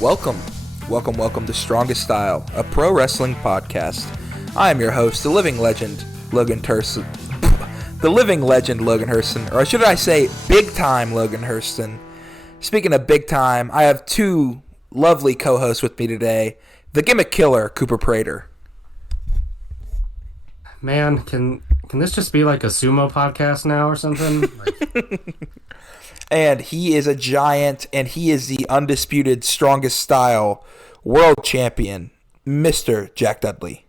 Welcome to Strongest Style, a pro wrestling podcast. I am your host, the living legend, Logan Hurston. Or should I say, big time Logan Hurston. Speaking of big time, I have two lovely co-hosts with me today. The gimmick killer, Cooper Prater. Man, can this just be like a sumo podcast now or something? And he is a giant, and he is the undisputed Strongest Style world champion, Mr. Jack Dudley.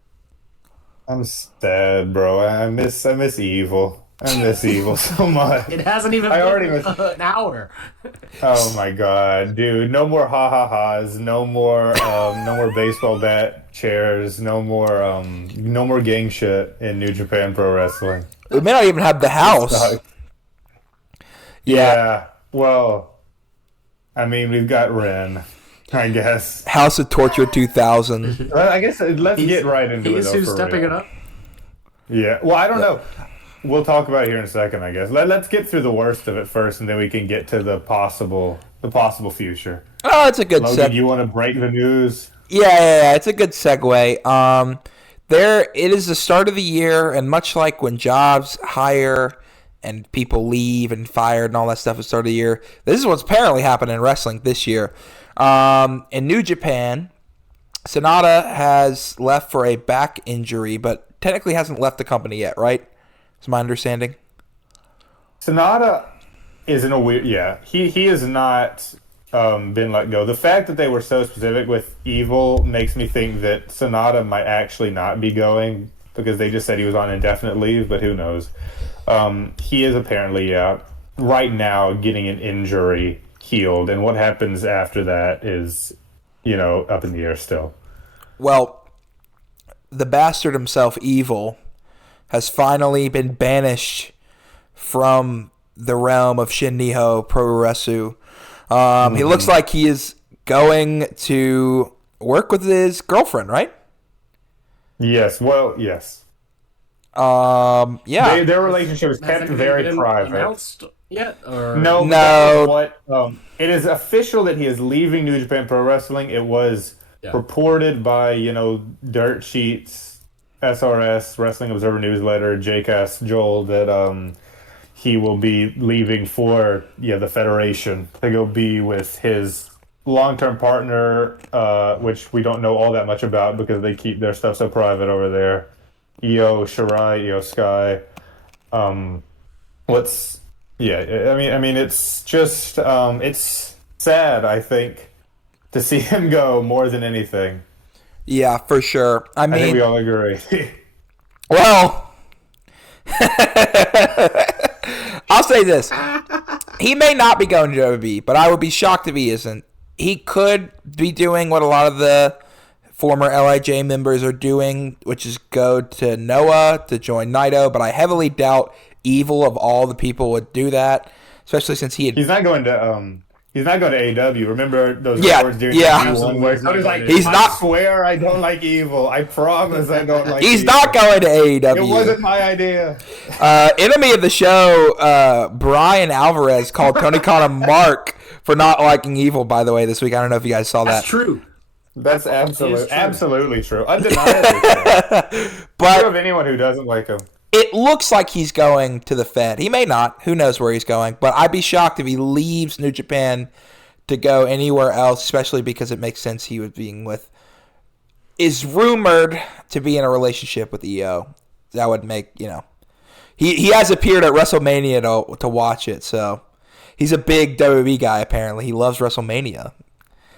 I'm sad, bro. I miss Evil. I miss Evil so much. It hasn't even been an hour. Oh my god, dude! No more ha-ha-has. No more baseball bat chairs. No more gang shit in New Japan Pro Wrestling. We may not even have the house. Yeah. Well, I mean, we've got Ren, I guess. House of Torture 2000. I guess let's get right into it. He's who's stepping it up. Yeah. Well, I don't know. We'll talk about it here in a second, I guess. Let's get through the worst of it first, and then we can get to the possible future. Oh, it's a good Logan, you want to break the news? Yeah, it's a good segue. It is the start of the year, and much like when jobs hire and people leave and fired and all that stuff at the start of the year, this is what's apparently happened in wrestling this year. In New Japan, Semana has left for a back injury, but technically hasn't left the company yet, right? Is my understanding. Semana is in a weird... Yeah, he has not been let go. The fact that they were so specific with Evil makes me think that Semana might actually not be going, because they just said he was on indefinite leave, but who knows. He is apparently right now getting an injury healed, and what happens after that is, up in the air still. Well, the bastard himself, Evil, has finally been banished from the realm of Shin Niho Puroresu. He looks like he is going to work with his girlfriend, right? Yes. Well, yes. Yeah. Their relationship is kept very private. Announced yet? Or? No. What? It is official that he is leaving New Japan Pro Wrestling. It was reported by Dirt Sheets, SRS, Wrestling Observer Newsletter, JCast Joel, that he will be leaving for the Federation to go be with his long-term partner, which we don't know all that much about because they keep their stuff so private over there. Io Sky. I mean, it's just, it's sad, I think, to see him go more than anything. Yeah, for sure. I think we all agree. Well, I'll say this. He may not be going to WWE, but I would be shocked if he isn't. He could be doing what a lot of the former LIJ members are doing, which is go to Noah to join Naito, but I heavily doubt Evil of all the people would do that, especially since he's not going to AEW. Remember those reports during G1 where Cody's like, I swear I don't like Evil. I promise I don't like He's Evil. not going to AEW. It wasn't my idea. Enemy of the show, Brian Alvarez called Tony Khan a mark for not liking Evil, by the way, this week. I don't know if you guys saw that. That's true. That's absolutely true. Undeniably true. But true of anyone who doesn't like him. It looks like he's going to the Fed. He may not. Who knows where he's going? But I'd be shocked if he leaves New Japan to go anywhere else, especially because it makes sense he was being with... is rumored to be in a relationship with EO. That would make, He has appeared at WrestleMania to watch it, so... He's a big WWE guy, apparently. He loves WrestleMania.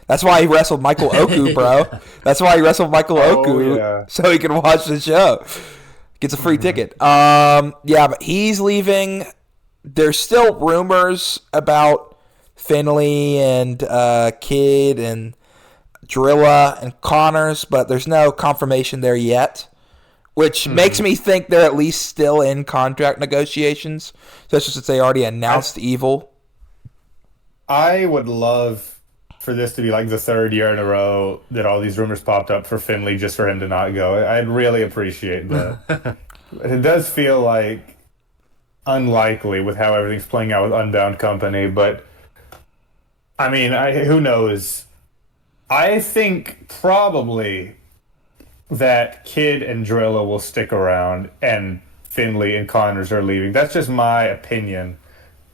That's why he wrestled Michael Oku, bro. That's why he wrestled Michael Oku, so he can watch the show. Gets a free ticket. But he's leaving. There's still rumors about Finley and Kidd and Drilla and Connors, but there's no confirmation there yet, which makes me think they're at least still in contract negotiations, especially since they already announced Evil. I would love for this to be like the third year in a row that all these rumors popped up for Finley just for him to not go. I'd really appreciate that. It does feel like unlikely with how everything's playing out with Unbound Company, but I mean, who knows? I think probably that Kid and Drilla will stick around and Finley and Connors are leaving. That's just my opinion.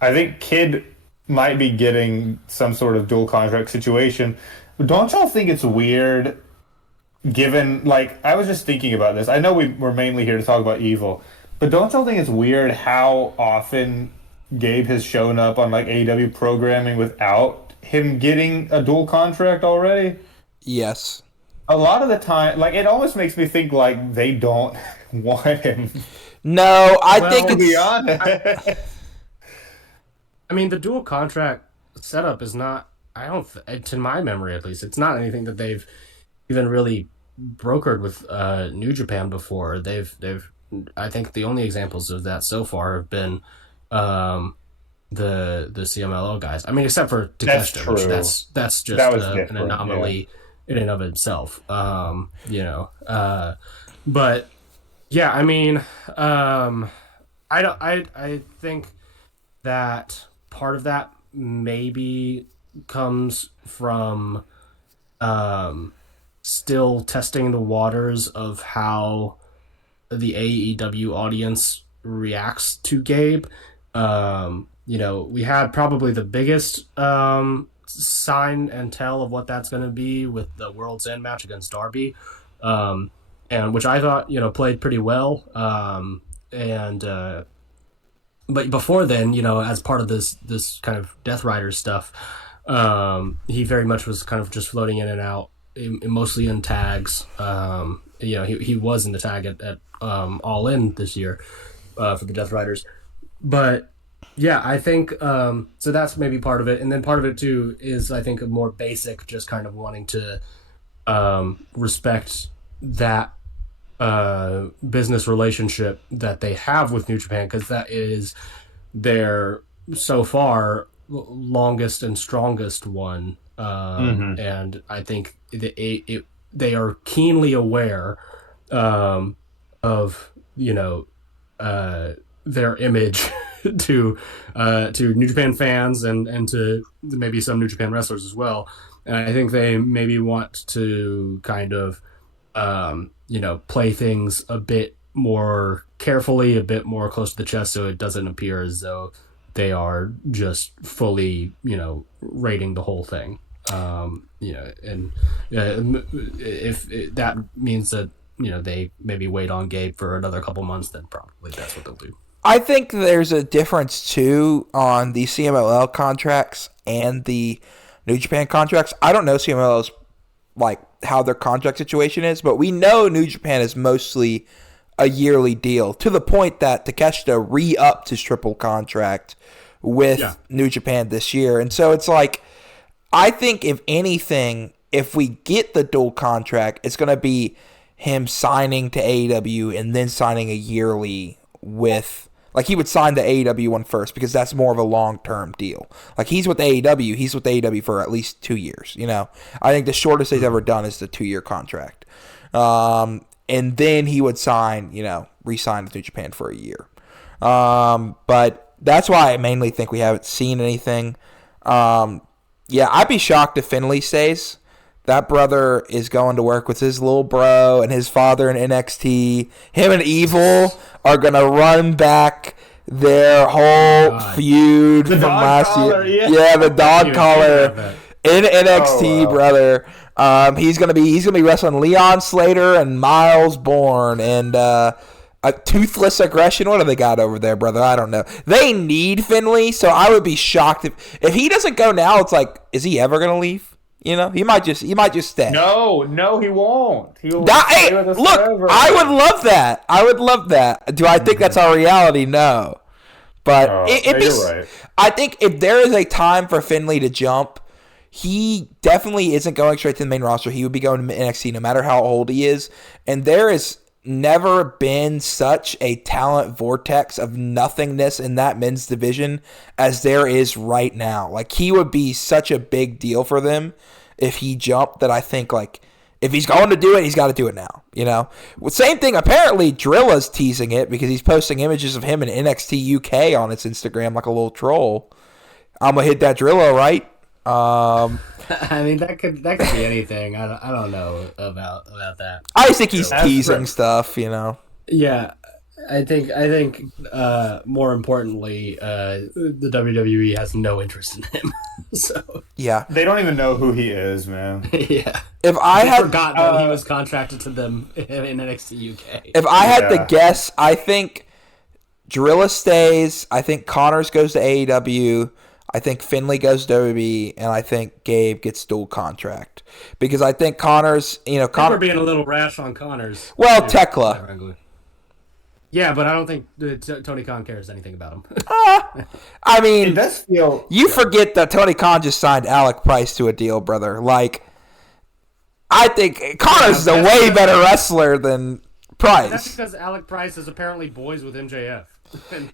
I think Kid might be getting some sort of dual contract situation. Don't y'all think it's weird given, like, I was just thinking about this. I know we're mainly here to talk about Evil, but don't y'all think it's weird how often Gabe has shown up on, like, AEW programming without him getting a dual contract already? Yes. A lot of the time, like, it almost makes me think, like, they don't want him. No, I think To be it's... honest. I mean, the dual contract setup is not. I don't, to my memory at least, it's not anything that they've even really brokered with New Japan before. They've. I think the only examples of that so far have been the CMLL guys. I mean, except for That's Takeshita, true. which that's just That was an different, anomaly in and of itself. But yeah, I mean, I think that part of that maybe comes from still testing the waters of how the AEW audience reacts to Gabe. We had probably the biggest sign and tell of what that's going to be with the World's End match against Darby, and which I thought played pretty well. But before then, as part of this kind of Death Rider stuff, he very much was kind of just floating in and out, mostly in tags. He was in the tag at All In this year for the Death Riders. But yeah, I think so that's maybe part of it. And then part of it too is, I think, a more basic, just kind of wanting to respect that business relationship that they have with New Japan, because that is their so far longest and strongest one. And I think they are keenly aware of their image to New Japan fans and to maybe some New Japan wrestlers as well. And I think they maybe want to kind of play things a bit more carefully, a bit more close to the chest, so it doesn't appear as though they are just fully rating the whole thing. If that means that they maybe wait on Gabe for another couple months, then probably that's what they'll do. I think there's a difference too on the CMLL contracts and the New Japan contracts. I don't know CMLL's like how their contract situation is, but we know New Japan is mostly a yearly deal, to the point that Takeshita re-upped his triple contract with New Japan this year. And so it's like, I think if anything, if we get the dual contract, it's going to be him signing to AEW and then signing a yearly with... Like, he would sign the AEW one first because that's more of a long-term deal. Like, he's with AEW for at least 2 years, I think the shortest they've ever done is the 2-year contract. And then he would sign, re-sign with New Japan for a year. But that's why I mainly think we haven't seen anything. I'd be shocked if Finley stays. That brother is going to work with his little bro and his father in NXT. Him and Evil are going to run back their whole feud from last year. Yeah, the dog collar in NXT, brother. He's gonna be wrestling Leon Slater and Miles Bourne and a Toothless Aggression. What do they got over there, brother? I don't know. They need Finley, so I would be shocked if he doesn't go now. It's like, is he ever gonna leave? He might just stay. No, he won't. He will stay with us forever. I would love that. Do I think that's our reality? No. But you're right. I think if there is a time for Finley to jump, he definitely isn't going straight to the main roster. He would be going to NXT no matter how old he is. And there has never been such a talent vortex of nothingness in that men's division as there is right now. Like, he would be such a big deal for them if he jumped, that I think, like, if he's going to do it, he's got to do it now, Same thing, apparently Drilla's teasing it because he's posting images of him in NXT UK on his Instagram like a little troll. I'm going to hit that Drilla, right? I mean, that could be anything. I don't know about that. I just think he's teasing stuff, Yeah, I think more importantly, the WWE has no interest in him. So yeah, they don't even know who he is, man. Yeah, if I had forgot that he was contracted to them in NXT UK. If I had to guess, I think Drilla stays. I think Connors goes to AEW. I think Finley goes to WWE, and I think Gabe gets dual contract because I think Connors, we're being a little rash on Connors. Well, Tekla. Yeah, but I don't think Tony Khan cares anything about him. I mean, it does feel. You forget that Tony Khan just signed Alec Price to a deal, brother. Like, I think Connors is a way better wrestler than Price. That's because Alec Price is apparently boys with MJF.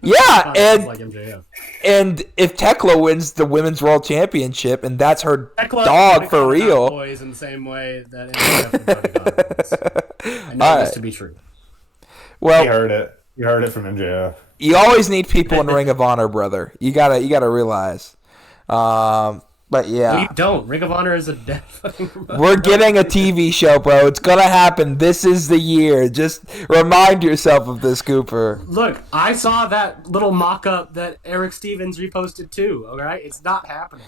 Yeah, and like MJF. And if Tekla wins the Women's World Championship, and that's her dog for real. Boys in the same way that MJF I know this to be true. Well, you heard it. You heard it from MJF. You always need people in Ring of Honor, brother. You gotta realize. But yeah, we don't. Ring of Honor is a dead fucking remote. We're getting a TV show, bro. It's gonna happen. This is the year. Just remind yourself of this, Cooper. Look, I saw that little mock-up that Eric Stevens reposted too. All right, it's not happening.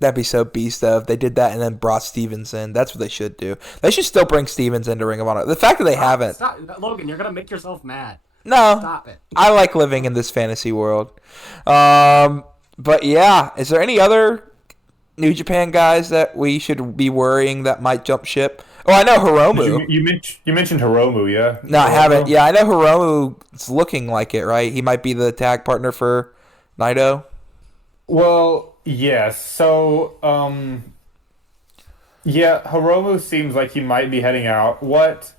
That'd be so beast if they did that and then brought Stevens in. That's what they should do. They should still bring Stevens into Ring of Honor. The fact that they haven't. Stop. Logan, you're gonna make yourself mad. No, stop it. I like living in this fantasy world. But yeah, is there any other New Japan guys that we should be worrying that might jump ship? Oh, I know Hiromu. You mentioned Hiromu, yeah? No, I haven't. Yeah, I know Hiromu's looking like it, right? He might be the tag partner for Naito. Well, yes. So, Hiromu seems like he might be heading out. What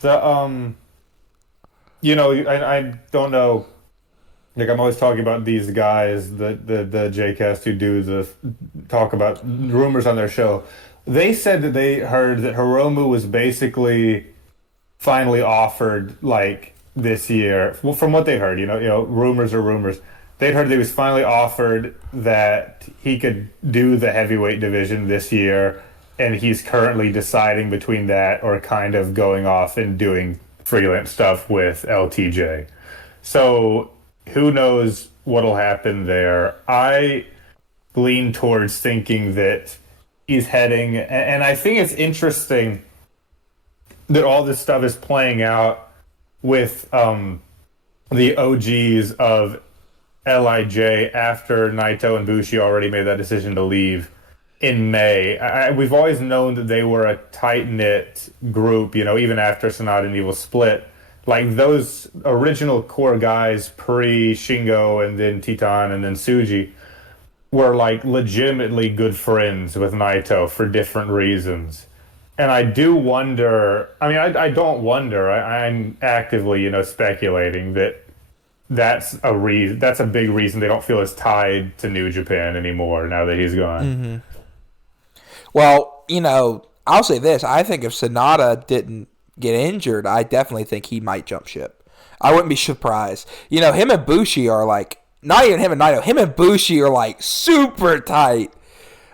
the I don't know. Like, I'm always talking about these guys, the JCast who do talk about rumors on their show. They said that they heard that Hiromu was basically finally offered, like, this year. Well, from what they heard, rumors are rumors. They'd heard that he was finally offered that he could do the heavyweight division this year, and he's currently deciding between that or kind of going off and doing freelance stuff with LTJ. So who knows what'll happen there. I lean towards thinking that he's heading, and I think it's interesting that all this stuff is playing out with the OGs of LIJ after Naito and Bushi already made that decision to leave in May. We've always known that they were a tight-knit group, even after Sonata and Evil split. Like, those original core guys pre-Shingo and then Titan and then Tsuji were, like, legitimately good friends with Naito for different reasons. And I do wonder, I don't wonder, I'm actively, speculating that that's a big reason they don't feel as tied to New Japan anymore now that he's gone. Mm-hmm. Well, I'll say this. I think if Sonata didn't get injured, I definitely think he might jump ship. I wouldn't be surprised. Him and Bushi are like, not even him and Naito, him and Bushi are like super tight.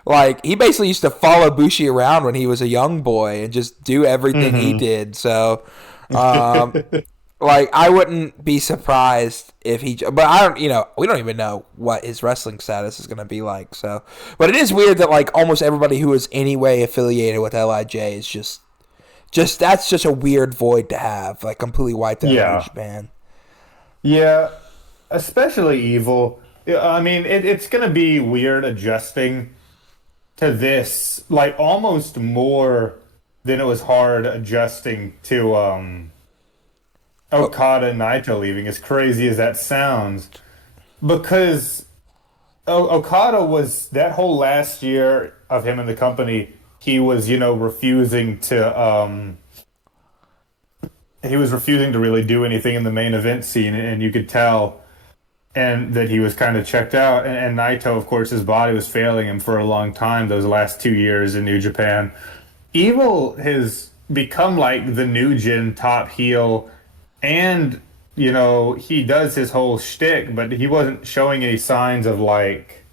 Like, he basically used to follow Bushi around when he was a young boy and just do everything he did. So, like, I wouldn't be surprised if he, but I don't, we don't even know what his wrestling status is going to be like. So, but it is weird that, like, almost everybody who is anyway affiliated with LIJ is just that's just a weird void to have, like, completely wiped out of Japan. Yeah, especially Evil. It's going to be weird adjusting to this, like, almost more than it was hard adjusting to Okada and Naito leaving, as crazy as that sounds. Because Okada was, that whole last year of him in the company, he was, refusing to really do anything in the main event scene, and you could tell, and that he was kind of checked out. And Naito, of course, his body was failing him for a long time those last 2 years in New Japan. Evil has become like the new gen top heel, and he does his whole shtick, but he wasn't showing any signs of, like,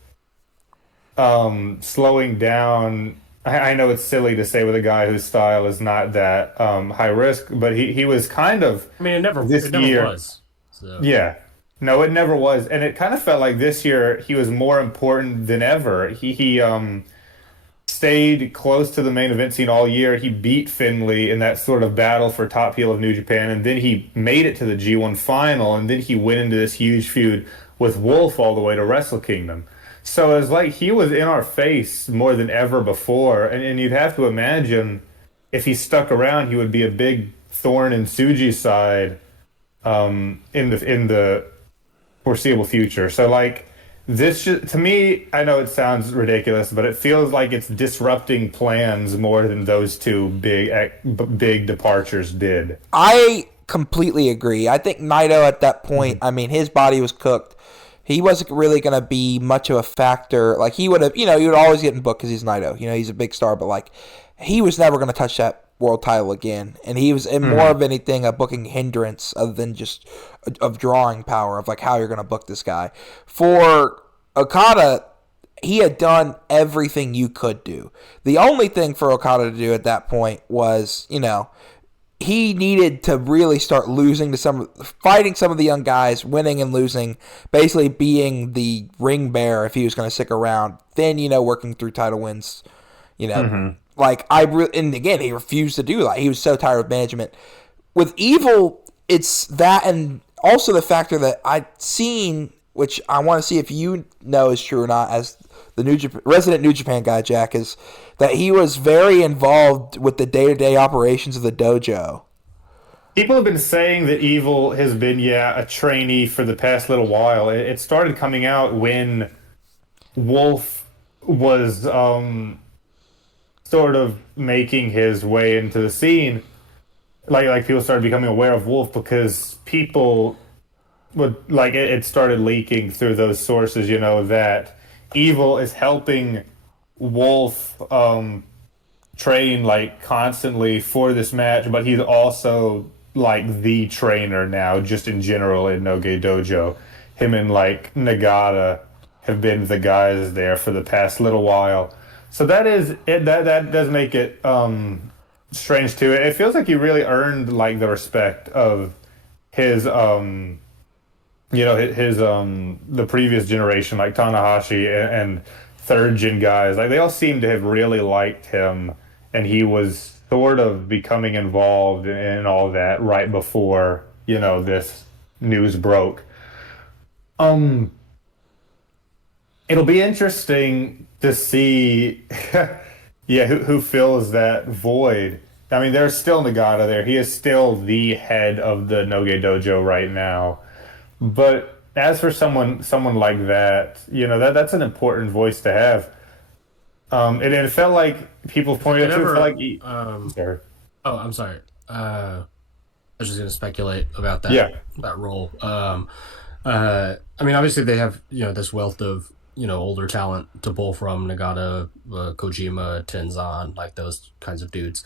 slowing down. I know it's silly to say with a guy whose style is not that high risk, but he was kind of I mean, this it never year. was. So Yeah. No, it never was. And it kind of felt like this year he was more important than ever. He stayed close to the main event scene all year. He beat Finley in that sort of battle for top heel of New Japan, and then he made it to the G1 final, and then he went into this huge feud with Wolf all the way to Wrestle Kingdom. So it's like he was in our face more than ever before, and you'd have to imagine if he stuck around, he would be a big thorn in Tsuji's side in the foreseeable future. So like to me, I know it sounds ridiculous, but it feels like it's disrupting plans more than those two big departures did. I completely agree. I think Naito at that point, I mean, his body was cooked. He wasn't really going to be much of a factor. Like, he would have, he would always get in book because he's Naito. He's a big star, but, like, he was never going to touch that world title again. And he was in more of anything a booking hindrance other than just of drawing power of, like, how you're going to book this guy. For Okada, he had done everything you could do. The only thing for Okada to do at that point was, he needed to really start losing to fighting some of the young guys, winning and losing, basically being the ring bearer if he was going to stick around. Then, working through title wins, like and again, he refused to do that. He was so tired of management. With Evil, it's that, and also the factor that I've seen, which I want to see if you know is true or not, as the resident New Japan guy, Jack, is that he was very involved with the day-to-day operations of the dojo. People have been saying that Evil has been, a trainee for the past little while. It started coming out when Wolf was sort of making his way into the scene. Like people started becoming aware of Wolf because people would, like, it started leaking through those sources, that Evil is helping Wolf train, like, constantly for this match, but he's also, like, the trainer now, just in general in Noge Dojo. Him and, like, Nagata have been the guys there for the past little while. So that is it. That does make it strange too. It feels like he really earned, like, the respect of his the previous generation, like Tanahashi and third gen guys. Like, they all seem to have really liked him, and he was sort of becoming involved in all that right before, this news broke. It'll be interesting to see who fills that void. I mean, there's still Nagata there. He is still the head of the Noge Dojo right now. But as for someone like that, that's an important voice to have. And it felt like people pointed to it. Felt like sorry. Oh, I'm sorry. I was just going to speculate about that role. I mean, obviously they have this wealth of older talent to pull from: Nagata, Kojima, Tenzan, like those kinds of dudes.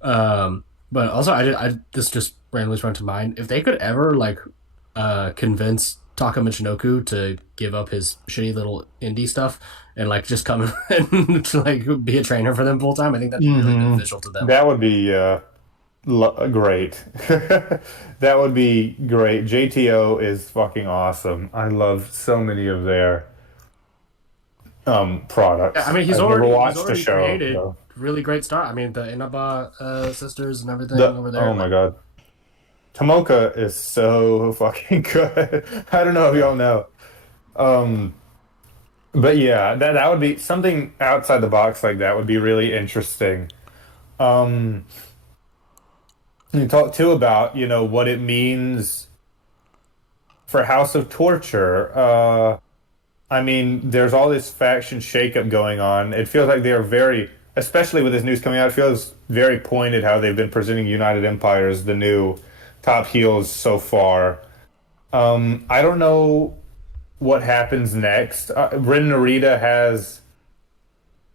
But also, this just randomly sprung to mind. If they could ever convince Taka Michinoku to give up his shitty little indie stuff and just come and to be a trainer for them full time, I think that'd be really beneficial to them. That would be great. That would be great. JTO is fucking awesome. I love so many of their products. Yeah, I mean, he's already created really great stuff. I mean, the Inaba sisters and everything over there. Oh my god. Tomoka is so fucking good. I don't know if y'all know. But yeah, that would be something outside the box like that would be really interesting. You talk too about, what it means for House of Torture. I mean, there's all this faction shakeup going on. It feels like they are very, especially with this news coming out, it feels very pointed how they've been presenting United Empire as the new top heels so far. I don't know what happens next. Ren Narita has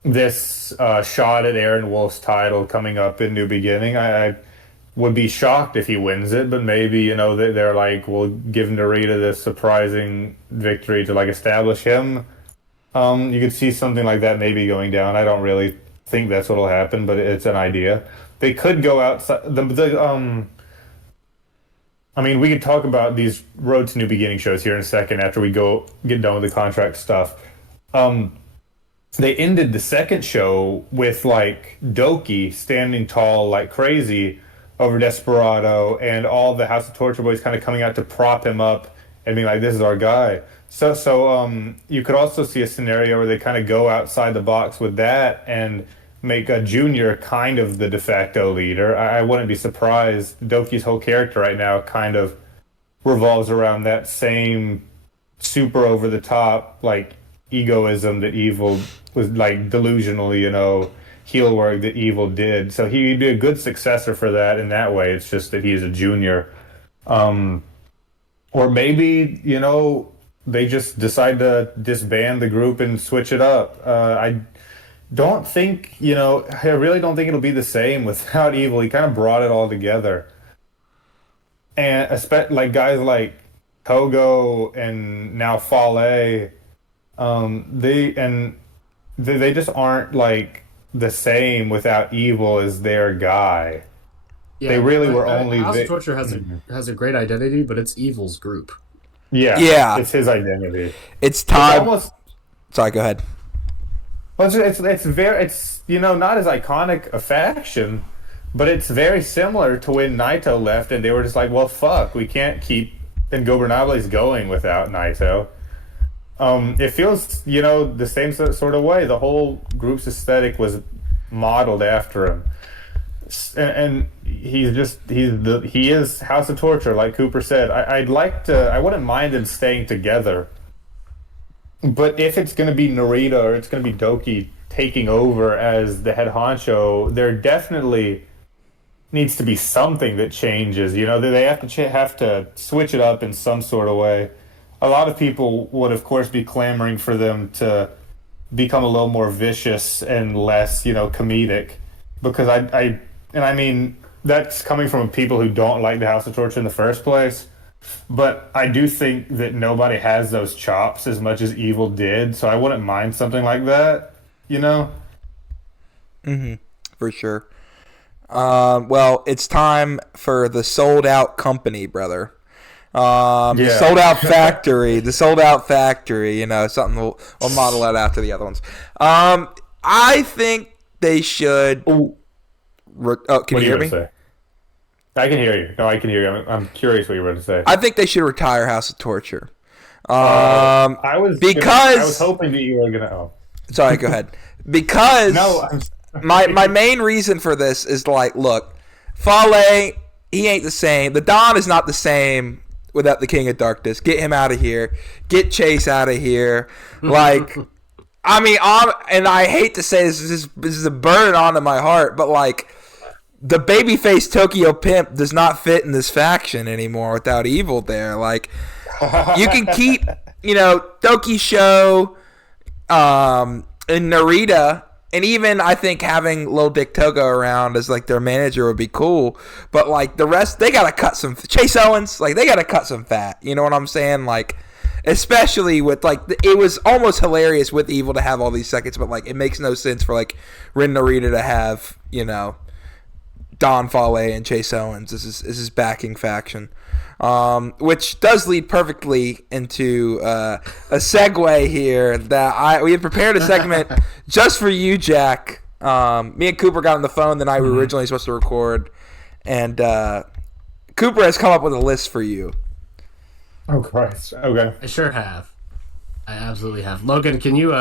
this shot at Aaron Wolf's title coming up in New Beginning. I would be shocked if he wins it, but maybe, they're like, we'll give Narita this surprising victory to establish him You could see something like that maybe going down. I don't really think that's what'll happen, but it's an idea. They could go outside I mean, we could talk about these Road to New Beginning shows here in a second after we get done with the contract stuff. Um, they ended the second show with like Doki standing tall like crazy over Desperado, and all the House of Torture boys kind of coming out to prop him up and being like, "This is our guy." So you could also see a scenario where they kind of go outside the box with that and make a junior kind of the de facto leader. I wouldn't be surprised. Doki's whole character right now kind of revolves around that same super over the top like egoism that Evil was like delusional, heel work that Evil did. So he'd be a good successor for that in that way. It's just that he's a junior. Or maybe, they just decide to disband the group and switch it up. I don't think, I really don't think it'll be the same without Evil. He kind of brought it all together. And like guys like Togo and now Fale, they just aren't like the same without Evil as their guy. Yeah, they really were only. House of Torture has a great identity, but it's Evil's group. Yeah, it's his identity. It's time. It's almost. Sorry, go ahead. Well, it's not as iconic a faction, but it's very similar to when Naito left, and they were just like, well, fuck, we can't keep Ingobernables going without Naito. It feels, the same sort of way. The whole group's aesthetic was modeled after him, and he is House of Torture, like Cooper said. I wouldn't mind them staying together. But if it's going to be Narita or it's going to be Doki taking over as the head honcho, there definitely needs to be something that changes. They have to switch it up in some sort of way. A lot of people would, of course, be clamoring for them to become a little more vicious and less, comedic. Because I mean, that's coming from people who don't like the House of Torture in the first place. But I do think that nobody has those chops as much as Evil did, so I wouldn't mind something like that, Mm-hmm. For sure. Well, it's time for the sold out company, brother. The sold out factory. The sold out factory. Something we'll model that after the other ones. I think they should. Can you hear me? Say? I can hear you. No, I can hear you. I'm curious what you were going to say. I think they should retire House of Torture. I was hoping that you were going to. Oh. Sorry, go ahead. Because my main reason for this is like, look, Fale, he ain't the same. The Don is not the same without the King of Darkness. Get him out of here. Get Chase out of here. Like, I mean, and I hate to say this is a burden onto my heart, but like, the babyface Tokyo Pimp does not fit in this faction anymore without Evil there. Like, you can keep, Doki Show, and Narita, and even I think having Lil Dick Togo around as like their manager would be cool. But like the rest, they gotta cut some Chase Owens. Like they gotta cut some fat. You know what I'm saying? Like, especially with like it was almost hilarious with Evil to have all these seconds, but like it makes no sense for like Rin Narita to have Don Fale and Chase Owens. This is backing faction, which does lead perfectly into a segue here that we had prepared a segment just for you, Jack. Me and Cooper got on the phone the night we were originally supposed to record, and Cooper has come up with a list for you. Oh Christ! Okay, I sure have. I absolutely have. Logan, can you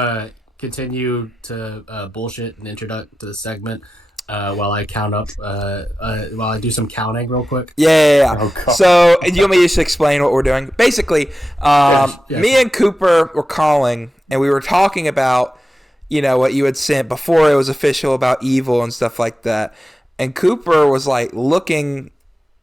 continue to bullshit and introduce to the segment? While I count up, while I do some counting real quick. Yeah. Oh, so, do you want me to just explain what we're doing? Basically, me and Cooper were calling, and we were talking about, what you had sent before it was official about Evil and stuff like that. And Cooper was like looking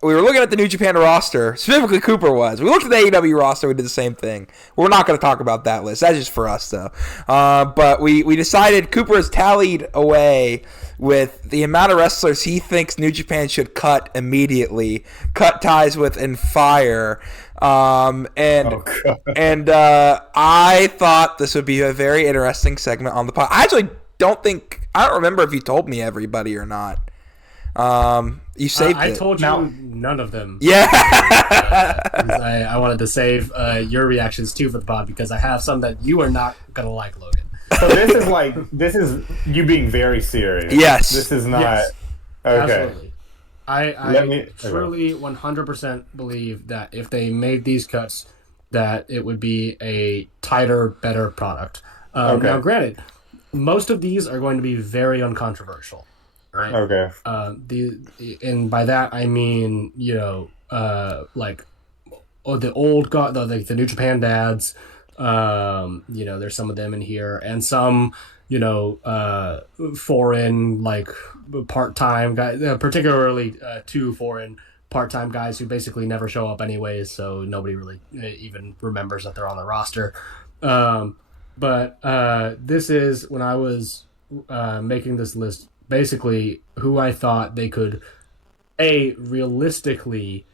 we were looking at the New Japan roster. Specifically, Cooper was. We looked at the AEW roster. We did the same thing. We're not going to talk about that list. That's just for us, though. But we decided Cooper has tallied away with the amount of wrestlers he thinks New Japan should cut immediately, cut ties with, and fire. I thought this would be a very interesting segment on the pod. I don't remember if you told me everybody or not. You saved I it. told you none of them. Yeah. I wanted to save your reactions too for the pod because I have some that you are not gonna like, Logan. So this is you being very serious. Yes. This is not okay. Absolutely. I truly 100% believe that if they made these cuts, that it would be a tighter, better product. Now, granted, most of these are going to be very uncontroversial. Right. Okay. And by that I mean, like, the old the New Japan dads. There's some of them in here, and some, foreign, like, part-time guys, particularly 2 foreign part-time guys who basically never show up anyways, so nobody really even remembers that they're on the roster. But this is when I was making this list. Basically, who I thought they could realistically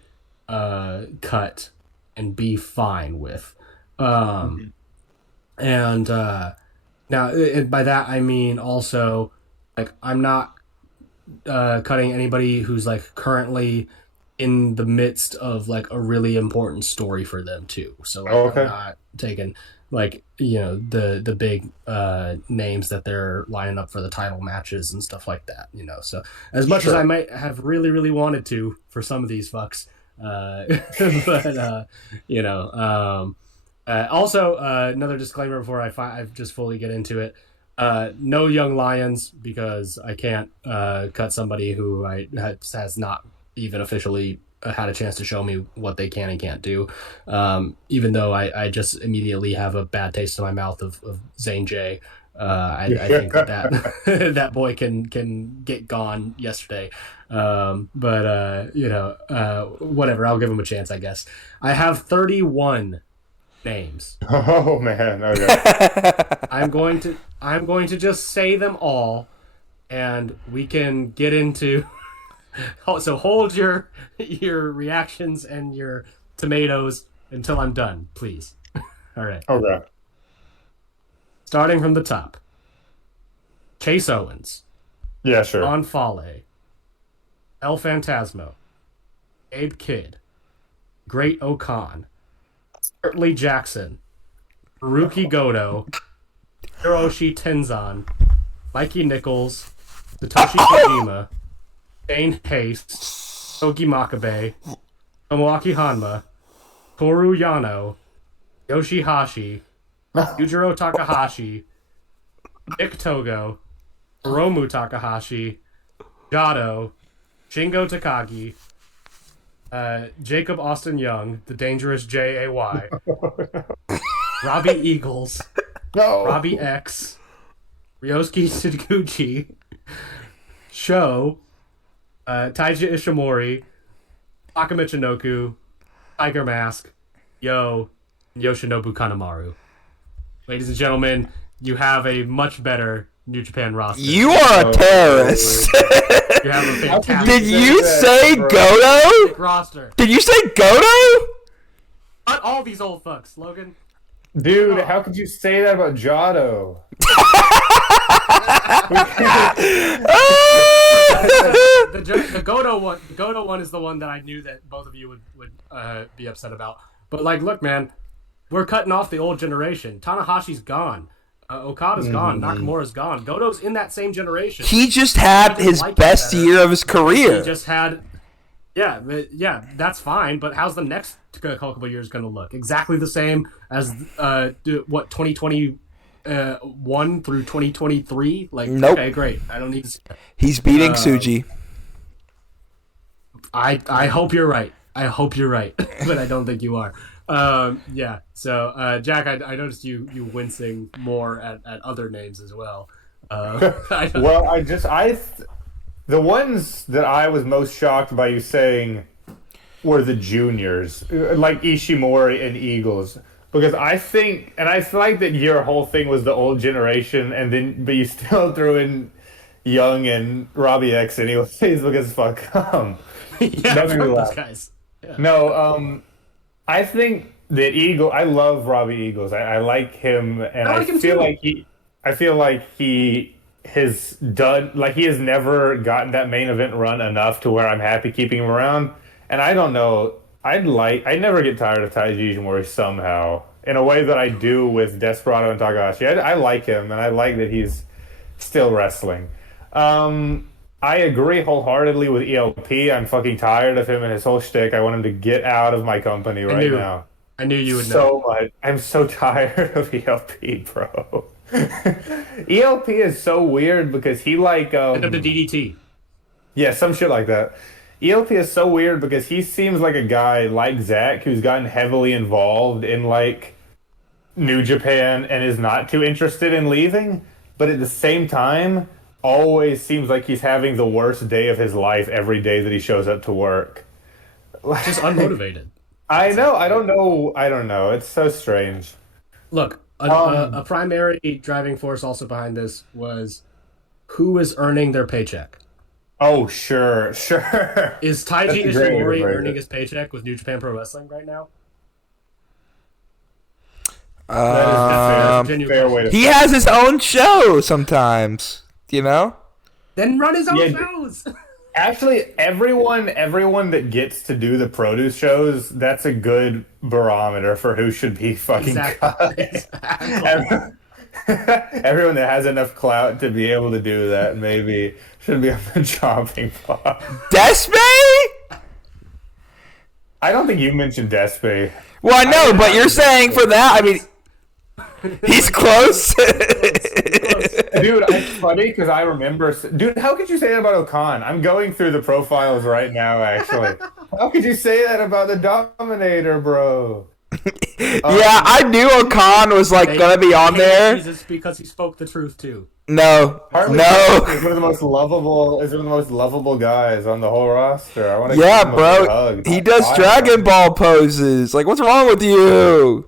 cut and be fine with, and now, and by that I mean also, like, I'm not cutting anybody who's, like, currently in the midst of, like, a really important story for them too. So, like, I'm not taking, like, the big names that they're lining up for the title matches and stuff like that, so as much as I might have really, really wanted to for some of these fucks, also, another disclaimer before I just fully get into it, no young lions, because I can't cut somebody who has not even officially had a chance to show me what they can and can't do, even though I just immediately have a bad taste in my mouth of Zane J. I think that that boy can get gone yesterday, whatever, I'll give him a chance, I guess. I have 31 names. Oh man, okay. I'm going to just say them all, and we can get into. So hold your reactions and your tomatoes until I'm done, please. All right. Okay. Starting from the top. Chase Owens. Yeah, sure. Don Fale. El Phantasmo. Abe Kidd. Great Okan. Lee Jackson. Haruki Goto. Hiroshi Tenzan. Mikey Nichols. Satoshi Kojima. Shane Haste, Togi Makabe, Tomoaki Hanma, Toru Yano, Yoshihashi, Yujiro Takahashi, Nick Togo, Hiromu Takahashi, Jado, Shingo Takagi, Jacob Austin Young, the Dangerous J.A.Y., Robbie Eagles, Robbie X, Ryosuke Tsuguchi, Sho, Taiji Ishimori, Taka Michinoku, Tiger Mask, Yoshinobu Kanemaru. Ladies and gentlemen, you have a much better New Japan roster. You are a terrorist. You have a fantastic. Did you say Goto? Roster. Did you say Goto? Not all these old fucks, Logan. Dude, how could you say that about Jado? The Goto one is the one that I knew that both of you would be upset about. But, like, look, man, we're cutting off the old generation. Tanahashi's gone. Okada's gone. Nakamura's gone. Goto's in that same generation. He just had his best year of his career. He just had... Yeah, that's fine, but how's the next couple of years going to look? Exactly the same as, 2021 through 2023? Like, nope. Okay, great. I don't need to see that. He's beating Tsuji. I hope you're right. But I don't think you are. Yeah, so, Jack, I noticed you wincing more at other names as well. The ones that I was most shocked by you saying were the juniors, like Ishimori and Eagles. Because I think, and I feel like that your whole thing was the old generation, but you still threw in Young and Robbie X anyways, because fuck Yeah, don't make me those laugh. guys. Yeah. No, I think that I love Robbie Eagles. I like him, and I like him feel too. like he has done, like, he has never gotten that main event run enough to where I'm happy keeping him around. And I don't know, I never get tired of Taiji Ishimori somehow, in a way that I do with Desperado and Takahashi. I like him, and I like that he's still wrestling. I agree wholeheartedly with ELP. I'm fucking tired of him and his whole shtick. I want him to get out of my company right now. I knew you would know. So much. I'm so tired of ELP, bro. ELP is so weird because he like End of the DDT. yeah, some shit like that. ELP is so weird because he seems like a guy like Zach who's gotten heavily involved in like New Japan and is not too interested in leaving, but at the same time always seems like he's having the worst day of his life every day that he shows up to work. Just unmotivated. I know. I don't know. It's so strange. Look, a primary driving force also behind this was who is earning their paycheck. Oh, sure. Is Taiji Ishimori earning his paycheck with New Japan Pro Wrestling right now? That is fair way to he has his own show sometimes, you know? Then run his own shows. Actually, everyone that gets to do the produce shows, that's a good barometer for who should be fucking cut. Everyone that has enough clout to be able to do that maybe should be on the chopping block. Despe? I don't think you mentioned Despe. Well, I know, but you're saying for that, I mean, he's close. Dude, it's funny because I remember... Dude, how could you say that about Okan? I'm going through the profiles right now, actually. How could you say that about the Dominator, bro? Yeah, I knew Okan was like gonna be on there. Jesus, because he spoke the truth too. No, Harley no. is one of the most lovable guys on the whole roster. I want to Yeah, give him a bro. hug. He does Dragon Ball poses. Like, what's wrong with you?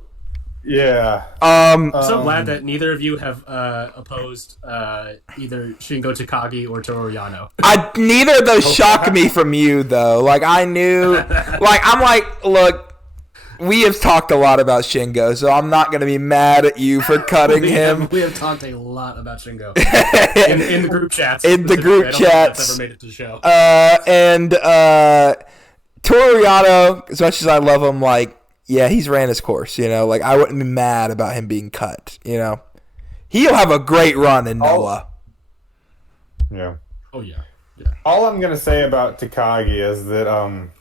Yeah. I'm so glad that neither of you have opposed either Shingo Takagi or Toru Yano. Neither of those shocked me from you though. Like, I knew. Like, I'm like, look. We have talked a lot about Shingo, so I'm not going to be mad at you for cutting him. We have talked a lot about Shingo in the group chats. In the group chats. That's ever made it to the show. And Toru Yano, as much as I love him, like, yeah, he's ran his course, you know? Like, I wouldn't be mad about him being cut, you know? He'll have a great run in Noah. Yeah. Oh, yeah. All I'm going to say about Takagi is that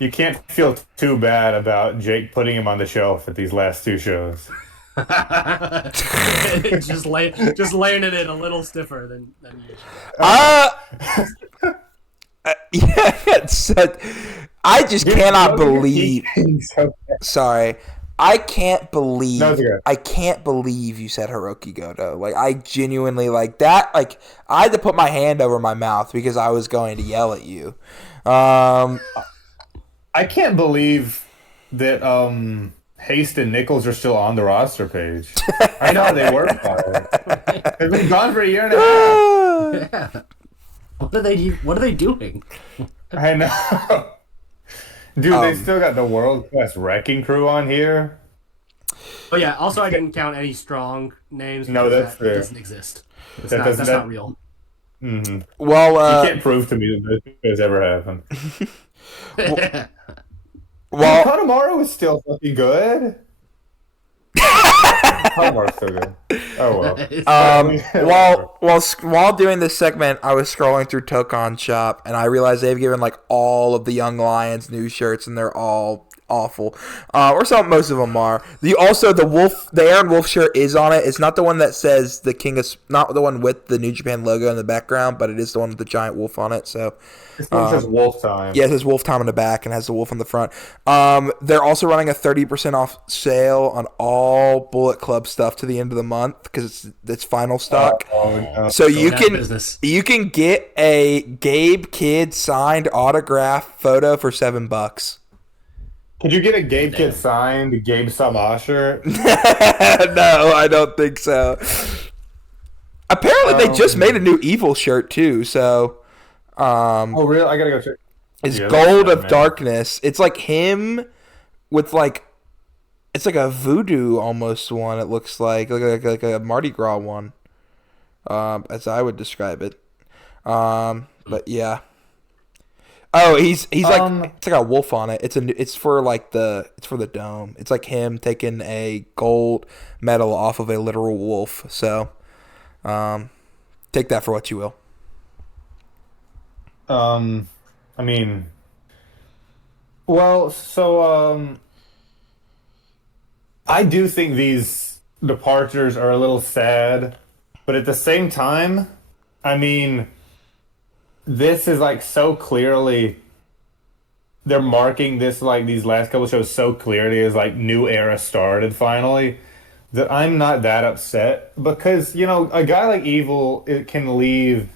you can't feel too bad about Jake putting him on the shelf at these last two shows. just laying it in a little stiffer than usual. I just cannot believe. Sorry, I can't believe. No, it's okay. I can't believe you said Hiroki Goto. Like, I genuinely like that. Like, I had to put my hand over my mouth because I was going to yell at you. I can't believe that Haste and Nichols are still on the roster page. I know they were. They've been gone for a year and a half. Yeah. What are they doing? I know. Dude, they still got the world-class Wrecking Crew on here. Oh, yeah. Also, I didn't count any strong names. No, that's fair. That doesn't exist. That's not real. Mm-hmm. Well, you can't prove to me that this has ever happened. Well, Kanemaru is still fucking good. Kanemaru's still good. Oh well. While doing this segment, I was scrolling through Tokon Shop, and I realized they've given like all of the Young Lions new shirts, and they're all awful. Or some, most of them are. The Aaron Wolf shirt is on it. It's not the one that says the King of, not the one with the New Japan logo in the background, but it is the one with the giant wolf on it. So this one says Wolf Time. Yeah, it says Wolf Time on the back and has the wolf on the front. They're also running a 30% off sale on all Bullet Club stuff to the end of the month because it's final stock. So you can get a Gabe Kidd signed autograph photo for $7. Could you get a Gabe Kid signed Gabe Sama shirt? No, I don't think so. Apparently, they just made a new Evil shirt too. So, oh really? I gotta go check. It's Gold of Darkness. It's like him with like, it's like a voodoo almost one. It looks like a Mardi Gras one, as I would describe it. But yeah. Oh, he's like, it's like a wolf on it. It's for the dome. It's like him taking a gold medal off of a literal wolf. So, take that for what you will. I mean, well, so I do think these departures are a little sad, but at the same time, I mean, this is like so clearly they're marking this like these last couple shows so clearly as like new era started finally that I'm not that upset because a guy like Evil can leave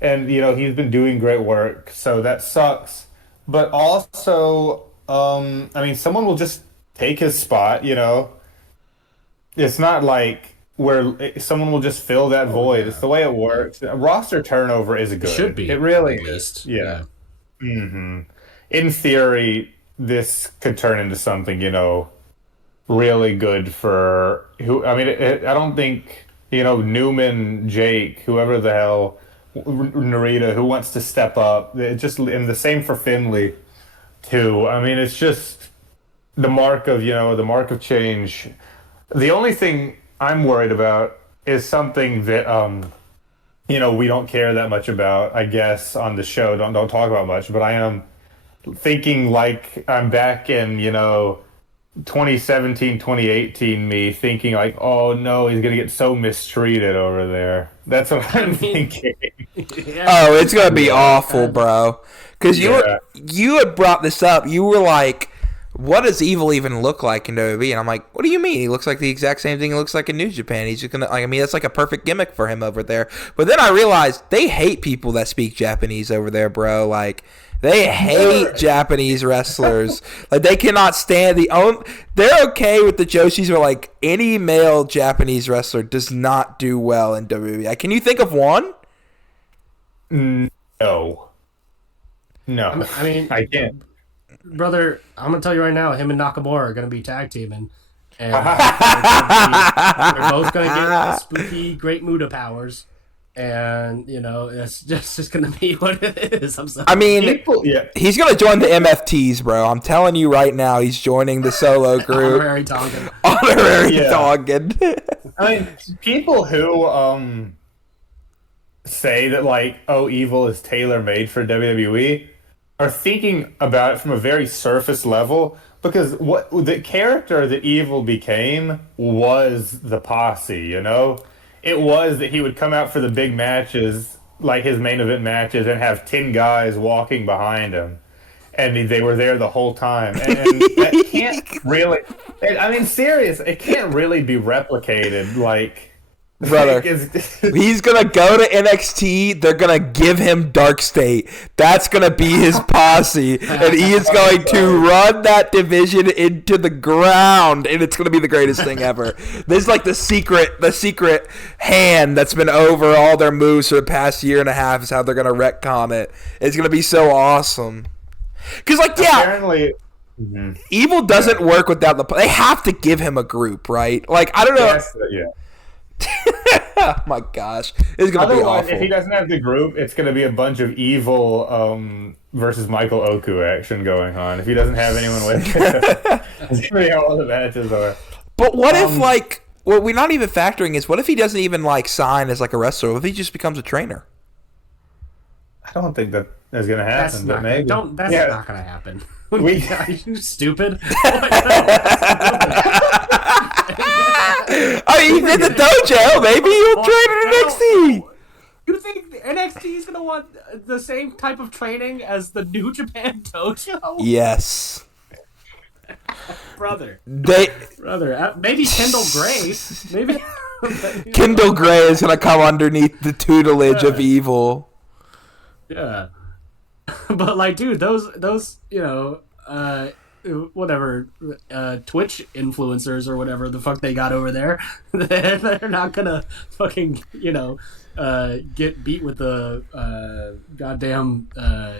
and he's been doing great work, so that sucks. But also, I mean, someone will just take his spot. It's not like where someone will just fill that void. Yeah. It's the way it works. Roster turnover is good. It should be. It really is. Yeah. Mm-hmm. In theory, this could turn into something, really good for who. I mean, I don't think Newman, Jake, whoever the hell, Narita, who wants to step up. And the same for Finley, too. I mean, it's just the mark of change. The only thing I'm worried about is something that we don't care that much about, I guess, on the show. Don't talk about much, but I am thinking like I'm back in 2017, 2018 me thinking like, oh no, he's gonna get so mistreated over there. That's what I'm thinking. Yeah. Oh, it's gonna be awful, bro. Because you had brought this up. You were like, what does Evil even look like in WWE? And I'm like, what do you mean? He looks like the exact same thing he looks like in New Japan. He's just gonna, I mean, that's like a perfect gimmick for him over there. But then I realized they hate people that speak Japanese over there, bro. Like, they hate Japanese wrestlers. Like, they cannot stand they're okay with the Joshis, where like any male Japanese wrestler does not do well in WWE. Can you think of one? No. I mean, I can't. Brother, I'm gonna tell you right now, him and Nakamura are gonna be tag teaming, and they're both gonna get spooky Great Muda powers, and it's just gonna be what it is. I'm sorry. I mean, he's gonna join the MFTs, bro. I'm telling you right now, he's joining the solo group. Honorary Tongan. Tongan. I mean, people who say that like, oh, Evil is tailor made for WWE are thinking about it from a very surface level, because what the character that Evil became was the posse, It was that he would come out for the big matches, like his main event matches, and have 10 guys walking behind him. And they were there the whole time. And that can't really... I mean, serious, it can't really be replicated, like... Brother, he's going to go to NXT. They're going to give him Dark State. That's going to be his posse. And he is going to run that division into the ground. And it's going to be the greatest thing ever. This is like the secret hand that's been over all their moves for the past year and a half is how they're going to retcon it. It's going to be so awesome. Because, like, yeah. Apparently... Mm-hmm. Evil doesn't work without they have to give him a group, right? Like, I don't know. Yes, yeah. Oh my gosh, it's gonna be awful. If he doesn't have the group, it's gonna be a bunch of Evil versus Michael Oku action going on. If he doesn't have anyone with him, that's gonna be how all the matches are. But what if, like, what we're not even factoring is, what if he doesn't even like sign as like a wrestler? What if he just becomes a trainer? I don't think that is gonna happen. That's not gonna happen. Are you stupid? He's in the dojo. Maybe he'll train in NXT. You think NXT is going to want the same type of training as the New Japan dojo? Yes. Brother, maybe Kendall Gray. Maybe Kendall Gray is going to come underneath the tutelage of Evil. Yeah. But like, dude, those whatever Twitch influencers or whatever the fuck they got over there. They're not gonna fucking get beat with a goddamn a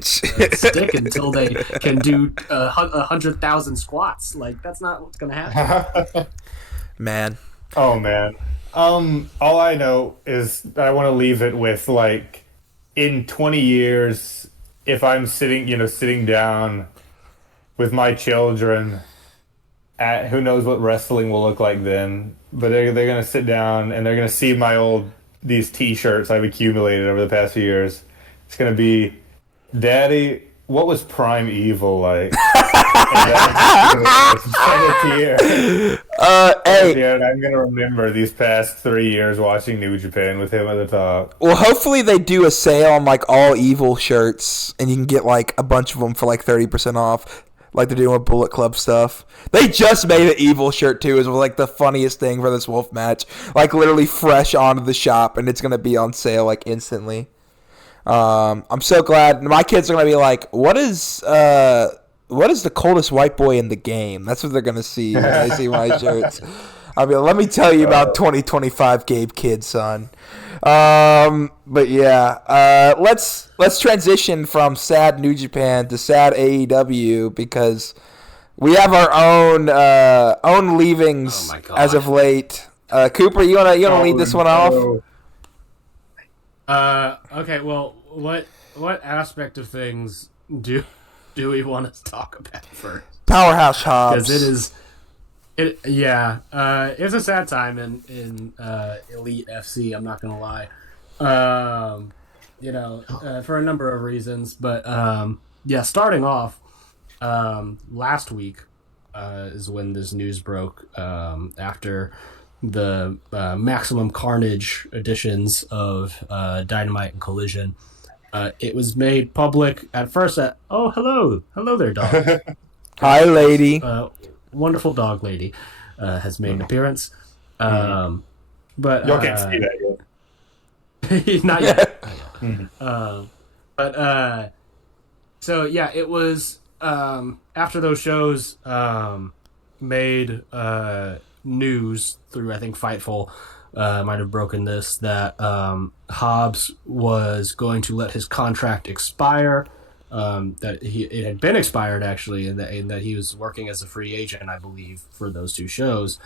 stick until they can do 100,000 squats. Like, that's not what's gonna happen. Man. Oh man. All I know is I want to leave it with, like, in 20 years, if I'm sitting down with my children, who knows what wrestling will look like then, but they're gonna sit down and they're gonna see these T-shirts I've accumulated over the past few years. It's gonna be, Daddy, what was Prime Evil like? And I'm gonna remember these past 3 years watching New Japan with him at the top. Well, hopefully they do a sale on like all Evil shirts, and you can get like a bunch of them for like 30% off, like they're doing with Bullet Club stuff. They just made an Evil shirt too. It was like the funniest thing for this Wolf match, like literally fresh onto the shop, and it's gonna be on sale like instantly. I'm so glad. My kids are gonna be like, what is the coldest white boy in the game? That's what they're gonna see when they see my shirts. I'll be like, let me tell you about 2025 Gabe Kidd, son. But yeah, let's transition from sad New Japan to sad AEW, because we have our own leavings as of late. Cooper, you wanna lead this one off? Okay. Well, what aspect of things do we want to talk about first? Powerhouse Hobbs. Because it's a sad time in Elite FC. I'm not gonna lie, for a number of reasons. But starting off, last week is when this news broke, after the Maximum Carnage editions of Dynamite and Collision. It was made public at first that, oh, hello there, dog. Hi, lady. Wonderful dog lady has made an appearance. But y'all can't see that yet. Not yet. So yeah, it was after those shows made news through, I think Fightful might have broken this, that Hobbs was going to let his contract expire. That it had been expired actually, and that he was working as a free agent, I believe, for those two shows,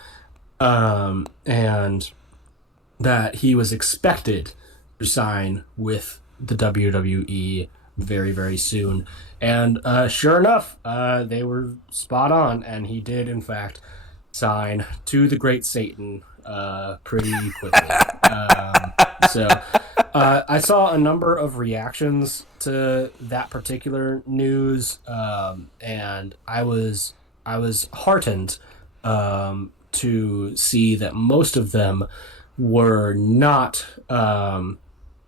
and that he was expected to sign with the WWE very, very soon. And sure enough, they were spot on, and he did in fact sign to the Great Satan pretty quickly. So I saw a number of reactions to that particular news, and I was heartened to see that most of them were not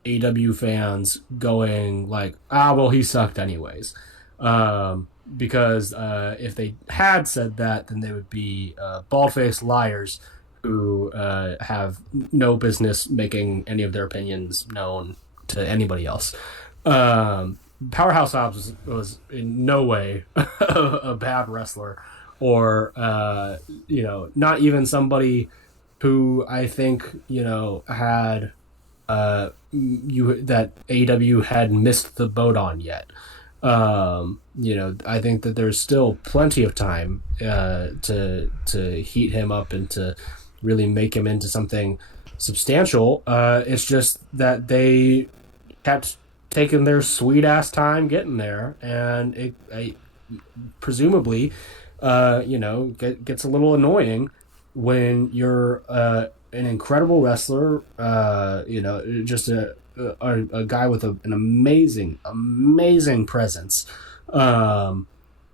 AW fans going like, well, he sucked anyways. Because if they had said that, then they would be bald-faced liars who have no business making any of their opinions known to anybody else. Powerhouse Hobbs was in no way a bad wrestler, or not even somebody who I think had that AEW had missed the boat on yet. I think that there's still plenty of time to heat him up and to really make him into something substantial. It's just that they kept taking their sweet ass time getting there, and it presumably gets a little annoying when you're an incredible wrestler, just a guy with an amazing presence,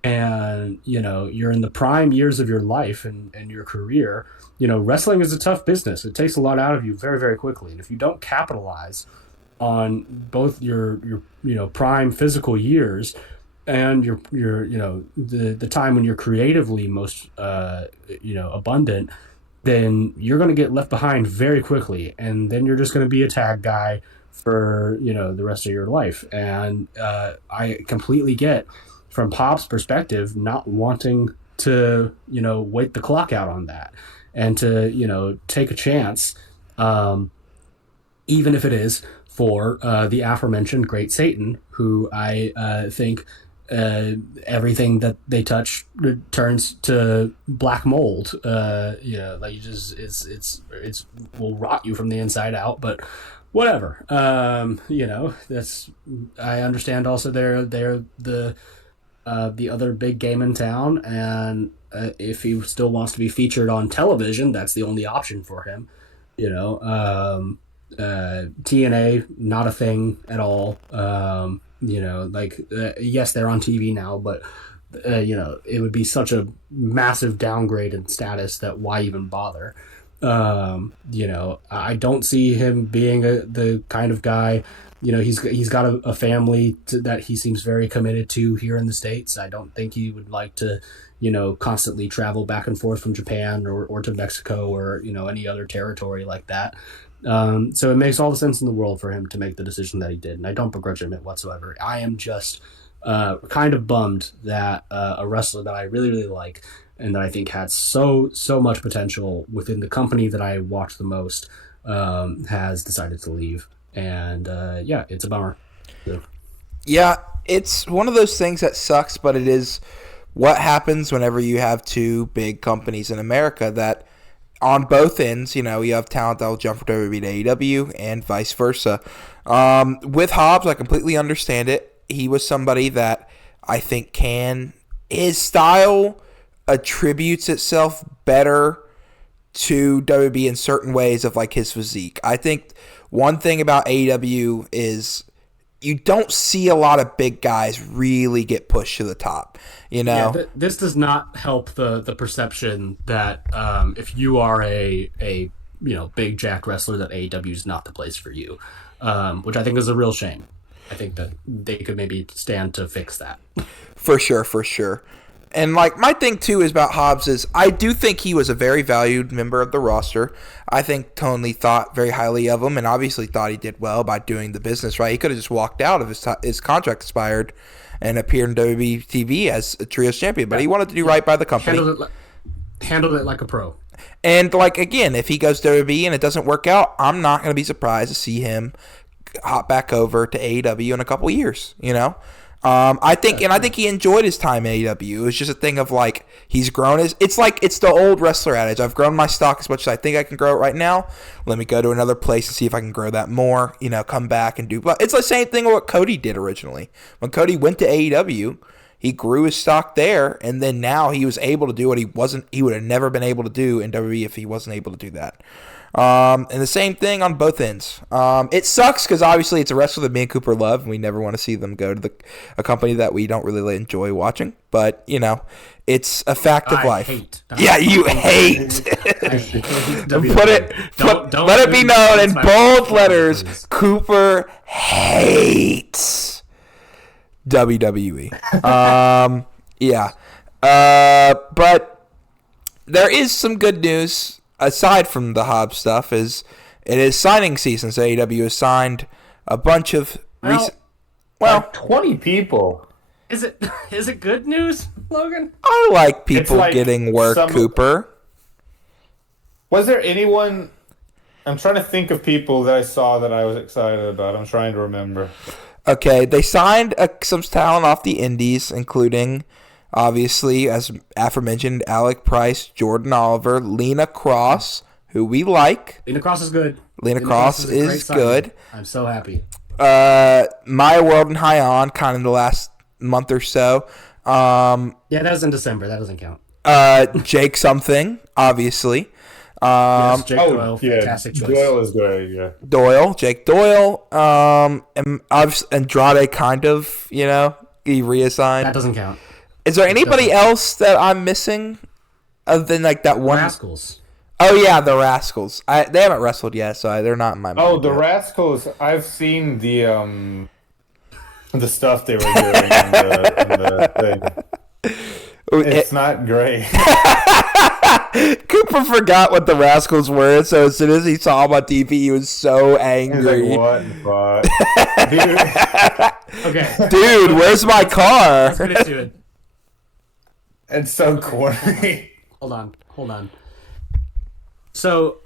and you're in the prime years of your life and your career. Wrestling is a tough business. It takes a lot out of you very, very quickly, and if you don't capitalize on both your prime physical years and your the time when you're creatively most abundant, then you're going to get left behind very quickly, and then you're just going to be a tag guy for the rest of your life. And I completely get from Pop's perspective, not wanting to, wait the clock out on that and to, take a chance, even if it is for the aforementioned Great Satan, who I think everything that they touch turns to black mold. Like you just it's will rot you from the inside out. But whatever. That's I understand. Also, they're the other big game in town, and if he still wants to be featured on television, that's the only option for him. TNA, not a thing at all. Yes, they're on TV now, but it would be such a massive downgrade in status that why even bother? I don't see him being the kind of guy. He's got a family that he seems very committed to here in the States. I don't think he would like to, constantly travel back and forth from Japan or to Mexico or, any other territory like that. So it makes all the sense in the world for him to make the decision that he did. And I don't begrudge him it whatsoever. I am just kind of bummed that a wrestler that I really, really like and that I think had so much potential within the company that I watch the most has decided to leave. And it's a bummer. So. Yeah, it's one of those things that sucks, but it is what happens whenever you have two big companies in America that on both ends, you have talent that will jump from WWE to AEW and vice versa. With Hobbs, I completely understand it. He was somebody that I think his style attributes itself better to WWE in certain ways of like his physique. I think one thing about AEW is you don't see a lot of big guys really get pushed to the top. Yeah, this does not help the perception that if you are a big jacked wrestler, that AEW is not the place for you, which I think is a real shame. I think that they could maybe stand to fix that. For sure. And like my thing too is about Hobbs is I do think he was a very valued member of the roster. I think Tony thought very highly of him and obviously thought he did well by doing the business right. He could have just walked out if his contract expired and appeared in WWE TV as a trios champion, but he wanted to do right by the company. Handled it like a pro. And like again, if he goes to WWE and it doesn't work out, I'm not going to be surprised to see him hop back over to AEW in a couple years. I think he enjoyed his time in AEW. It was just a thing of like he's grown it's the old wrestler adage. I've grown my stock as much as I think I can grow it right now. Let me go to another place and see if I can grow that more. Come back and do. It's the same thing with what Cody did originally. When Cody went to AEW, he grew his stock there, and then now he was able to do what he would have never been able to do in WWE if he wasn't able to do that. And the same thing on both ends. It sucks because obviously it's a wrestler that me and Cooper love, and we never want to see them go to a company that we don't really enjoy watching. But it's a fact of life. You hate. Let it be known in bold letters. Cooper hates WWE. But there is some good news. Aside from the Hobbs stuff, it is signing season. So AEW has signed a bunch of like 20 people. Is it good news, Logan? I like people getting work, Cooper. Was there anyone? I'm trying to think of people that I saw that I was excited about. I'm trying to remember. Okay, they signed some talent off the indies, including obviously, as aforementioned, Alec Price, Jordan Oliver, Lena Cross, who we like. Lena Cross is good. Lena Cross is good. I'm so happy. Maya World and High On, kind of in the last month or so. That was in December. That doesn't count. Jake something, obviously. Yes, Jake Doyle, fantastic choice. Doyle is great, yeah. Jake Doyle. And obviously Andrade kind of, he reassigned. That doesn't count. Is there anybody else that I'm missing other than like that one? Rascals. Oh yeah, the Rascals. They haven't wrestled yet, so they're not in my mind. Oh, the Rascals. I've seen the stuff they were doing in the thing. It's not great. Cooper forgot what the Rascals were, so as soon as he saw them on TV, he was so angry. He's like, what the fuck? Okay. Dude, where's my car? Let's get into it. It's so corny. Hold on. So,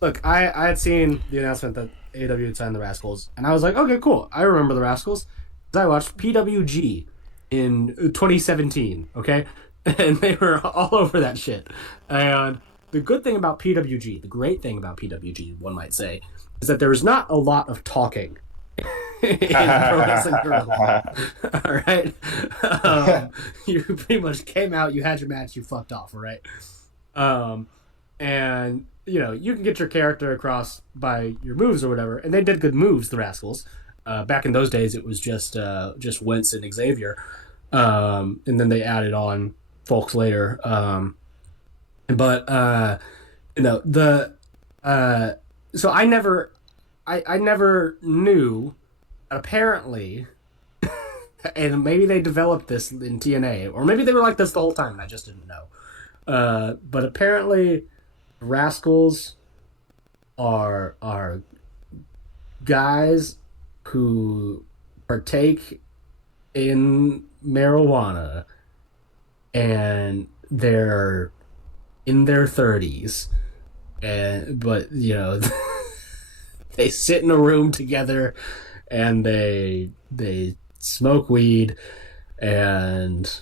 look, I had seen the announcement that AEW had signed the Rascals, and I was like, okay, cool. I remember the Rascals. I watched PWG in 2017, okay? And they were all over that shit. And the good thing about PWG, the great thing about PWG, one might say, is that there's not a lot of talking in Pro Wrestling Guerrilla. All right? You pretty much came out, you had your match, you fucked off, all right? And, you know, you can get your character across by your moves or whatever, and they did good moves, the Rascals. Back in those days, it was just Wentz and Xavier. And then they added on folks later. So I never knew, apparently, and maybe they developed this in TNA, or maybe they were like this the whole time and I just didn't know. But apparently Rascals are guys who partake in marijuana and they're in their 30s, but you know they sit in a room together and they smoke weed and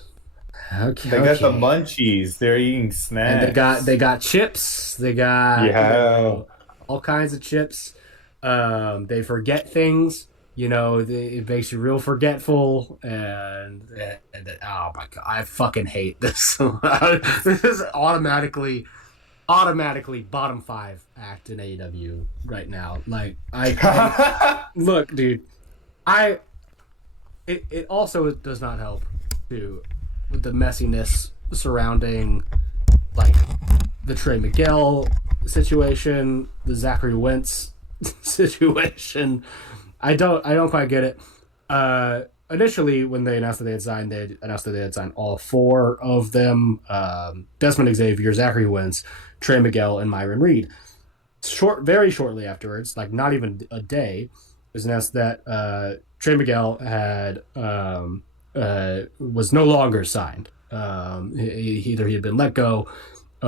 they got the munchies. They're eating snacks. And they got chips. They got all kinds of chips. They forget things. You know, it makes you real forgetful, and oh my god, I fucking hate this. This is automatically bottom 5 act in AEW right now. Like I look, dude, it also does not help too with the messiness surrounding like the Trey Miguel situation, the Zachary Wentz situation. I don't quite get it. Initially, when they announced that they had signed all 4 of them: Desmond Xavier, Zachary Wentz, Trey Miguel, and Myron Reed. Very shortly afterwards, like not even a day, it was announced that Trey Miguel had was no longer signed. Either he had been let go, he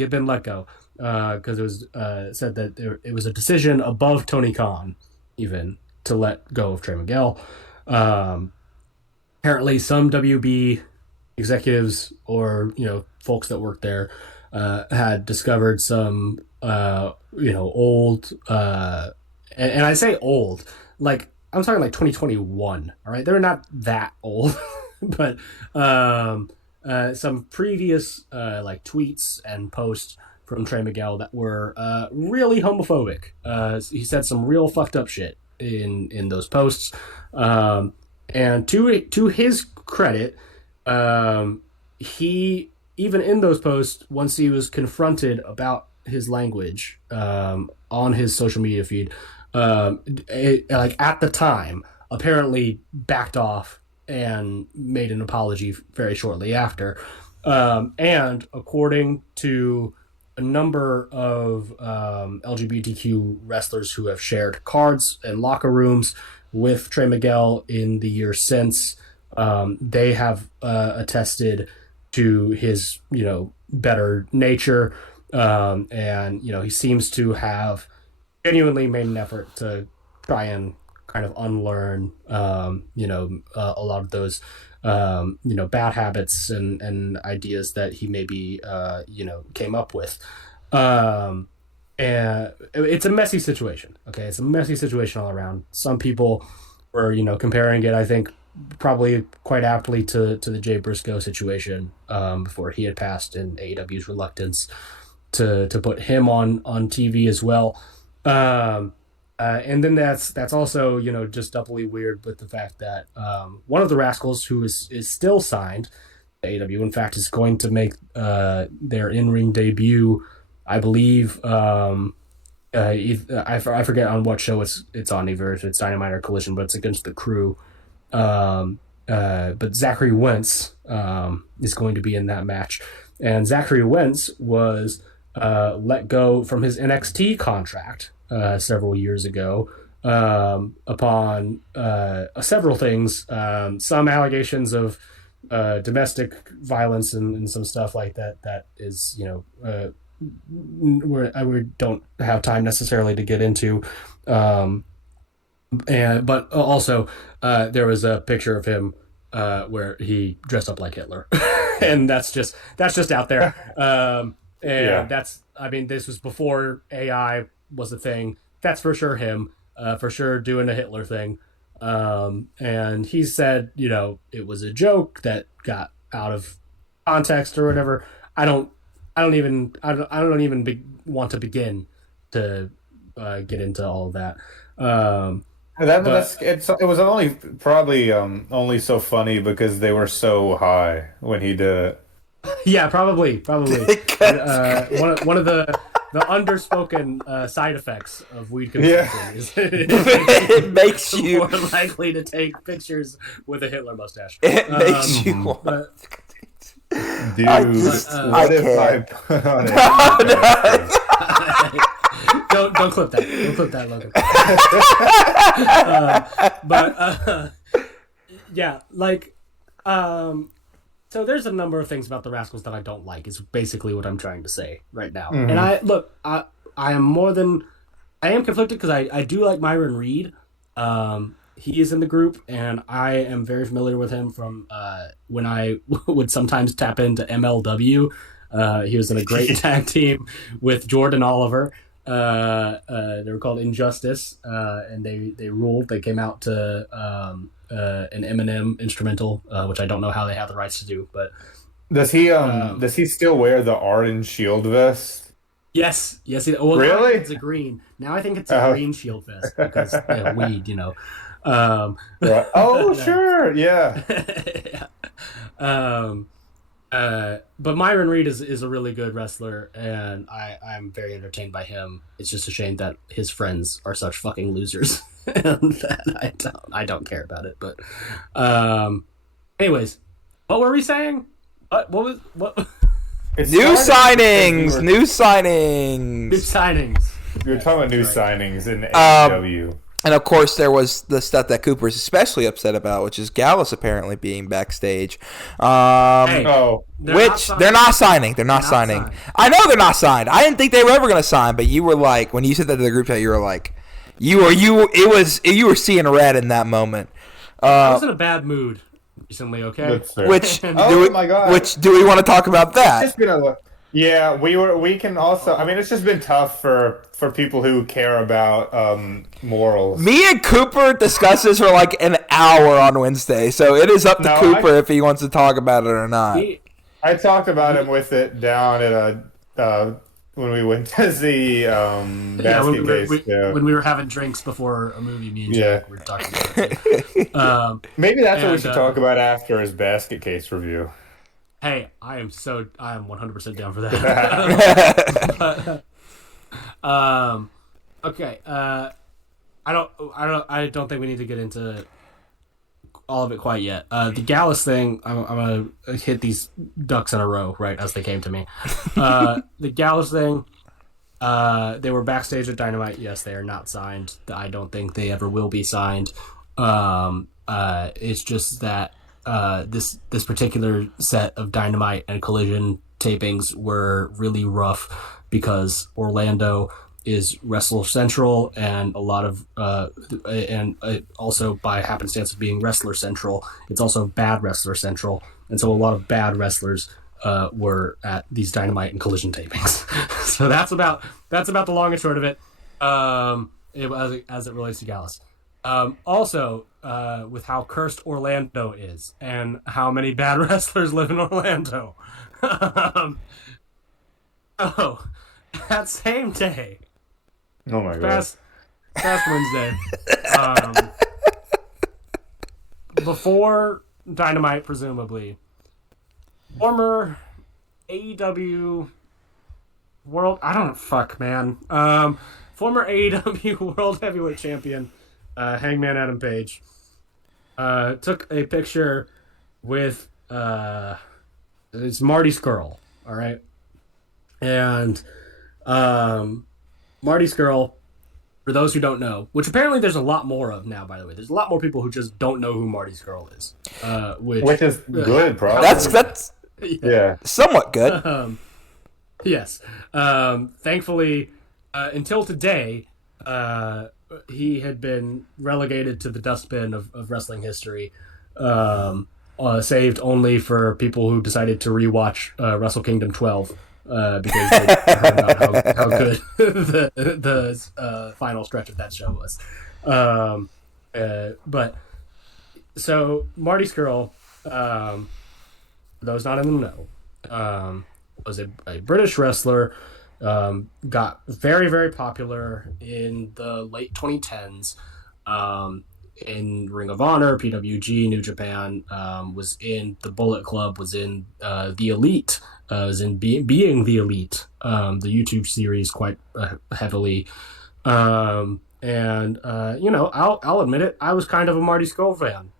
had been let go because it was said that it was a decision above Tony Khan even to let go of Trey Miguel. Apparently some WB executives or, you know, folks that worked there had discovered some, old, and I say old, like, I'm talking like 2021, all right? They're not that old, but some previous, like, tweets and posts from Trey Miguel that were really homophobic. He said some real fucked up shit in those posts. And to his credit, he, even in those posts, once he was confronted about his language on his social media feed, like at the time, apparently backed off and made an apology very shortly after. And according to a number of LGBTQ wrestlers who have shared cards and locker rooms with Trey Miguel in the years since, they have attested to his, you know, better nature, and, you know, he seems to have genuinely made an effort to try and kind of unlearn, a lot of those, bad habits and ideas that he maybe, came up with. And it's a messy situation. Okay. It's a messy situation all around. Some people were, comparing it, I think, probably quite aptly to the Jay Briscoe situation, before he had passed, and AEW's reluctance to put him on TV as well. And then that's also, just doubly weird with the fact that one of the Rascals, who is still signed to AEW, in fact, is going to make their in-ring debut, I believe. I forget on what show it's on, either if it's Dynamite or Collision, but it's against the Crew. But Zachary Wentz is going to be in that match, and Zachary Wentz was let go from his NXT contract several years ago upon several things, some allegations of domestic violence and some stuff like that. That is, we don't have time necessarily to get into. But also, there was a picture of him where he dressed up like Hitler, and that's just out there. That's, I mean, this was before AI was a thing. That's for sure him, for sure doing a Hitler thing. And he said, it was a joke that got out of context or whatever. I don't even want to begin to get into all of that. It was only so funny because they were so high when he did it. Yeah, probably. One of the underspoken side effects of weed consumption is it makes you more likely to take pictures with a Hitler mustache. It makes you want. Dude, I can't. put on it? Don't clip that. Don't clip that, Logan. Yeah, like, so there's a number of things about the Rascals that I don't like, is basically what I'm trying to say right now. Mm-hmm. And I am conflicted because I do like Myron Reed. He is in the group, and I am very familiar with him from when I would sometimes tap into MLW. He was in a great tag team with Jordan Oliver. They were called Injustice, and they ruled. They came out to an Eminem instrumental, which I don't know how they have the rights to do. But does he still wear the orange shield vest? Yes. Really? Now I think it's a green. Now I think it's a green shield vest because weed, Right. Oh, sure, yeah. But Myron Reed is a really good wrestler, and I'm very entertained by him. It's just a shame that his friends are such fucking losers, and that I don't care about it. But, anyways, what were we saying? What? New signings. New signings. We were talking about new signings in AEW. And of course, there was the stuff that Cooper's especially upset about, which is Gallus apparently being backstage. They're not signing. They're not signing. I know they're not signed. I didn't think they were ever going to sign, but you were like, when you said that to the group chat, you were like, you were seeing red in that moment. I was in a bad mood recently. Okay. My God. Which do we want to talk about that? It's just been we can also. I mean, it's just been tough for people who care about morals. Me and Cooper discussed this for like an hour on Wednesday, so it is up to Cooper if he wants to talk about it or not. I talked about him with it down at when we went to see Basket Case. When we were having drinks before a movie, me and Jack were talking about it. Maybe that's what we should talk about after his Basket Case review. Hey, I am 100% down for that. Okay. I don't think we need to get into all of it quite yet. The Gallus thing, I'm gonna hit these ducks in a row right as they came to me. The Gallus thing, they were backstage at Dynamite. Yes, they are not signed. I don't think they ever will be signed. It's just that this particular set of Dynamite and Collision tapings were really rough because Orlando is Wrestler Central, and a lot of also by happenstance of being Wrestler Central, it's also Bad Wrestler Central, and so a lot of bad wrestlers were at these Dynamite and Collision tapings. So that's about the long and short of it. As it relates to Gallus. Also, with how cursed Orlando is and how many bad wrestlers live in Orlando. That same day. Oh my God. Past Wednesday. Before Dynamite, presumably, former AEW World... former AEW World Heavyweight Champion, Hangman Adam Page, took a picture with it's Marty Scurll, all right? And Marty Scurll For those who don't know, which apparently there's a lot more of now, by the way. There's a lot more people who just don't know who Marty's Girl is. Which is good, bro. That's yeah. somewhat good. Yes. Thankfully, until today, he had been relegated to the dustbin of wrestling history, saved only for people who decided to rewatch Wrestle Kingdom 12. Because they heard about how good the final stretch of that show was. But so Marty's Girl, for those not in the know, was a British wrestler, got very, very popular in the late 2010s. In Ring of Honor, PWG, New Japan, was in the Bullet Club, was in the Elite, was in Being the Elite, the YouTube series quite heavily. And I'll admit it, I was kind of a Marty Scurll fan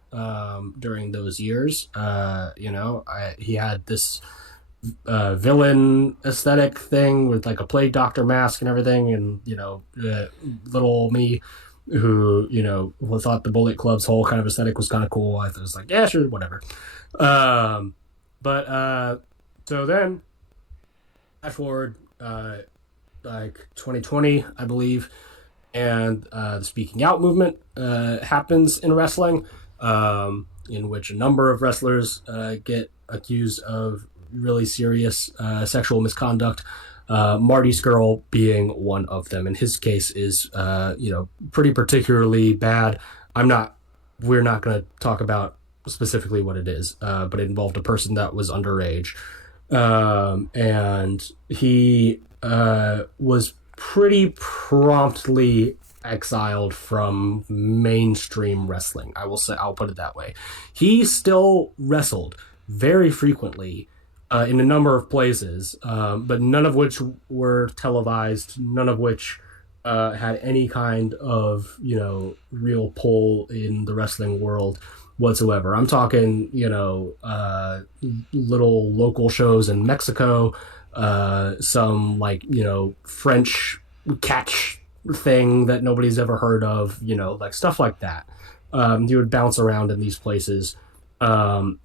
during those years. He had this villain aesthetic thing with like a plague doctor mask and everything, and little me who thought the Bullet Club's whole kind of aesthetic was kind of cool. I was like, yeah, sure, whatever. So then flash forward like 2020, I believe, and the speaking out movement happens in wrestling, in which a number of wrestlers get accused of really serious sexual misconduct. Marty Scurll being one of them, and his case is pretty particularly bad. We're not going to talk about specifically what it is, but it involved a person that was underage, and he was pretty promptly exiled from mainstream wrestling. I'll put it that way. He still wrestled very frequently in a number of places, but none of which were televised, none of which had any kind of, real pull in the wrestling world whatsoever. I'm talking, little local shows in Mexico, some French catch thing that nobody's ever heard of, like stuff like that. He would bounce around in these places. And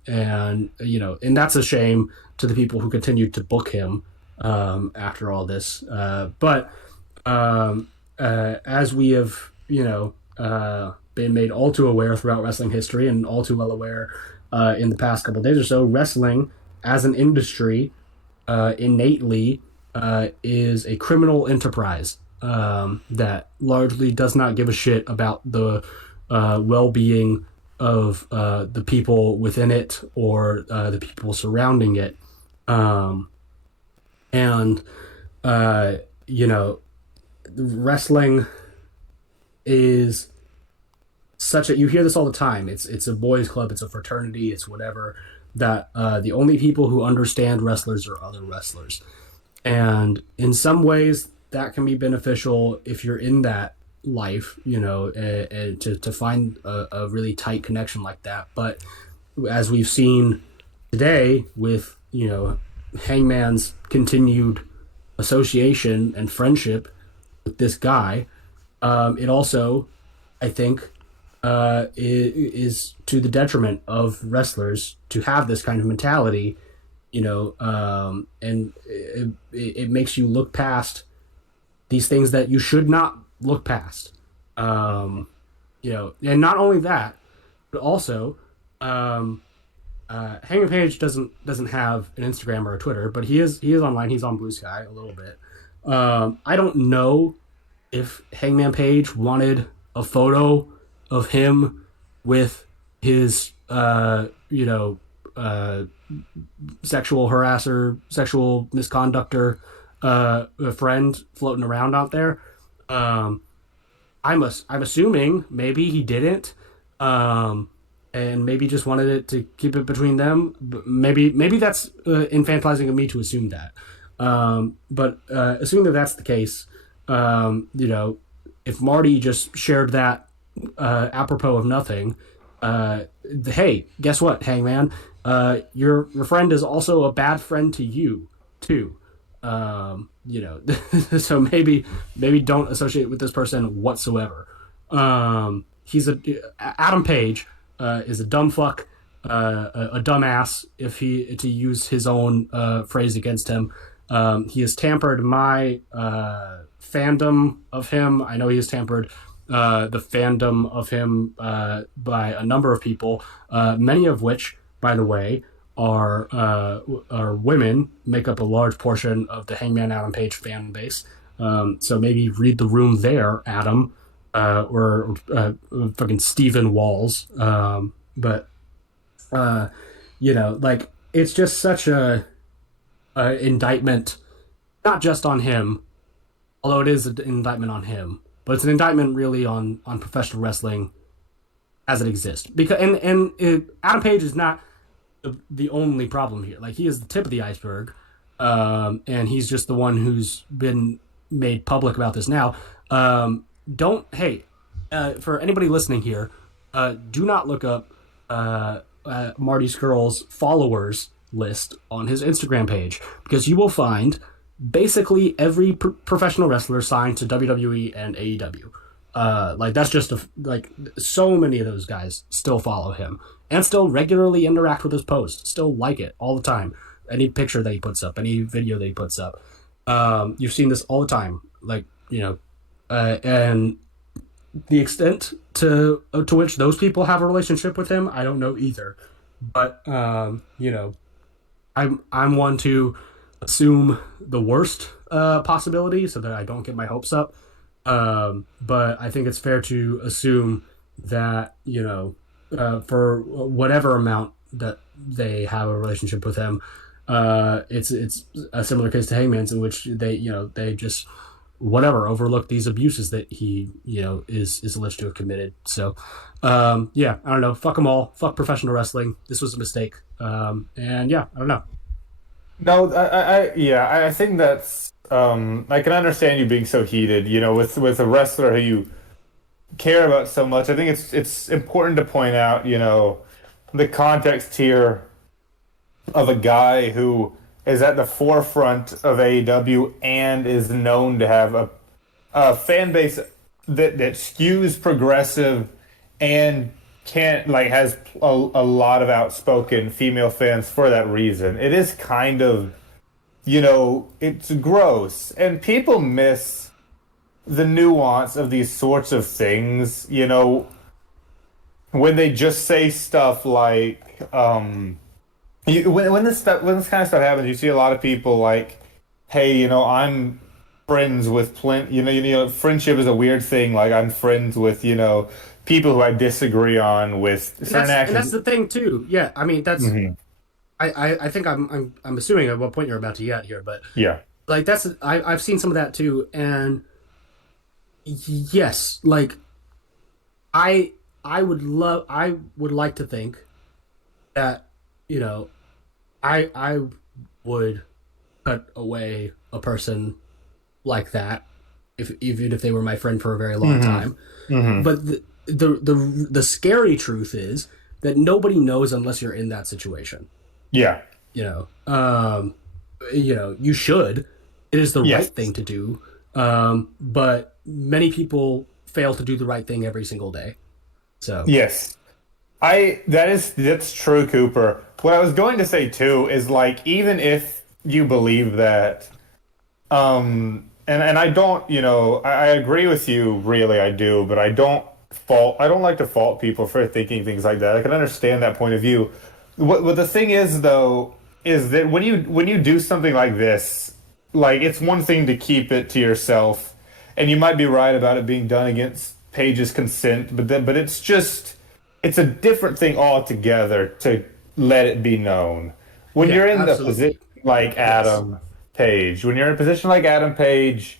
that's a shame to the people who continued to book him after all this. But as we have, been made all too aware throughout wrestling history, and all too well aware in the past couple of days or so, wrestling as an industry innately is a criminal enterprise that largely does not give a shit about the well-being of the people within it or the people surrounding it. Wrestling is such a, you hear this all the time. It's a boys club, it's a fraternity, it's whatever, that the only people who understand wrestlers are other wrestlers. And in some ways that can be beneficial if you're in that life, to find a really tight connection like that. But as we've seen today with, Hangman's continued association and friendship with this guy, it also, I think, is to the detriment of wrestlers to have this kind of mentality, and it makes you look past these things that you should not look past. And not only that, but also, Hangman Page doesn't have an Instagram or a Twitter, but he is online. He's on Blue Sky a little bit. I don't know if Hangman Page wanted a photo of him with his sexual harasser, sexual misconductor friend floating around out there. I'm assuming maybe he didn't, and maybe just wanted it to keep it between them. But maybe that's infantilizing of me to assume that. But assuming that that's the case, if Marty just shared that apropos of nothing, hey, guess what, Hangman? Your friend is also a bad friend to you too. You know, so maybe don't associate with this person whatsoever. He's Adam Page is a dumb fuck, a dumbass. If he to use his own phrase against him, he has tampered my fandom of him. I know he has tampered the fandom of him by a number of people, many of which, by the way, are women, make up a large portion of the Hangman Adam Page fan base. So maybe read the room there, Adam, or fucking Stephen Walls. But you know, like it's just such a indictment, not just on him, although it is an indictment on him, but it's an indictment really on professional wrestling as it exists. Because Adam Page is not the only problem here. Like he is the tip of the iceberg, and he's just the one who's been made public about this now. For anybody listening here, do not look up Marty Scurll's followers list on his Instagram page, because you will find basically every professional wrestler signed to WWE and AEW. Like that's just like so many of those guys still follow him and still regularly interact with his posts, still like it all the time. Any picture that he puts up, any video that he puts up. You've seen this all the time. Like, you know, and the extent to which those people have a relationship with him, I don't know either. But you know, I'm one to assume the worst possibility so that I don't get my hopes up. But I think it's fair to assume that, you know, for whatever amount that they have a relationship with him, it's a similar case to Hangman's, in which they just overlook these abuses that he, you know, is alleged to have committed. So yeah, I don't know, fuck them all, fuck professional wrestling, this was a mistake. And yeah, I don't know. No, I think that's I can understand you being so heated, you know, with a wrestler who you care about so much. I think it's important to point out, you know, the context here of a guy who is at the forefront of AEW and is known to have a fan base that skews progressive and can't has a lot of outspoken female fans for that reason. It is kind of, you know, it's gross, and people miss the nuance of these sorts of things, you know, when they just say stuff like when this kind of stuff happens, you see a lot of people like, hey, you know, I'm friends with friendship is a weird thing, like I'm friends with, you know, people who I disagree on with certain actions. And that's the thing too. Yeah, I mean that's Mm-hmm. I think I'm assuming at what point you're about to get here, but yeah, like that's I've seen some of that too, and yes, like I would like to think that, you know, I would cut away a person like that even if they were my friend for a very long time. Mm-hmm. But the scary truth is that nobody knows unless you're in that situation. Yeah. You know, you should. It is the right thing to do. But many people fail to do the right thing every single day. So yes, that's true, Cooper. What I was going to say too is, like, even if you believe that, and I don't, you know, I agree with you, really, I do, but I don't like to fault people for thinking things like that. I can understand that point of view. What the thing is, though, is that when you do something like this, like, it's one thing to keep it to yourself, and you might be right about it being done against Paige's consent, but it's a different thing altogether to let it be known. When you're in the position like Adam Page, when you're in a position like Adam Page,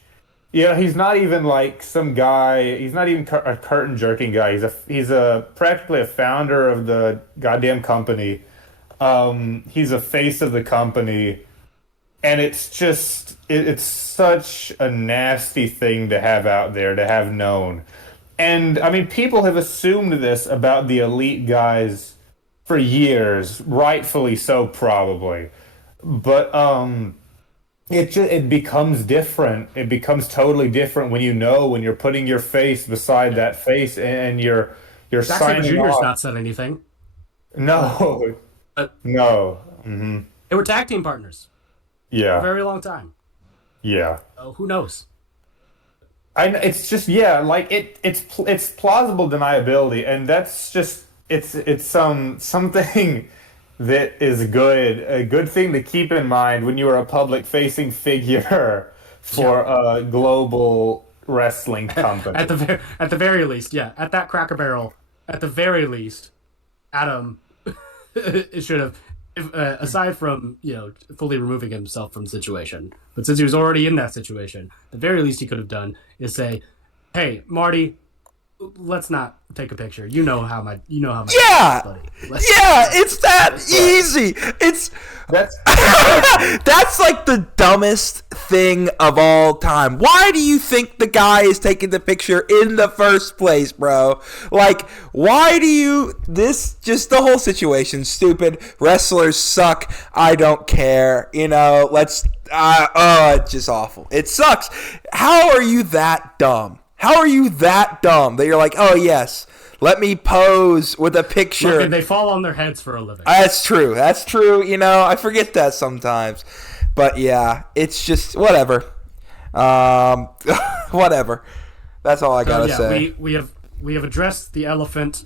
you know, he's not even like some guy. He's not even a curtain jerking guy. He's practically a founder of the goddamn company. He's a face of the company, and it's just it's such a nasty thing to have out there, to have known. And I mean, people have assumed this about the elite guys for years, rightfully so, probably. But it becomes different. It becomes totally different when when you're putting your face beside that face and you're Zack Sabre signing Jr.'s off. not said anything. No, Uh, no. Hmm. they were tag team partners for a Yeah, very long time. yeah. Who knows? It's just yeah, like it's plausible deniability, and that's just it's something that is a good thing to keep in mind when you are a public facing figure for a global wrestling company. At the very least, yeah. At that Cracker Barrel, at the very least, Adam it should have, aside from fully removing himself from the situation, but since he was already in that situation, the very least he could have done is say, "Hey, Marty, let's not take a picture. You know how my Yeah, buddy. yeah, it's that easy. It's That's that's like the dumbest thing of all time. Why do you think the guy is taking the picture in the first place, bro? Like, why do you? Just the whole situation stupid. Wrestlers suck. I don't care. Let's. It's just awful. It sucks. How are you that dumb? How are you that dumb that you're like, oh yes, let me pose with a picture? Look, and they fall on their heads for a living. That's true. That's true. I forget that sometimes. But yeah, it's just whatever. Whatever. That's all I gotta say. We have addressed the elephant.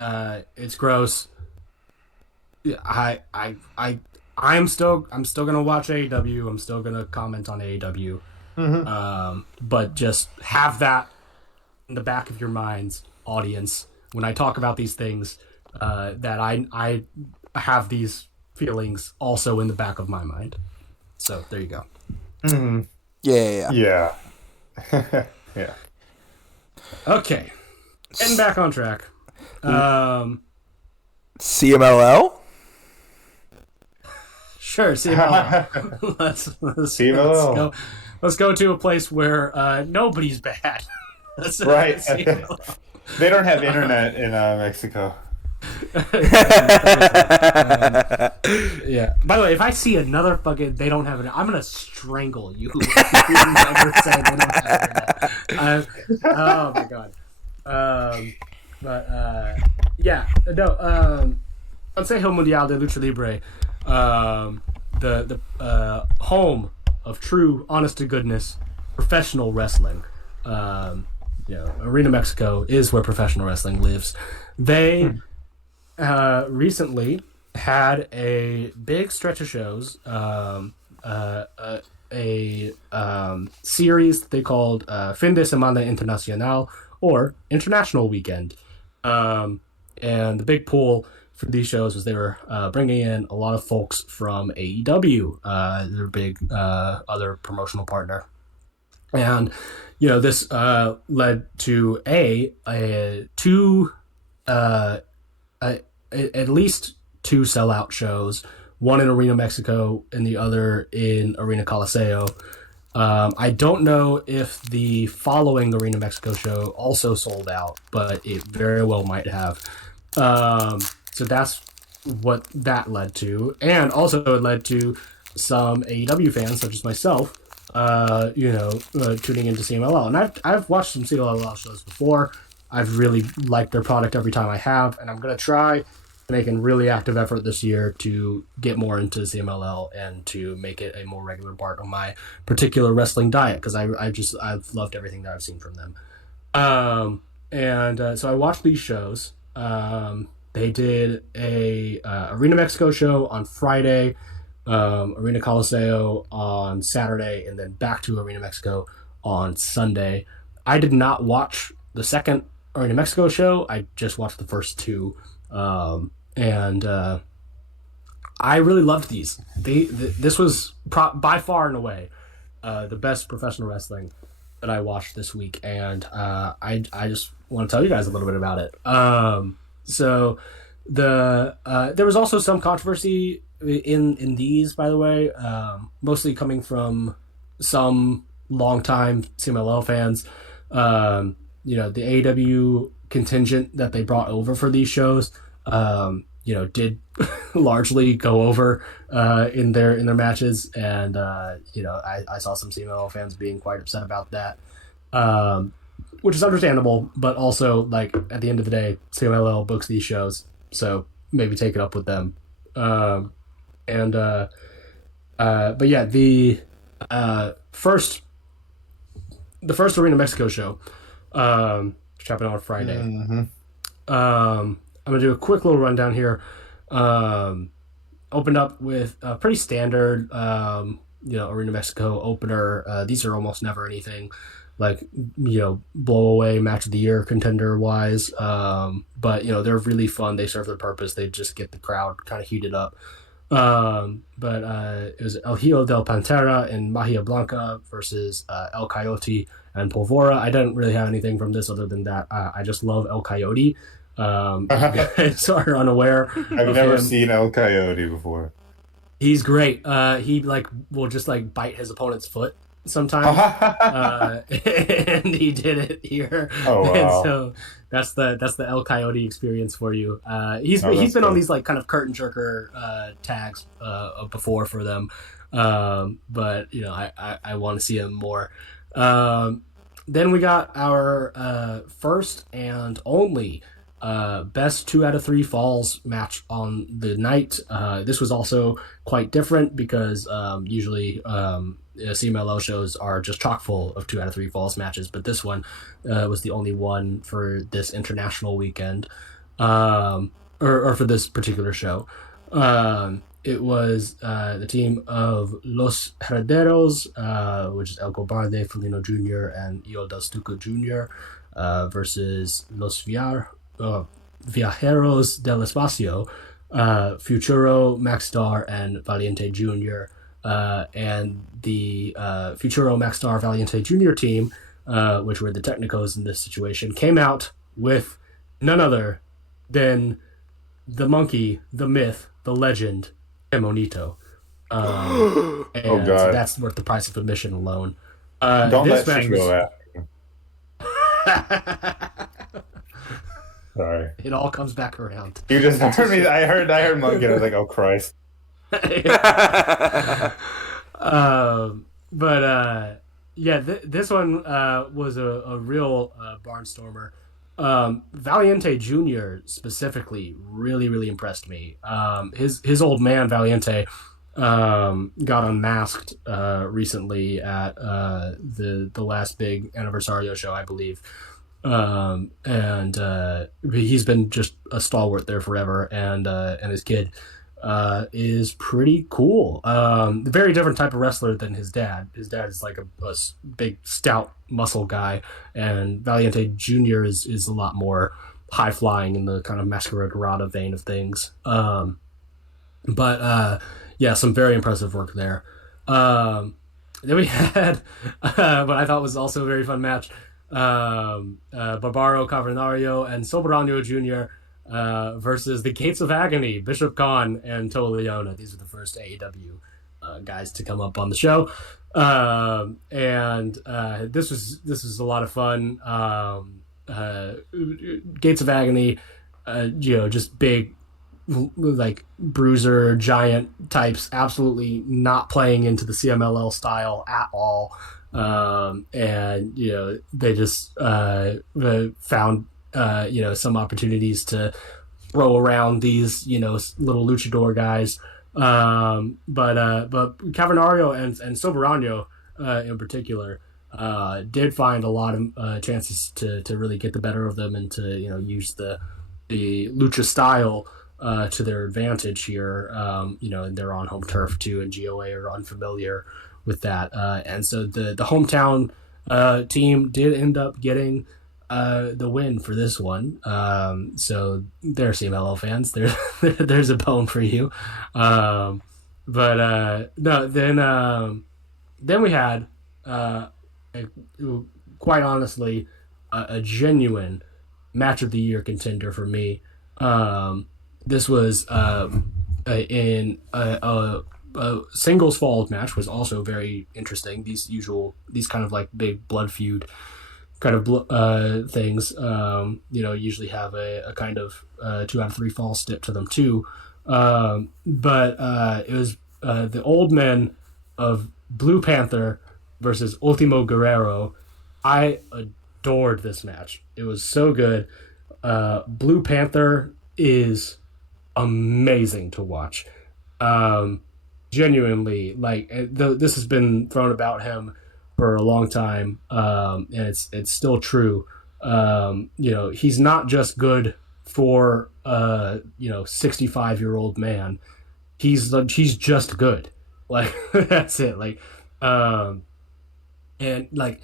It's gross. I'm still gonna watch AEW. I'm still gonna comment on AEW. mm-hmm. But just have that in the back of your minds, audience, when I talk about these things, that I have these feelings also in the back of my mind. So there you go. Mm-hmm. Yeah. Yeah. Yeah. Okay, getting back on track. CMLL? Sure, CMLL. let's CMLL. Let's go to a place where nobody's bad. Right. They don't have internet in Mexico. Yeah. By the way, if I see another fucking they don't have it, I'm gonna strangle you. You never say they don't have internet. Oh my god. Yeah. No. Consejo Mundial de Lucha Libre, the home of true, honest to goodness professional wrestling. Arena Mexico is where professional wrestling lives. They recently had a big stretch of shows, a series they called Fin de Semana Internacional, or International Weekend. And the big pull for these shows was they were bringing in a lot of folks from AEW, their big other promotional partner. And this led to at least two sellout shows, one in Arena Mexico and the other in Arena Coliseo. I don't know if the following Arena Mexico show also sold out, but it very well might have. So that's what that led to. And also it led to some AEW fans, such as myself, tuning into CMLL. And I've watched some CMLL shows before. I've really liked their product every time I have, and I'm going to try to make a really active effort this year to get more into CMLL and to make it a more regular part of my particular wrestling diet, because I've loved everything that I've seen from them. So I watched these shows. They did a Arena Mexico show on Friday, Arena Coliseo on Saturday, and then back to Arena Mexico on Sunday. I did not watch the second Arena Mexico show. I just watched the first two. And I really loved these. This was by far and away the best professional wrestling that I watched this week, and I just want to tell you guys a little bit about it. So there was also some controversy in these, by the way, mostly coming from some longtime CMLL fans. The AEW contingent that they brought over for these shows, did largely go over in their matches, and I saw some CMLL fans being quite upset about that, which is understandable, but also like at the end of the day, CMLL books these shows, so maybe take it up with them. But yeah, the first Arena Mexico show, which happened on Friday. Mm-hmm. I'm gonna do a quick little rundown here. Opened up with a pretty standard, Arena Mexico opener. These are almost never anything like, blow away match of the year contender wise. But they're really fun. They serve their purpose. They just get the crowd kind of heated up. But it was El Hijo del Pantera and Magia Blanca versus El Coyote and Polvora. I didn't really have anything from this other than that I just love El Coyote. Guys are unaware. I've never seen El Coyote before. He's great. He will just bite his opponent's foot sometimes, and he did it here. Oh wow! And so that's the El Coyote experience for you. He's been on these kind of curtain jerker tags before for them, but I want to see him more. Then we got our first and only best 2 out of 3 falls match on the night. This was also quite different because usually CMLL shows are just chock full of 2 out of 3 falls matches, but this one was the only one for this international weekend, or for this particular show. It was the team of Los Herederos, which is El Cobarde, Felino Jr., and Io del Stuco Jr., versus Los Viajeros del Espacio, Futuro, Maxstar, and Valiente Jr. And the Futuro, Maxstar, Valiente Jr. team, which were the Technicos in this situation, came out with none other than the monkey, the myth, the legend, Emonito. And oh God, that's worth the price of admission alone. Don't let Shingo after. Sorry. It all comes back around. You just heard me. I heard monkey. I was like, oh Christ. This one was a real barnstormer. Valiente Jr. specifically really impressed me. His old man Valiente got unmasked recently at the last big Anniversario show, I believe. And he's been just a stalwart there forever, and his kid is pretty cool. Very different type of wrestler than his dad. His dad is like a big stout muscle guy, and Valiente Jr. is a lot more high flying in the kind of Masquerade vein of things. Some very impressive work there. Then we had what I thought was also a very fun match. Barbaro Cavernario and Soberano Jr. Versus the Gates of Agony, Bishop Khan and Toa Leona. These are the first AEW guys to come up on the show, and this was a lot of fun. Gates of Agony, just big, like bruiser giant types, absolutely not playing into the CMLL style at all. And they just found some opportunities to throw around these little luchador guys, but Cavernario and Soberano in particular did find a lot of chances to really get the better of them and to use the lucha style to their advantage here. They're on home turf too, and GOA are unfamiliar with that, and so the hometown team did end up getting the win for this one. So they're CMLL fans. There's a bone for you. Then we had quite honestly a genuine match of the year contender for me. This was in a singles falls match was also very interesting. These kind of like big blood feud kind of things, usually have a kind of 2 out of 3 fall stip to them too. But it was the old men of Blue Panther versus Ultimo Guerrero. I adored this match. It was so good. Blue Panther is amazing to watch. Genuinely, like, this has been thrown about him for a long time, and it's still true. He's not just good for 65-year-old man. He's just good. Like, that's it. Like, and like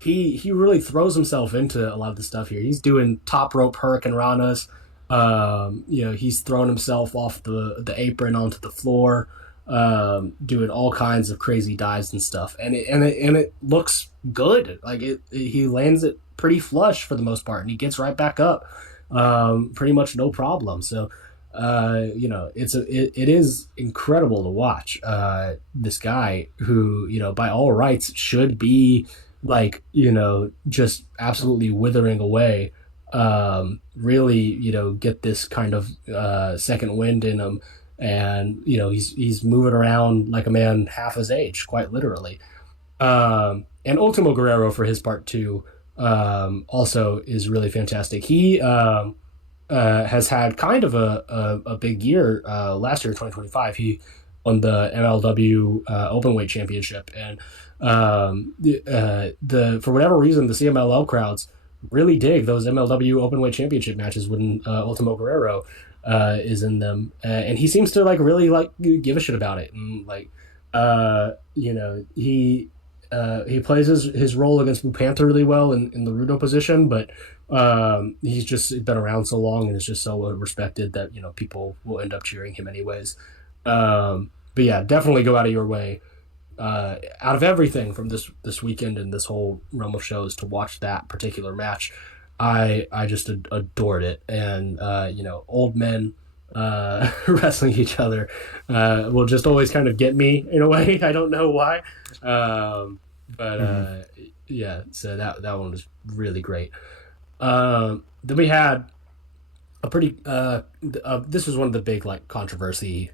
he really throws himself into a lot of the stuff here. He's doing top rope Hurricane Ranas. He's throwing himself off the apron onto the floor, doing all kinds of crazy dives and stuff, and it looks good. Like, he lands it pretty flush for the most part, and he gets right back up, pretty much no problem. So, it is incredible to watch this guy who, by all rights should be like, just absolutely withering away. Really, get this kind of second wind in him. And he's moving around like a man half his age, quite literally. And Ultimo Guerrero, for his part too, also is really fantastic. He has had kind of a big year last year, 2025. He won the MLW Openweight Championship, and for whatever reason, the CMLL crowds really dig those MLW Openweight Championship matches when Ultimo Guerrero is in them, and he seems to really give a shit about it, and he plays his role against Blue Panther really well in the Rudo position, but he's just been around so long and is just so respected that people will end up cheering him anyways. But yeah, definitely go out of your way, out of everything from this weekend and this whole realm of shows, to watch that particular match. I just adored it, and old men wrestling each other will just always kind of get me in a way. I don't know why, yeah. So that one was really great. Then we had a pretty. This was one of the big controversy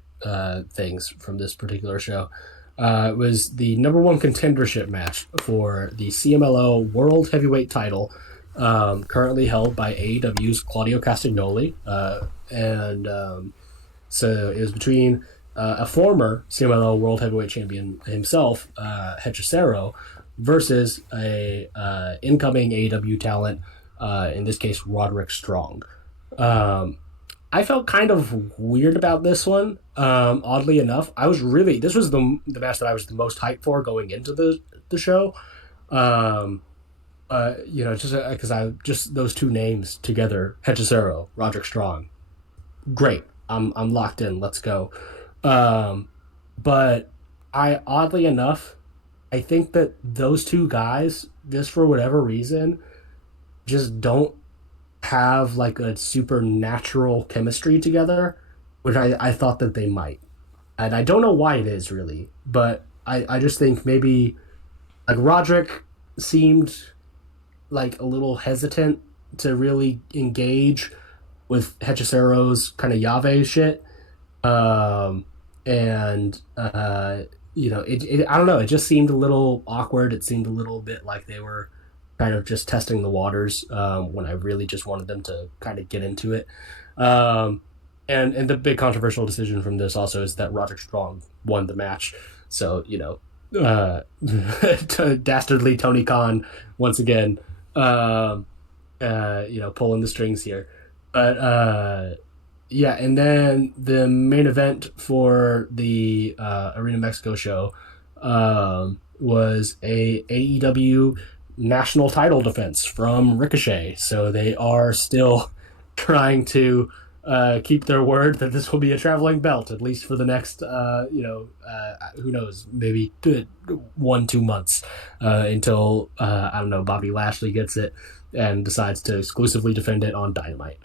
things from this particular show. It was the number 1 contendership match for the CMLL World Heavyweight Title. Currently held by AEW's Claudio Castagnoli, so it was between a former CMLL World Heavyweight Champion himself, Hechicero, versus a incoming AEW talent, in this case Roderick Strong. I felt kind of weird about this one. Oddly enough, this was the match that I was the most hyped for going into the show. Just because those two names together, Hechicero, Roderick Strong, great. I'm locked in. Let's go. But oddly enough, I think that those two guys, just for whatever reason, just don't have a supernatural chemistry together, which I thought that they might. And I don't know why it is really, but I just think maybe Roderick seemed a little hesitant to really engage with Hechicero's kind of Yahweh shit. I don't know, it just seemed a little awkward. It seemed a little bit like they were kind of just testing the waters, when I really just wanted them to kind of get into it. And the big controversial decision from this also is that Roderick Strong won the match. So, dastardly Tony Khan once again, pulling the strings here. But yeah, and then the main event for the Arena Mexico show was a AEW national title defense from Ricochet. So they are still trying to keep their word that this will be a traveling belt, at least for the next who knows, maybe 1-2 months, until I don't know, Bobby Lashley gets it and decides to exclusively defend it on Dynamite.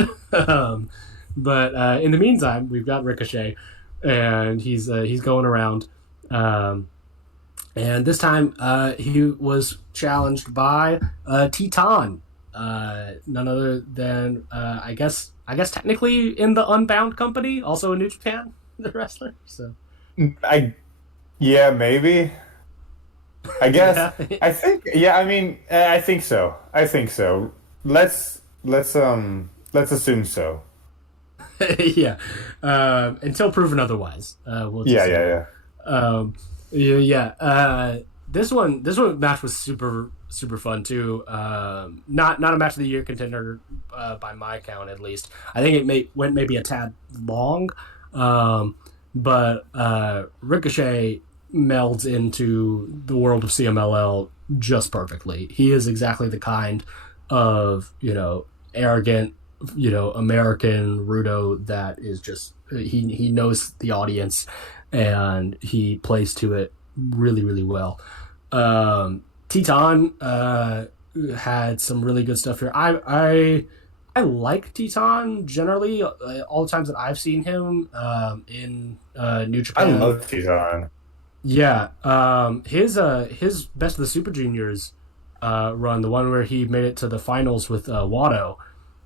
But in the meantime, we've got Ricochet, and he's going around And this time, he was challenged by Titan, none other than technically in the Unbound company, also in New Japan, the wrestler. So I yeah, maybe. I guess. yeah, I think. Yeah. I mean, I think so. I think so. Let's assume so. yeah. Until proven otherwise, we'll Yeah. just say Yeah. that. Yeah. Um, yeah, yeah. This one match was super super fun too. Not a match of the year contender by my count at least. I think went maybe a tad long, um, but Ricochet melds into the world of CMLL just perfectly. He is exactly the kind of arrogant American Rudo that is just he knows the audience and he plays to it really really well. Teton had some really good stuff here. I like Teton generally. All the times that I've seen him in New I Japan. love Titan. Yeah, his Best of the Super Juniors run, the one where he made it to the finals with Watto.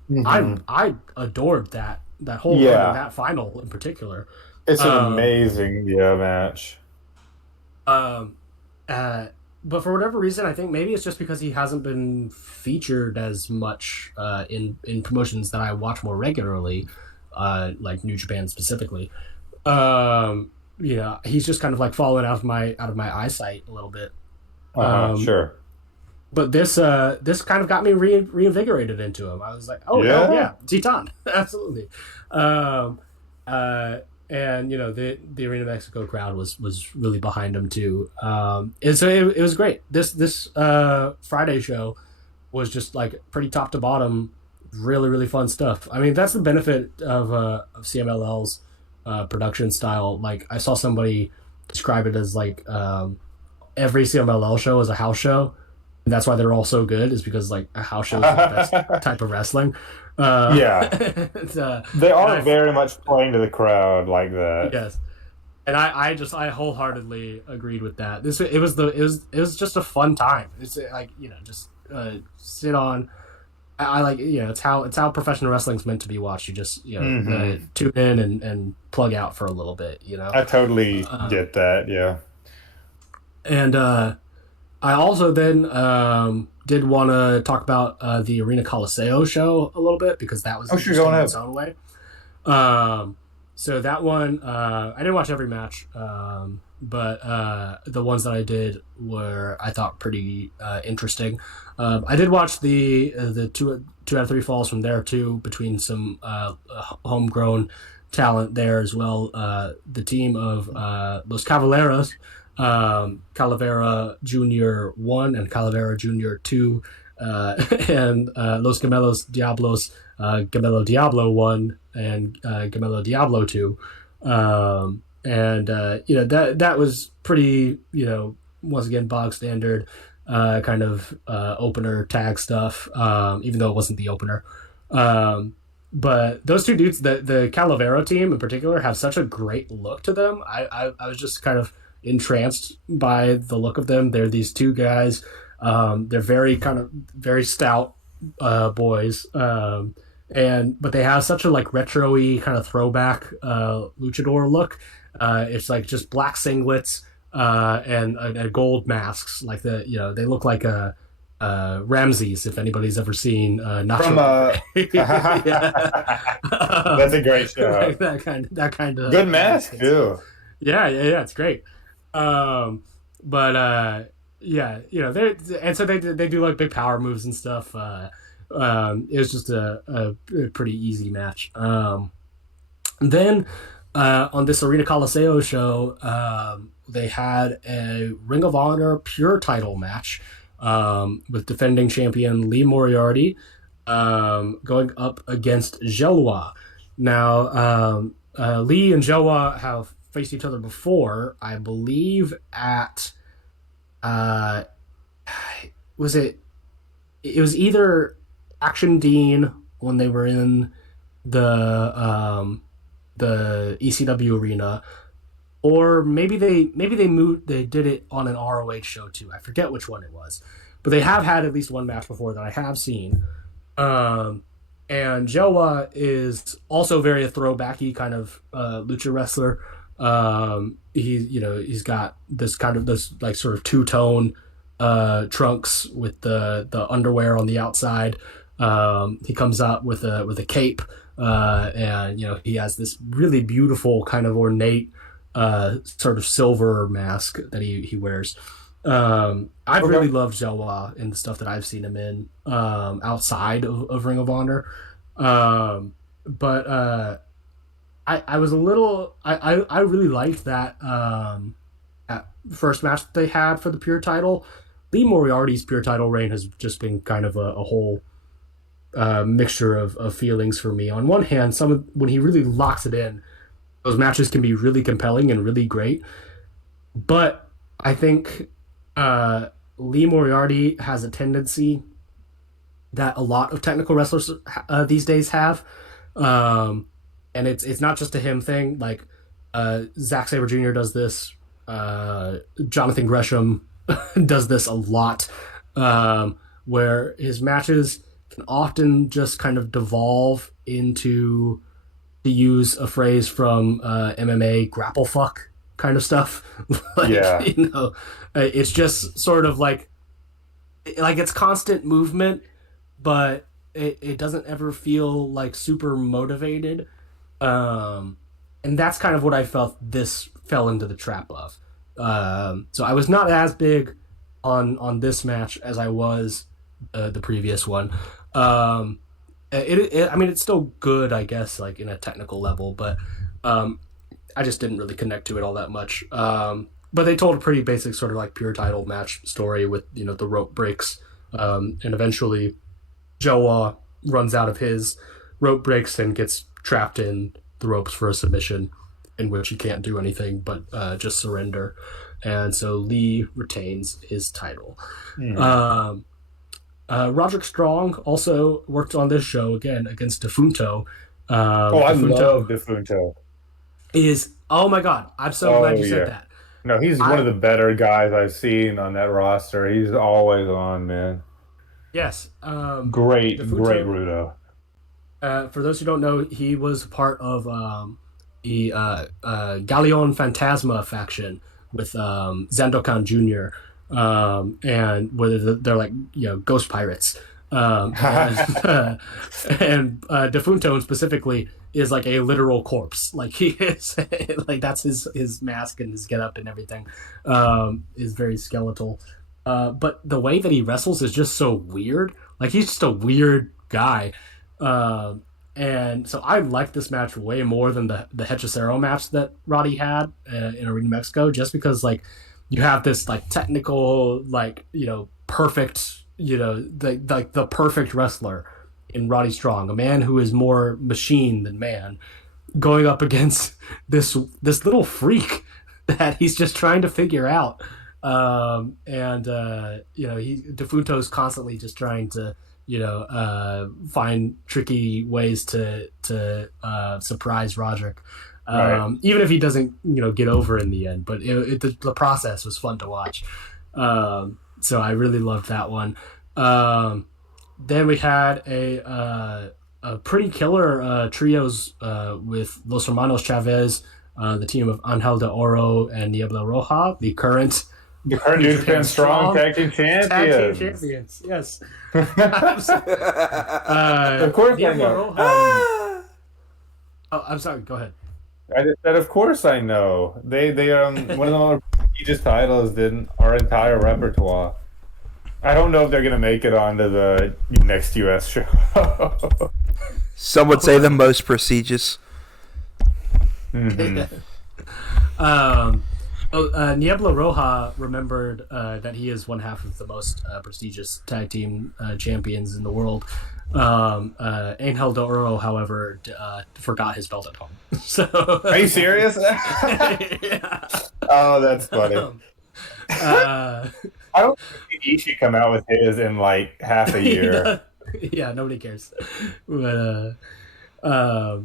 Hmm. I adored that whole run and Yeah. that final in particular. It's an Um, amazing match. um, uh, but for whatever reason, I think maybe it's just because he hasn't been featured as much in promotions that I watch more regularly, like New Japan specifically. Um, he's just kind of like fallen out of my eyesight a little bit. Uh-huh. Um, Sure. but this kind of got me reinvigorated into him. I was like, oh hell Yeah. yeah, Titan, absolutely. Um, uh, and the Arena Mexico crowd was really behind him too. And so it was great. This Friday show was just like pretty top to bottom, really really fun stuff. I mean, that's the benefit of CMLL's production style. Like I saw somebody describe it as like every CMLL show is a house show, and that's why they're all so good. Is because like a house show is the best type of wrestling. Yeah. It's, They and are very much playing to the crowd like that. yes, and I wholeheartedly agreed with that. It was just a fun time. It's like just sit on. I like it's how professional wrestling's meant to be watched. You just tune in and plug out for a little bit. I totally get that. Yeah. And I also then did want to talk about the Arena Coliseo show a little bit because that was Oh, sure, interesting go in ahead. its own way. So that one, I didn't watch every match, but the ones that I did were I thought pretty interesting. I did watch the two out of three falls from there too, between some homegrown talent there as well. The team of Los Cavaleros, Calavera Junior 1 and Calavera Junior 2, and Los Gemelos Diablos, Gemelo Diablo 1 and Gemelo Diablo 2. That was pretty, once again, bog standard kind of opener tag stuff, even though it wasn't the opener. But those two dudes, the Calavera team in particular, have such a great look to them. I was just kind of entranced by the look of them. They're these two guys. They're very stout boys. But they have such a like retro-y kind of throwback luchador look. It's like just black singlets and gold masks. Like they look like a Ramses, if anybody's ever seen Nacho. From Yeah. That's a great show. Like that kind of Good mask too. Yeah, it's great. But yeah, they and so they do like big power moves and stuff. It was just a pretty easy match. Then on this Arena Coliseo show, they had a Ring of Honor Pure title match with defending champion Lee Moriarty going up against Jelwa. Now, Lee and Jelwa have faced each other before, I believe, at was it? It was either Action Dean when they were in the ECW arena, or maybe they did it on an ROH show too. I forget which one it was, but they have had at least one match before that I have seen. And Joa is also very a throwbacky kind of lucha wrestler. He's got this like sort of two-tone trunks with the underwear on the outside. He comes out with a cape, and he has this really beautiful kind of ornate sort of silver mask that he wears. I've really loved Joa in the stuff that I've seen him in outside of Ring of Honor. But I was a little I really liked that first match that they had for the pure title. Lee Moriarty's pure title reign has just been kind of a whole mixture of feelings for me. On one hand, when he really locks it in, those matches can be really compelling and really great. But I think Lee Moriarty has a tendency that a lot of technical wrestlers these days have, and it's not just a him thing. Like Zack Sabre Jr. does this, Jonathan Gresham does this a lot, where his matches can often just kind of devolve into, to use a phrase from MMA, grapple fuck kind of stuff. It's just sort of like it's constant movement, but it doesn't ever feel like super motivated. And that's kind of what I felt this fell into the trap of. So I was not as big on this match as I was the previous one. It's still good, I guess, like in a technical level, but I just didn't really connect to it all that much. But they told a pretty basic sort of like pure title match story with, the rope breaks. And eventually Joa runs out of his rope breaks and gets trapped in the ropes for a submission in which he can't do anything but just surrender. And so Lee retains his title. Mm. Roderick Strong also worked on this show again against Defunto. I love Defunto. Oh my God, I'm so glad you said that. No, he's one of the better guys I've seen on that roster. He's always on, man. Yes. Great Rudo. For those who don't know, he was part of the Galeon Fantasma faction with Zandokan Jr., and whether they're like ghost pirates, and Defunto specifically is like a literal corpse. Like he is like that's his mask and his getup and everything is very skeletal. But the way that he wrestles is just so weird. Like he's just a weird guy. And so I liked this match way more than the Hechicero match that Roddy had in Arena Mexico, just because like you have this like technical, like, perfect, the perfect wrestler in Roddy Strong, a man who is more machine than man, going up against this little freak that he's just trying to figure out. Defunto's constantly just trying to, find tricky ways to surprise Roderick. Right. Even if he doesn't, get over in the end, but the process was fun to watch. So I really loved that one. Then we had a pretty killer trios with Los Hermanos Chavez, the team of Angel de Oro and Niebla Roja, the current New Japan Strong Tag Team Champions. Yes. Of course I know. I'm sorry, go ahead. I just said, of course I know. They one of the more prestigious titles in our entire repertoire. I don't know if they're going to make it onto the next US show. Some would say the most prestigious. Mm-hmm. Niebla Roja remembered that he is one half of the most prestigious tag team champions in the world. Angel de Oro, however, forgot his belt at home. So, are you serious? Yeah. Oh, that's funny. I don't think Ishii come out with his in like half a year. Yeah, nobody cares. But yeah,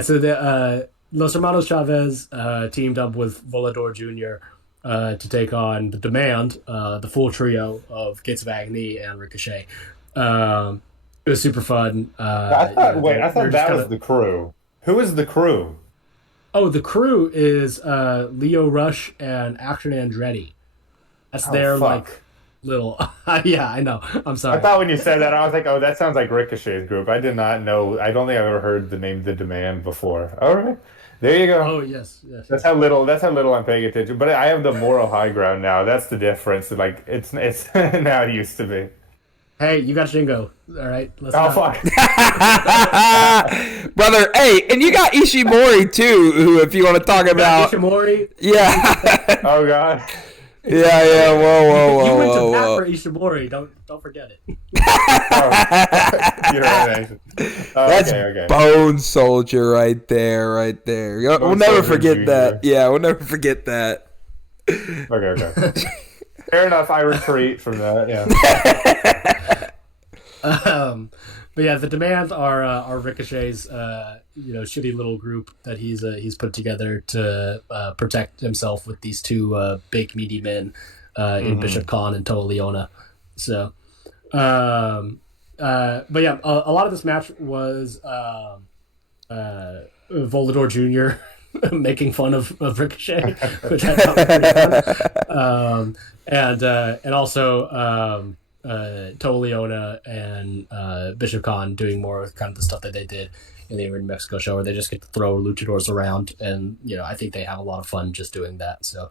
so Los Hermanos Chavez teamed up with Volador Jr. To take on the Demand, the full trio of Gates of Agony and Ricochet. It was super fun. I thought. Wait, I thought that was kinda... the crew. Who is the crew? Oh, the crew is Leo Rush and Action Andretti. That's their like little. Yeah, I know. I'm sorry. I thought when you said that, I was like, oh, that sounds like Ricochet's group. I did not know. I don't think I've ever heard the name The Demand before. All right. There you go. Oh yes. That's how little I'm paying attention. But I have the moral high ground now. That's the difference. Like it's now it used to be. Hey, you got Shingo. All right. Fuck. Brother, hey, and you got Ishimori too, who if you want to talk about Ishimori. Yeah. Oh god. Yeah. Whoa. You went to bat for Ishimori. Don't forget it. You're right. That's okay. Bone Soldier right there. We'll never forget that. Yeah, we'll never forget that. Okay. Fair enough. I retreat from that. Yeah. But yeah, the Demand are Ricochet's shitty little group that he's put together to protect himself with these two big meaty men in Bishop Khan and Toa Leona. So, but yeah, a lot of this match was Volador Jr. making fun of Ricochet, which I thought was pretty fun. And also Toa Leona and Bishop Khan doing more of kind of the stuff that they did in the Arena Mexico show, where they just get to throw luchadors around, and I think they have a lot of fun just doing that. So,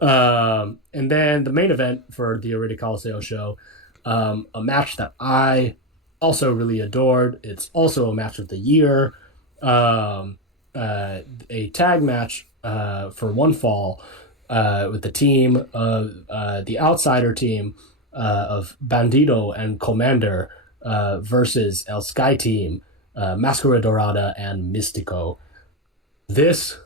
and then the main event for the Arena Coliseo show, a match that I also really adored. It's also a match of the year, a tag match for one fall with the team of the Outsider team of Bandido and Commander versus El Sky Team, Mascara Dorada and Mystico. This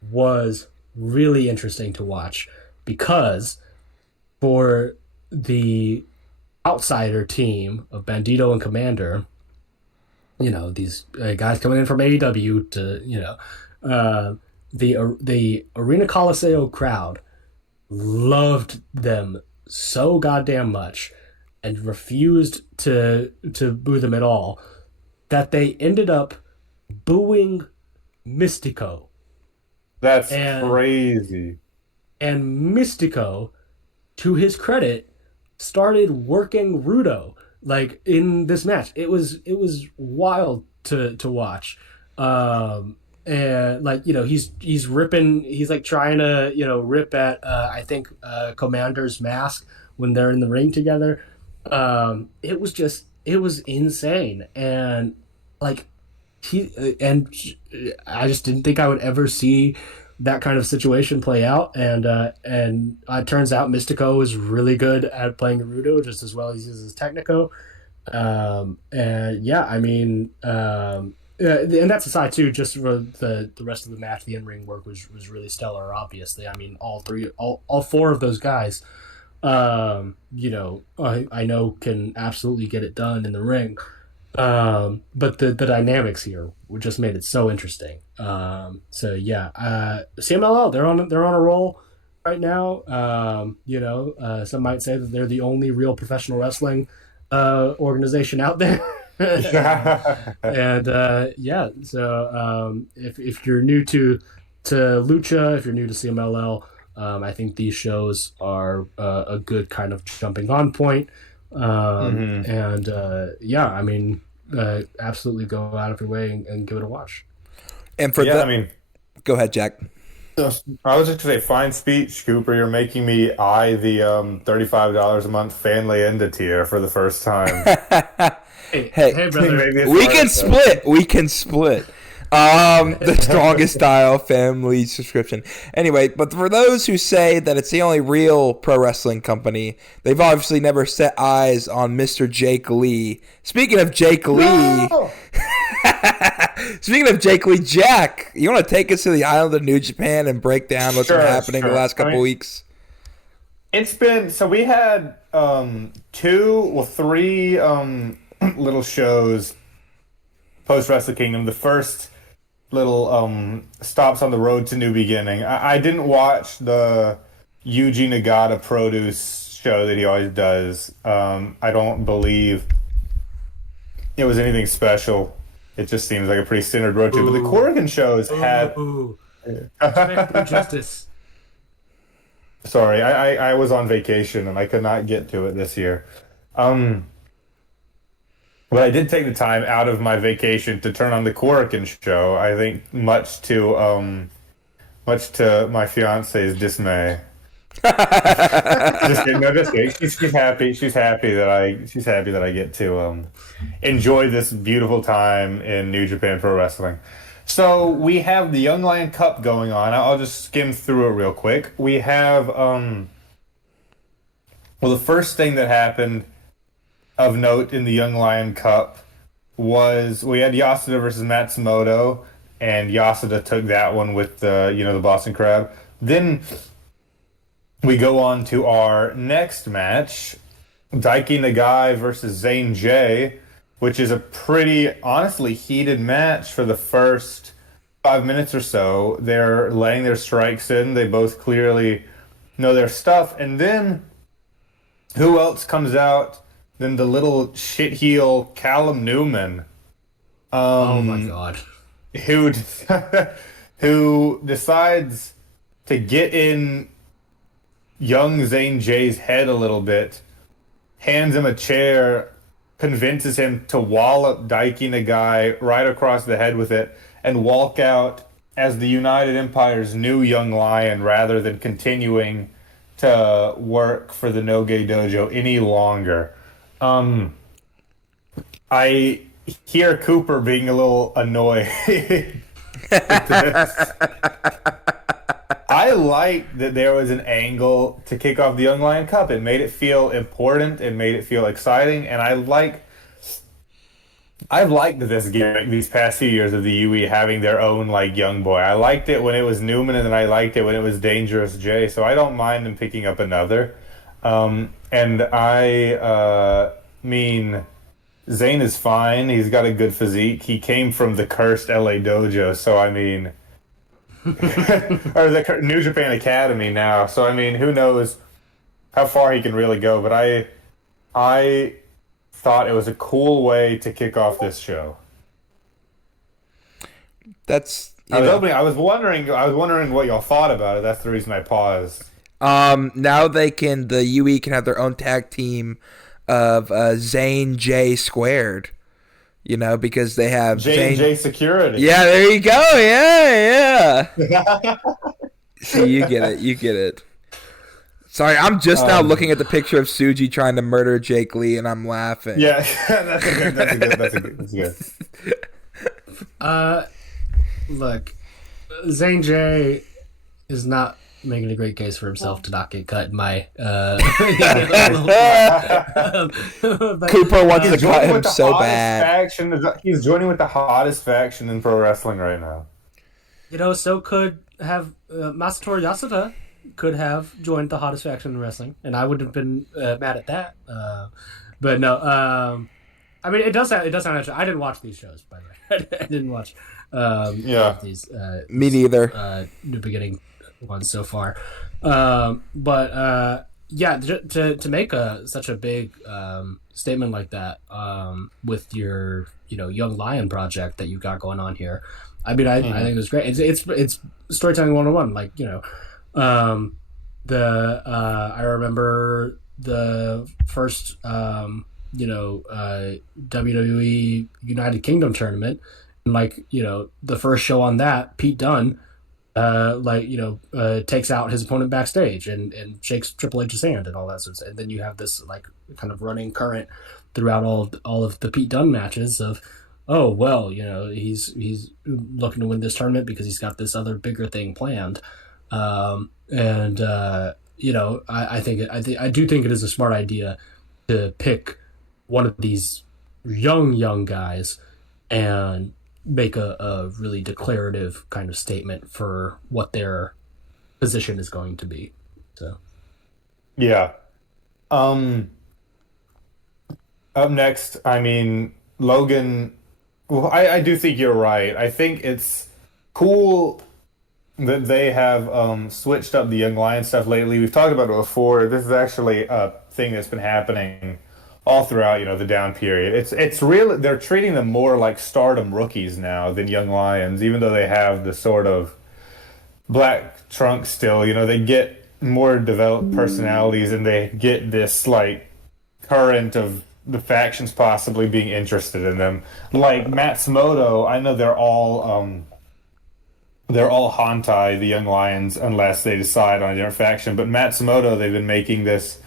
was really interesting to watch because for the Outsider team of Bandido and Commander, these guys coming in from AEW to, the Arena Coliseo crowd loved them so goddamn much and refused to boo them at all that they ended up booing Mystico. That's crazy. And Mystico, to his credit, started working Rudo like in this match. It was wild to watch. And like he's ripping, he's like trying to rip at I think Commander's mask when they're in the ring together. It was insane, and like I just didn't think I would ever see that kind of situation play out, and it turns out Mystico is really good at playing Rudo just as well as he uses Technico. And yeah, I mean, and that's aside too. Just for the rest of the match, the in-ring work was really stellar. Obviously, I mean, all four of those guys, I know can absolutely get it done in the ring. But the dynamics here just made it so interesting. So yeah, CMLL, they're on a roll right now. Some might say that they're the only real professional wrestling organization out there. And so if you're new to Lucha, if you're new to CMLL, I think these shows are a good kind of jumping on point. And I mean, absolutely go out of your way and give it a watch. And for go ahead, Jack. I was just gonna say, fine speech, Cooper. You're making me eye the $35 a month Family Enda tier for the first time. Hey, brother. We can split. The strongest style family subscription. Anyway, but for those who say that it's the only real pro wrestling company, they've obviously never set eyes on Mr. Jake Lee. Speaking of Jake Lee, Jack, you want to take us to the island of New Japan and break down what's been happening the last couple weeks? It's been, so we had three little shows post Wrestle Kingdom. The first little stops on the road to New Beginning. I didn't watch the Yuji Nagata produce show that he always does. I don't believe it was anything special. It just seems like a pretty standard road trip. But the Corrigan shows had. Justice. Sorry, I was on vacation and I could not get to it this year. But I did take the time out of my vacation to turn on the Corrigan show. I think much to my fiance's dismay. Just kidding. No, just kidding. She's happy. She's happy that I get to enjoy this beautiful time in New Japan Pro Wrestling. So we have the Young Lion Cup going on. I'll just skim through it real quick. We have the first thing that happened of note in the Young Lion Cup was we had Yasuda versus Matsumoto, and Yasuda took that one with the Boston Crab. Then we go on to our next match, Daiki Nagai versus Zane J, which is a pretty, honestly, heated match for the first 5 minutes or so. They're laying their strikes in. They both clearly know their stuff. And then, who else comes out than the little shitheel Callum Newman? Oh my God. Who decides to get in young Zane J's head a little bit, hands him a chair, convinces him to wallop Daiki Nagai right across the head with it, and walk out as the United Empire's new Young Lion rather than continuing to work for the Noge Dojo any longer. I hear Cooper being a little annoyed with this. I liked that there was an angle to kick off the Young Lion Cup. It made it feel important. It made it feel exciting. And I've liked this gimmick these past few years of the UE having their own young boy. I liked it when it was Newman, and then I liked it when it was Dangerous J. So I don't mind them picking up another. And I mean, Zane is fine. He's got a good physique. He came from the cursed LA Dojo. So I mean, or the New Japan Academy now. So I mean, who knows how far he can really go? But I thought it was a cool way to kick off this show. I was wondering what y'all thought about it. That's the reason I paused. Now the UE can have their own tag team of Zane J squared. Because they have J Security. Yeah, there you go. Yeah. See, you get it. Sorry, I'm just now looking at the picture of Suji trying to murder Jake Lee, and I'm laughing. Yeah, that's good. Look, Zane J is not making a great case for himself to not get cut in my Cooper wants to cut him so bad. He's joining with the hottest faction in pro wrestling right now. So could have Masatoru Yasuda could have joined the hottest faction in wrestling, and I would have been mad at that. But no, I mean it does sound interesting. I didn't watch these shows, by the way. I didn't watch these. Me neither. New Beginning ones so far, but to make such a big statement like that with your Young Lion project that you got going on here, I mean I think it was great. It's storytelling 101. I remember the first WWE United Kingdom tournament, and the first show on that, Pete Dunne takes out his opponent backstage and shakes Triple H's hand and all that sort of stuff. And then you have this kind of running current throughout all of the Pete Dunne matches of, oh well, he's looking to win this tournament because he's got this other bigger thing planned. I do think it is a smart idea to pick one of these young guys and make a really declarative kind of statement for what their position is going to be. So, yeah. Up next, I mean, Logan. Well, I do think you're right. I think it's cool that they have switched up the Young Lion stuff lately. We've talked about it before. This is actually a thing that's been happening all throughout, the down period. It's real. They're treating them more like Stardom rookies now than Young Lions, even though they have the sort of black trunk still. They get more developed personalities, and they get this like current of the factions possibly being interested in them. Like Matsumoto, I know they're all Hantai, the Young Lions, unless they decide on a different faction. But Matsumoto, they've been making this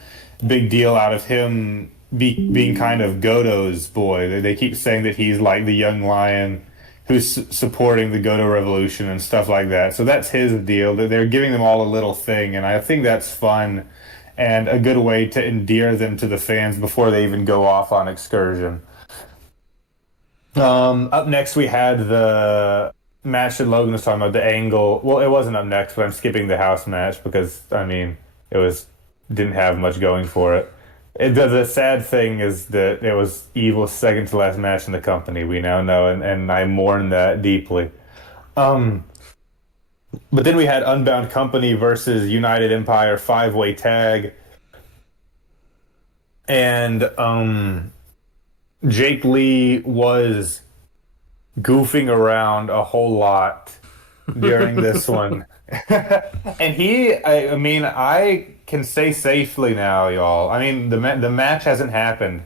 big deal out of him being kind of Goto's boy. They keep saying that he's like the Young Lion who's supporting the Goto Revolution and stuff like that. So that's his deal. They're giving them all a little thing, and I think that's fun and a good way to endear them to the fans before they even go off on excursion. Up next, we had the match that Logan was talking about, the angle. Well, it wasn't up next, but I'm skipping the house match because, it didn't have much going for it. The sad thing is that it was Evil's second to last match in the company, we now know, and I mourn that deeply. But then we had Unbound Company versus United Empire 5-way tag. And Jake Lee was goofing around a whole lot during this one. And I can say safely now, y'all. The match hasn't happened.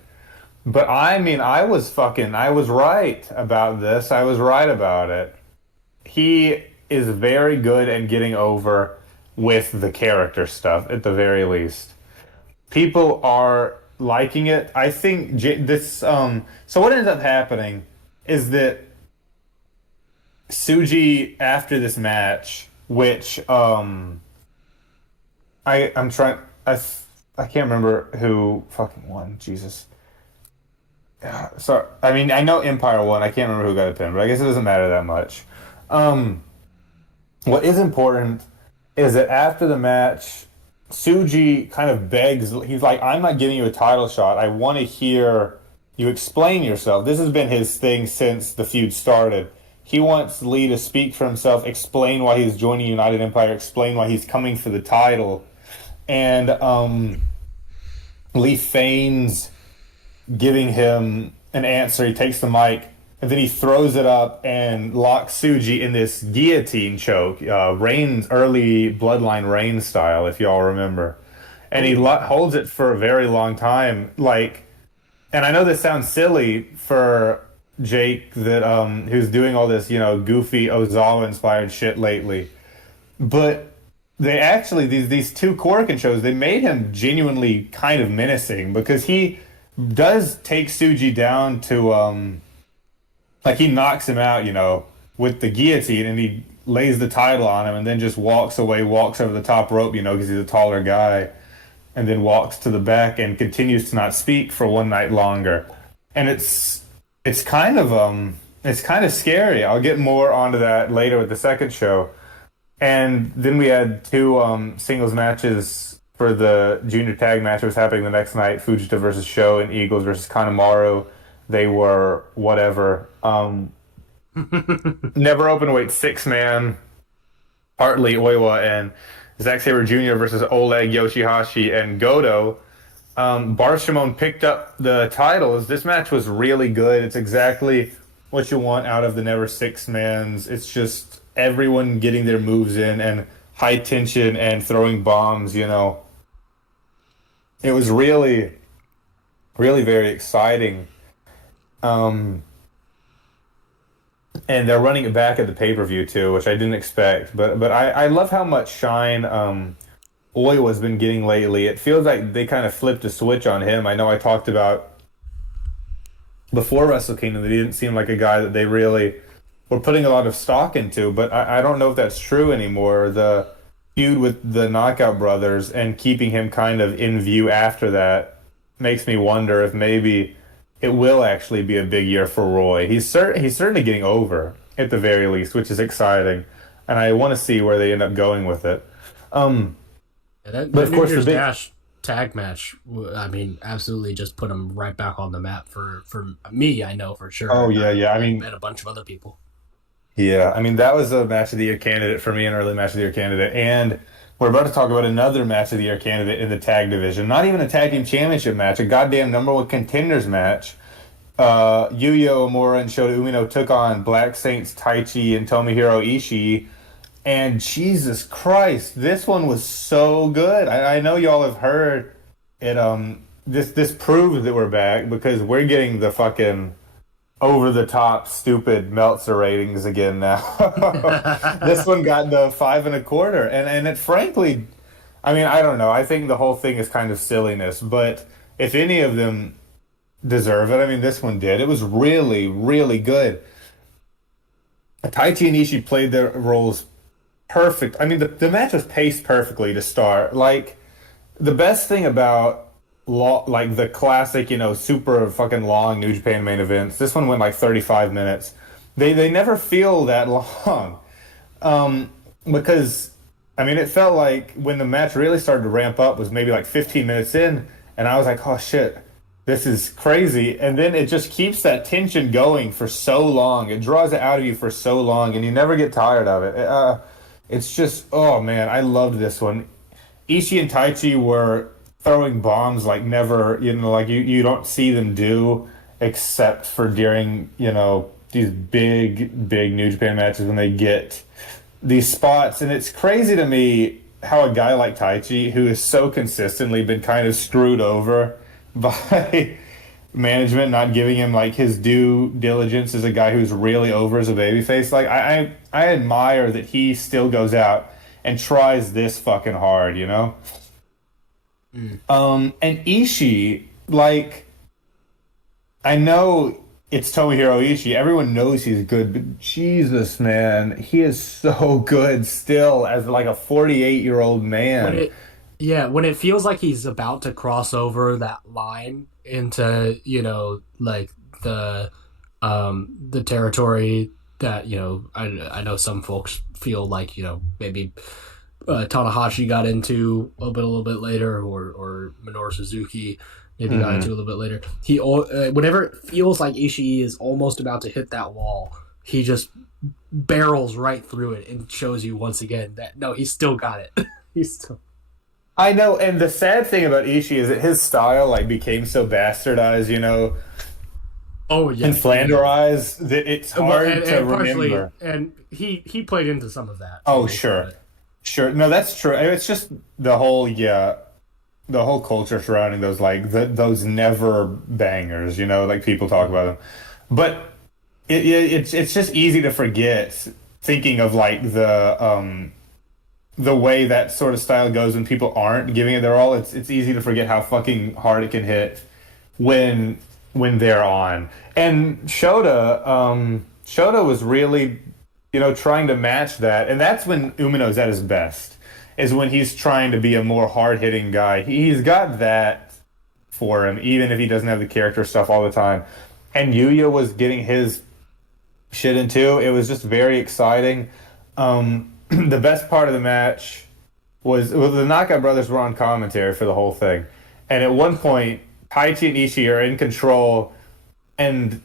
But I was right about this. I was right about it. He is very good at getting over with the character stuff, at the very least. People are liking it. I think so what ends up happening is that Tsuji, after this match, which I can't remember who fucking won. Jesus. So I know Empire won. I can't remember who got a pin, but I guess it doesn't matter that much. What is important is that after the match, Tsuji kind of begs. He's like, "I'm not giving you a title shot. I want to hear you explain yourself." This has been his thing since the feud started. He wants Lee to speak for himself, explain why he's joining United Empire, explain why he's coming for the title. And Lee feigns giving him an answer. He takes the mic, and then he throws it up and locks Tsuji in this guillotine choke, Reigns, early Bloodline Reigns style, if y'all remember. And he holds it for a very long time. And I know this sounds silly for Jake, that who's doing all this, goofy Ozawa-inspired shit lately. But they actually, these two Korakuen shows, they made him genuinely kind of menacing, because he does take Tsuji down to, he knocks him out, with the guillotine, and he lays the title on him, and then just walks away, walks over the top rope, because he's a taller guy, and then walks to the back and continues to not speak for one night longer. And it's kind of scary. I'll get more onto that later with the second show. And then we had two singles matches for the junior tag match that was happening the next night: Fujita versus Sho and Eagles versus Kanemaru. They were whatever. Never open weight 6-man. Hartley, Oiwa, and Zack Sabre Jr. versus Oleg, Yoshihashi, and Goto. Bar Shimon picked up the titles. This match was really good. It's exactly what you want out of the Never 6-mans. It's just everyone getting their moves in and high tension and throwing bombs, It was really, really very exciting. And they're running it back at the pay-per-view too, which I didn't expect. But I love how much shine Oiwa's been getting lately. It feels like they kind of flipped a switch on him. I know I talked about before Wrestle Kingdom that he didn't seem like a guy that they really were putting a lot of stock into, but I don't know if that's true anymore. The feud with the Knockout Brothers and keeping him kind of in view after that makes me wonder if maybe it will actually be a big year for Roy. He's certainly getting over, at the very least, which is exciting, and I want to see where they end up going with it. But of course, the Dash tag match, absolutely just put him right back on the map for me. I know for sure. Oh yeah. And a bunch of other people. Yeah, I mean that was a match of the year candidate for me, an early match of the year candidate, and we're about to talk about another match of the year candidate in the tag division. Not even a tag team championship match, a goddamn number one contenders match. Yuya Uemura and Shota Umino took on Black Saints Taichi and Tomohiro Ishii, and Jesus Christ, this one was so good. I know y'all have heard it. This proves that we're back because we're getting the fucking over the top stupid Meltzer ratings again now. This one got the 5.25, and it frankly, I mean, I don't know. I think the whole thing is kind of silliness, but if any of them deserve it, I mean, this one did. It was really, really good. Taichi and Ishii played their roles perfect. I mean, the match was paced perfectly to start. Like the best thing about like the classic, super fucking long New Japan main events. This one went like 35 minutes. They never feel that long. Because I mean, it felt like when the match really started to ramp up was maybe like 15 minutes in, and I was like, oh shit, this is crazy. And then it just keeps that tension going for so long. It draws it out of you for so long, and you never get tired of it. It's just, oh man, I loved this one. Ishii and Taichi were throwing bombs like never, like you don't see them do except for during, these big New Japan matches when they get these spots. And it's crazy to me how a guy like Taichi, who has so consistently been kind of screwed over by management, not giving him like his due diligence as a guy who's really over as a babyface. Like I admire that he still goes out and tries this fucking hard, And Ishii, like, I know it's Tomohiro Ishii. Everyone knows he's good, but Jesus, man, he is so good still as like a 48-year-old man. When it feels like he's about to cross over that line into, like the territory that, I know some folks feel like, maybe Tanahashi got into a little bit later, or Minoru Suzuki maybe got into a little bit later. He whenever it feels like Ishii is almost about to hit that wall, he just barrels right through it and shows you once again that no, he's still got it. He's still. I know, and the sad thing about Ishii is that his style like became so bastardized, Oh yeah, and Flanderized that it's hard to remember. And he played into some of that. Oh sure. Sure, no, that's true. It's just the whole culture surrounding those those never bangers, like people talk about them. But it's just easy to forget thinking of like the way that sort of style goes when people aren't giving it their all. It's easy to forget how fucking hard it can hit when they're on. And Shota was really trying to match that. And that's when Umino's at his best, is when he's trying to be a more hard-hitting guy. He's got that for him, even if he doesn't have the character stuff all the time. And Yuya was getting his shit in too. It was just very exciting. The best part of the match was the Knockout Brothers were on commentary for the whole thing. And at one point, Taichi and Ishii are in control, and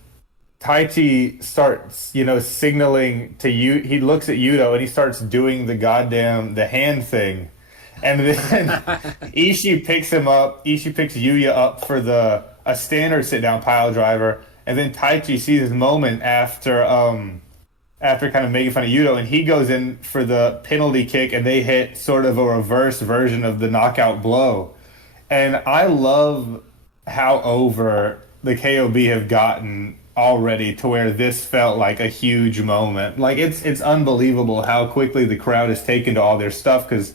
Taichi starts, signaling to you. He looks at Yuto and he starts doing the hand thing. And then Ishii picks him up. Ishii picks Yuya up for a standard sit-down pile driver. And then Taichi sees his moment after kind of making fun of Yuto, and he goes in for the penalty kick, and they hit sort of a reverse version of the knockout blow. And I love how over the KOB have gotten already to where this felt like a huge moment. Like it's unbelievable how quickly the crowd has taken to all their stuff, because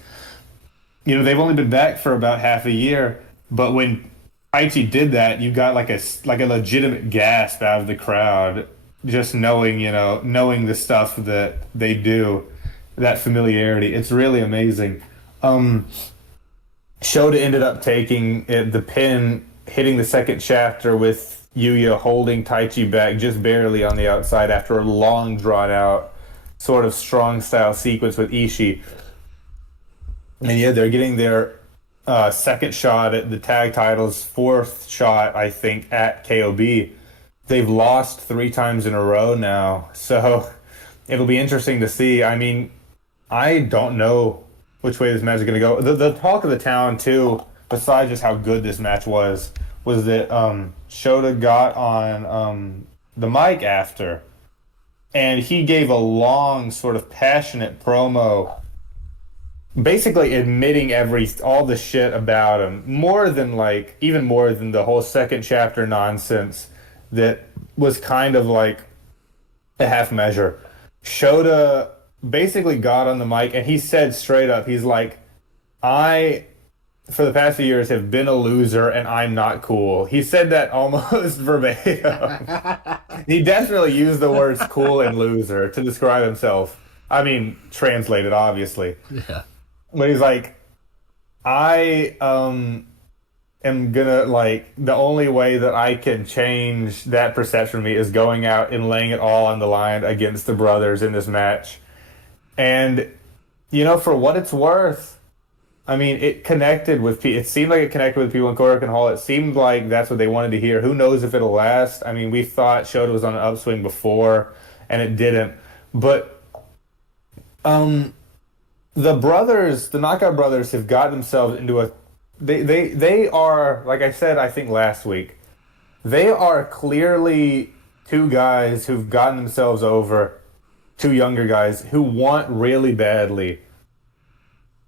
they've only been back for about half a year, but when Aichi did that, you got like a legitimate gasp out of the crowd, just knowing the stuff that they do, that familiarity. It's really amazing. Shota ended up taking the pin, hitting the second chapter with Yuya holding Taichi back just barely on the outside after a long, drawn-out sort of strong-style sequence with Ishii. And yeah, they're getting their second shot at the tag titles, fourth shot, I think, at KOB. They've lost 3 times in a row now. So it'll be interesting to see. I mean, I don't know which way this match is going to go. The talk of the town too, besides just how good this match was that Shota got on the mic after, and he gave a long, sort of passionate promo, basically admitting all the shit about him, even more than the whole second chapter nonsense that was kind of like a half measure. Shota basically got on the mic and he said straight up, he's like, I, for the past few years, have been a loser and I'm not cool. He said that almost verbatim. He definitely used the words cool and loser to describe himself. I mean, translated, obviously. Yeah. But he's like, I am gonna, like, the only way that I can change that perception of me is going out and laying it all on the line against the brothers in this match. And, for what it's worth, I mean, it connected with people. It seemed like it connected with people in Korakuen Hall. It seemed like that's what they wanted to hear. Who knows if it'll last? I mean, we thought Shota was on an upswing before, and it didn't. But the Knockout Brothers have got themselves into a... They are, like I said, I think last week, they are clearly two guys who've gotten themselves over, two younger guys who want really badly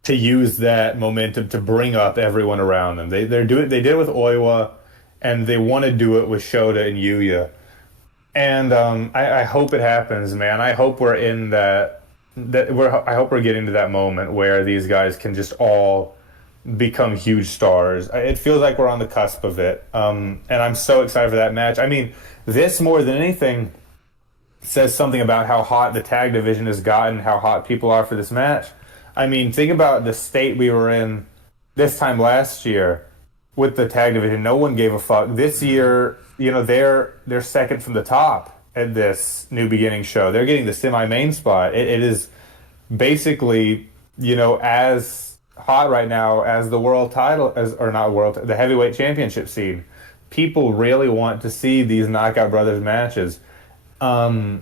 to use that momentum to bring up everyone around them. They did it with Oiwa, and they want to do it with Shota and Yuya. And I hope it happens, man. I hope we're in I hope we're getting to that moment where these guys can just all become huge stars. It feels like we're on the cusp of it. And I'm so excited for that match. I mean, this more than anything says something about how hot the tag division has gotten, how hot people are for this match. I mean, think about the state we were in this time last year with the tag division. No one gave a fuck. This year, they're second from the top at this New Beginning show. They're getting the semi-main spot. It is basically, as hot right now as the world title, the heavyweight championship scene. People really want to see these Knockout Brothers matches. And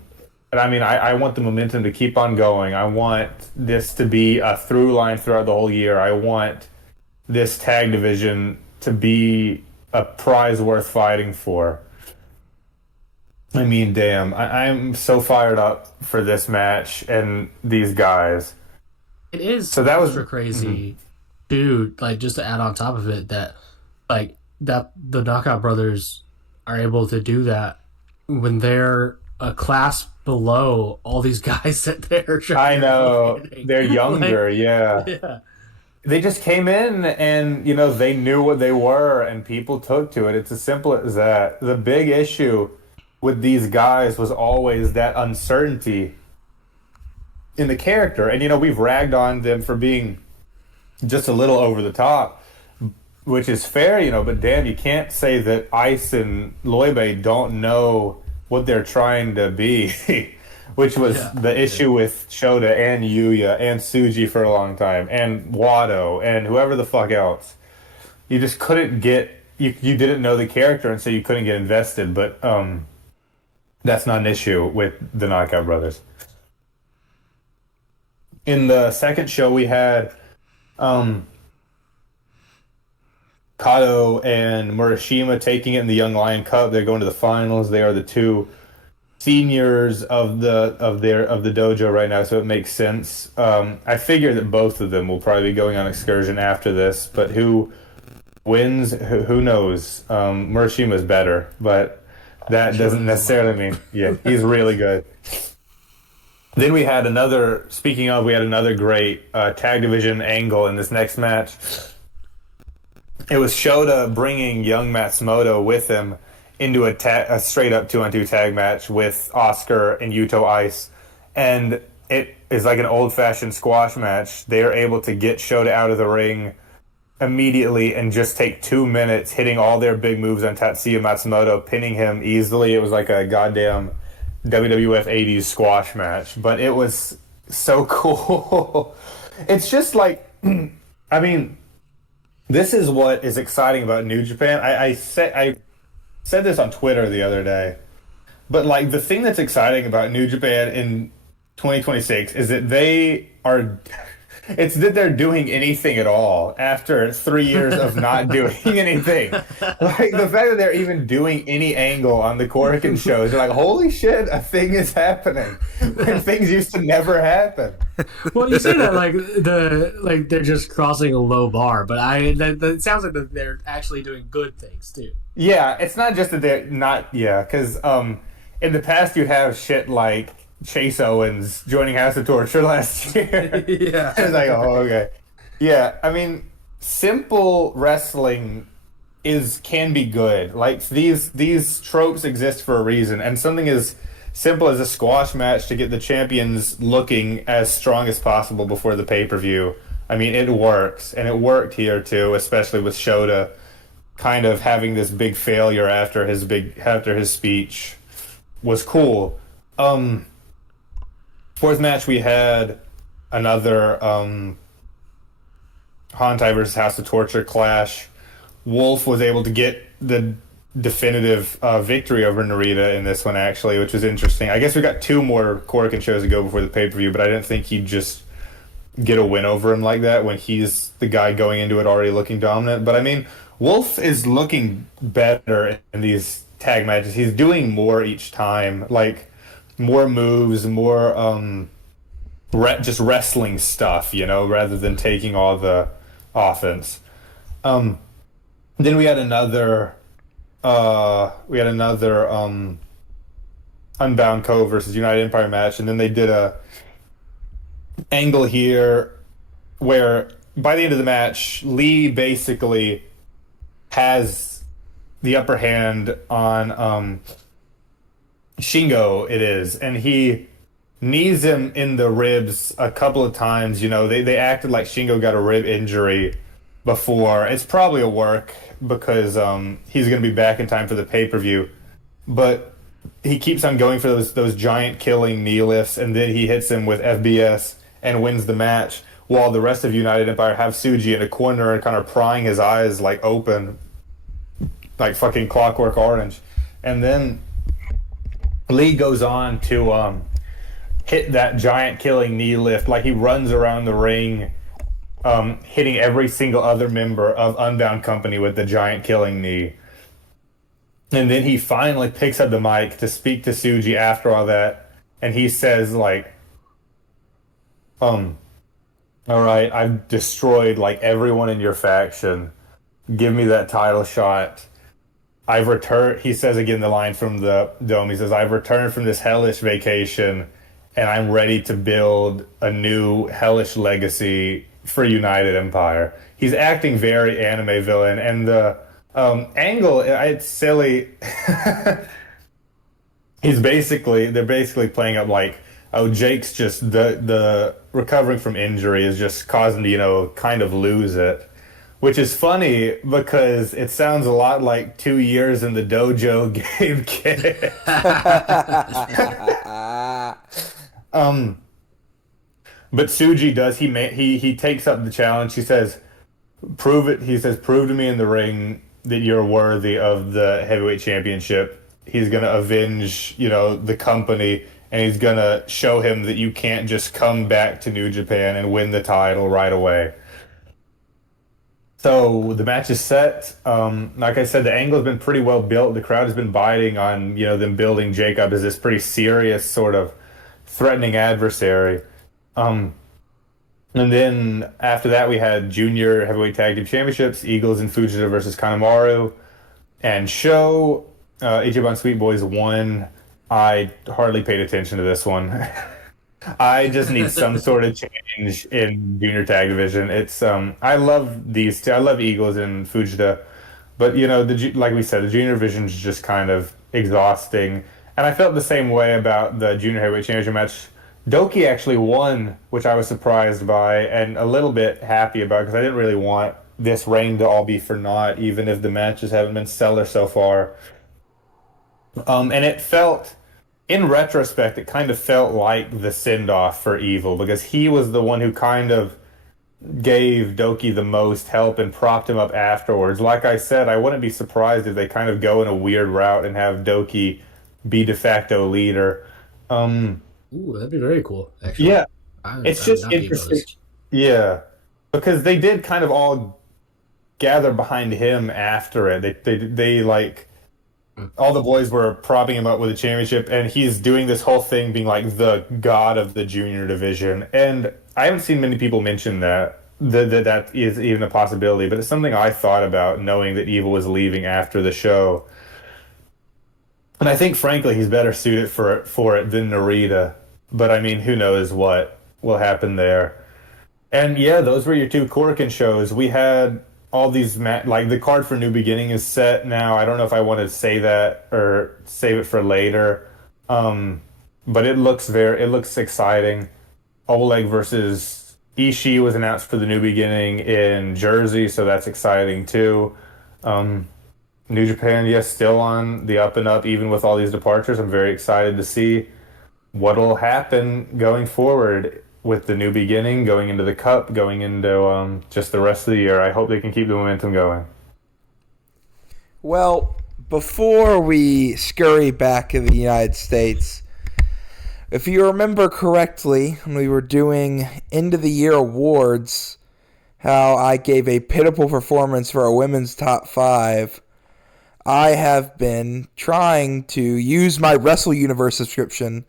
I mean, I want the momentum to keep on going. I want this to be a through line throughout the whole year. I want this tag division to be a prize worth fighting for. I mean, damn, I'm so fired up for this match and these guys. It is so that was crazy, dude. Like, just to add on top of it, that the Knockout Brothers are able to do when they're a class below all these guys that they're trying. I know. They're younger, yeah. They just came in and, they knew what they were and people took to it. It's as simple as that. The big issue with these guys was always that uncertainty in the character. And, we've ragged on them for being just a little over the top, which is fair, but damn, you can't say that Ice and Loibe don't know what they're trying to be, which was the issue with Shota and Yuya and Tsuji for a long time, and Wado and whoever the fuck else. You just couldn't you didn't know the character, and so you couldn't get invested. But that's not an issue with the Knockout Brothers. In the second show, we had Kato and Murashima taking it in the Young Lion Cup. They're going to the finals. They are the two seniors of the dojo right now, so it makes sense. I figure that both of them will probably be going on excursion after this, but who wins, who knows? Murashima's better, but that doesn't necessarily mean, he's really good. Then we had another great tag division angle in this next match. It was Shota bringing young Matsumoto with him into a straight-up 2-on-2 tag match with Oscar and Yuto Ice. And it is like an old-fashioned squash match. They are able to get Shota out of the ring immediately and just take 2 minutes hitting all their big moves on Tatsuya Matsumoto, pinning him easily. It was like a goddamn WWF 80s squash match. But it was so cool. It's just like, I mean... This is what is exciting about New Japan. I said this on Twitter the other day, but like the thing that's exciting about New Japan in 2026 is that they are it's that they're doing anything at all after 3 years of not doing anything. Like the fact that they're even doing any angle on the Korakuen shows, you're like, holy shit, a thing is happening. When things used to never happen. Well, you say that like they're just crossing a low bar, but that sounds like that they're actually doing good things too. Yeah, it's not just that they're not, yeah, because in the past you have shit like Chase Owens joining House of Torture last year. Yeah. It's like, oh, okay. Yeah, I mean, simple wrestling can be good. Like these tropes exist for a reason, and something as simple as a squash match to get the champions looking as strong as possible before the pay-per-view. I mean, it works, and it worked here too, especially with Shota kind of having this big failure after his speech was cool. Fourth match we had another Hantai versus House of Torture clash. Wolf was able to get the definitive victory over Narita in this one, actually, which was interesting. I guess we got two more Korakuen shows to go before the pay-per-view, but I didn't think he'd just get a win over him like that when he's the guy going into it already looking dominant. But I mean, Wolf is looking better in these tag matches. He's doing more each time, like more moves, more just wrestling stuff, rather than taking all the offense. Then we had another Unbound Co versus United Empire match, and then they did a angle here where by the end of the match, Lee basically has the upper hand on Shingo, it is, and he knees him in the ribs a couple of times. They acted like Shingo got a rib injury before. It's probably a work because he's going to be back in time for the pay-per-view. But he keeps on going for those giant killing knee lifts, and then he hits him with FBS and wins the match, while the rest of United Empire have Tsuji in a corner and kind of prying his eyes like open, like fucking Clockwork Orange. And then Lee goes on to hit that giant killing knee lift. Like he runs around the ring, hitting every single other member of Unbound Company with the giant killing knee. And then he finally picks up the mic to speak to Tsuji after all that, and he says like, all right, I've destroyed like everyone in your faction. Give me that title shot. I've returned. He says again the line from the dome. He says, I've returned from this hellish vacation, and I'm ready to build a new hellish legacy for United Empire. He's acting very anime villain, and the angle, it's silly. They're basically playing up like, oh, Jake's just the recovering from injury is just causing to, kind of lose it. Which is funny because it sounds a lot like 2 years in the dojo game kid. But Tsuji does. He takes up the challenge. He says, "Prove it." He says, "Prove to me in the ring that you're worthy of the heavyweight championship." He's gonna avenge, the company, and he's gonna show him that you can't just come back to New Japan and win the title right away. So the match is set. Like I said, the angle has been pretty well built. The crowd has been biting on, them building Jake up as this pretty serious sort of threatening adversary. And then after that, we had Junior Heavyweight Tag Team Championships, Eagles and Fujita versus Kanemaru and Sho. Ichiban Sweet Boys won. I hardly paid attention to this one. I just need some sort of change in junior tag division. It's I love these two. I love Eagles and Fujita, but like we said, the junior division is just kind of exhausting. And I felt the same way about the junior heavyweight championship match. Doki actually won, which I was surprised by and a little bit happy about because I didn't really want this reign to all be for naught, even if the matches haven't been stellar so far. And it felt. In retrospect, it kind of felt like the send-off for Evil because he was the one who kind of gave Doki the most help and propped him up afterwards. Like I said, I wouldn't be surprised if they kind of go in a weird route and have Doki be de facto leader. Ooh, that'd be very cool. Actually, Yeah, I it's would just not be interesting. opposed. Yeah, because they did kind of all gather behind him after it. They like Mm. all the boys were propping him up with a championship, and he's doing this whole thing being like the god of the junior division. And I haven't seen many people mention that is even a possibility, but it's something I thought about knowing that Evil was leaving after the show. And I think, frankly, he's better suited for it than Narita. But I mean, who knows what will happen there? And yeah, those were your two Korakuen shows. We had all these like the card for New Beginning is set now. I don't know if I want to say that or save it for later. Um, but it looks exciting. Oleg versus Ishii was announced for the New Beginning in Jersey, so that's exciting too. Um, New Japan, yes, still on the up and up, even with all these departures. I'm very excited to see what'll happen going forward with the New Beginning, going into the Cup, going into just the rest of the year. I hope they can keep the momentum going. Well, before we scurry back in the United States, if you remember correctly, when we were doing end of the year awards, how I gave a pitiful performance for a women's top 5, I have been trying to use my Wrestle Universe subscription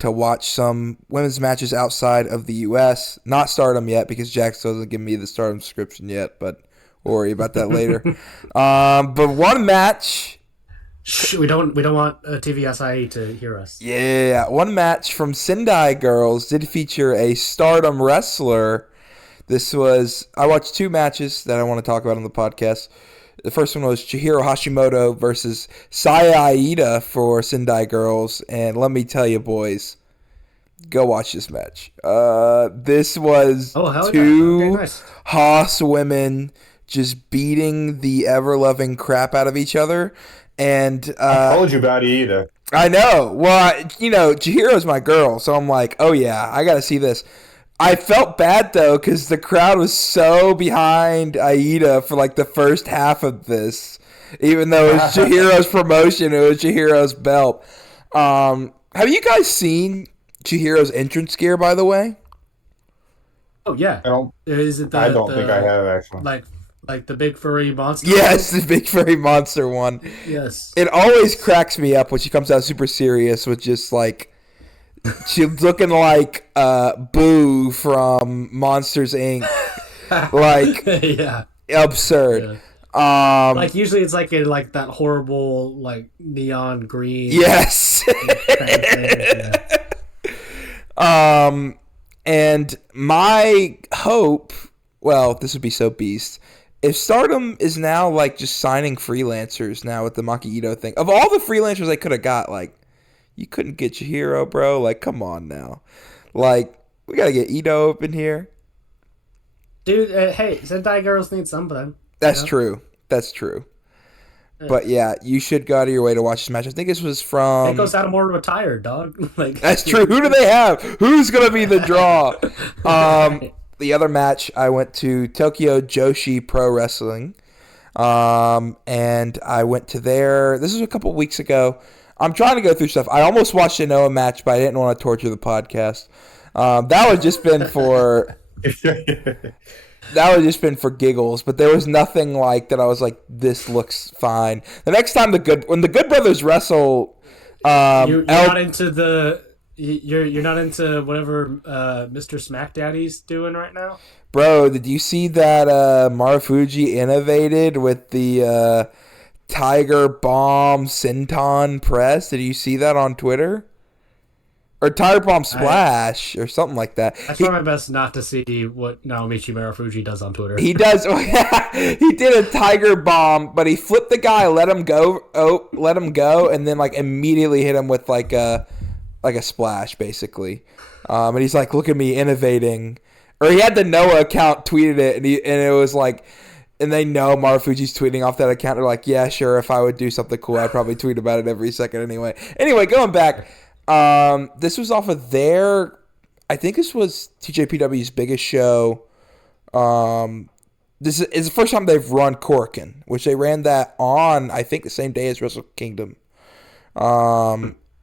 to watch some women's matches outside of the U.S. Not Stardom yet, because Jax doesn't give me the Stardom subscription yet, but we'll worry about that later. But one match... Shh, we don't want TVSIE to hear us. Yeah, one match from Sendai Girls did feature a Stardom wrestler. I watched 2 matches that I want to talk about on the podcast. The first one was Chihiro Hashimoto versus Saya Aida for Sendai Girls. And let me tell you, boys, go watch this match. This was two Haas women just beating the ever-loving crap out of each other. And I told you about Aida. I know. Well, Chihiro's my girl, so I'm like, oh, yeah, I got to see this. I felt bad, though, because the crowd was so behind Aida for, like, the first half of this. Even though it was Chihiro's promotion, it was Chihiro's belt. Have you guys seen Chihiro's entrance gear, by the way? Oh, yeah. I don't think I have, actually. Like the big furry monster? Yes, the big furry monster one. Yes. It always cracks me up when she comes out super serious with just, like... She's looking like Boo from Monsters Inc. Like, yeah, absurd. Yeah. Like usually it's like in like that horrible like neon green. Yes. And my hope, well, this would be so beast. If Stardom is now like just signing freelancers now with the Maki Ito thing, of all the freelancers they could have got, like. You couldn't get Chihiro, bro. Like, come on now. Like, we got to get Ito up in here. Dude, hey, Sentai Girls need something. That's true. That's true. Yeah. But, yeah, you should go out of your way to watch this match. I think this was from... It goes out more retired, dog. Like, that's true. Who do they have? Who's going to be the draw? The other match, I went to Tokyo Joshi Pro Wrestling. And I went to there. This was a couple weeks ago. I'm trying to go through stuff. I almost watched a Noah match, but I didn't want to torture the podcast. That would just been for giggles. But there was nothing like that. I was like, this looks fine. The next time when the Good Brothers wrestle, you're not into you're not into whatever Mr. Smack Daddy's doing right now. Bro, did you see that Marufuji innovated with the? Tiger Bomb Senton Press. Did you see that on Twitter? Or Tiger Bomb Splash or something like that. I try my best not to see what Naomichi Marufuji does on Twitter. He does. He did a Tiger Bomb, but he flipped the guy, let him go, and then like immediately hit him with like a splash, basically. And he's like, "Look at me innovating." Or he had the Noah account tweeted it, and it was like. And they know Marufuji's tweeting off that account. They're like, yeah, sure, if I would do something cool, I'd probably tweet about it every second anyway. Anyway, going back, this was off of I think this was TJPW's biggest show. This is the first time they've run Korakuen, which they ran that on, I think, the same day as Wrestle Kingdom.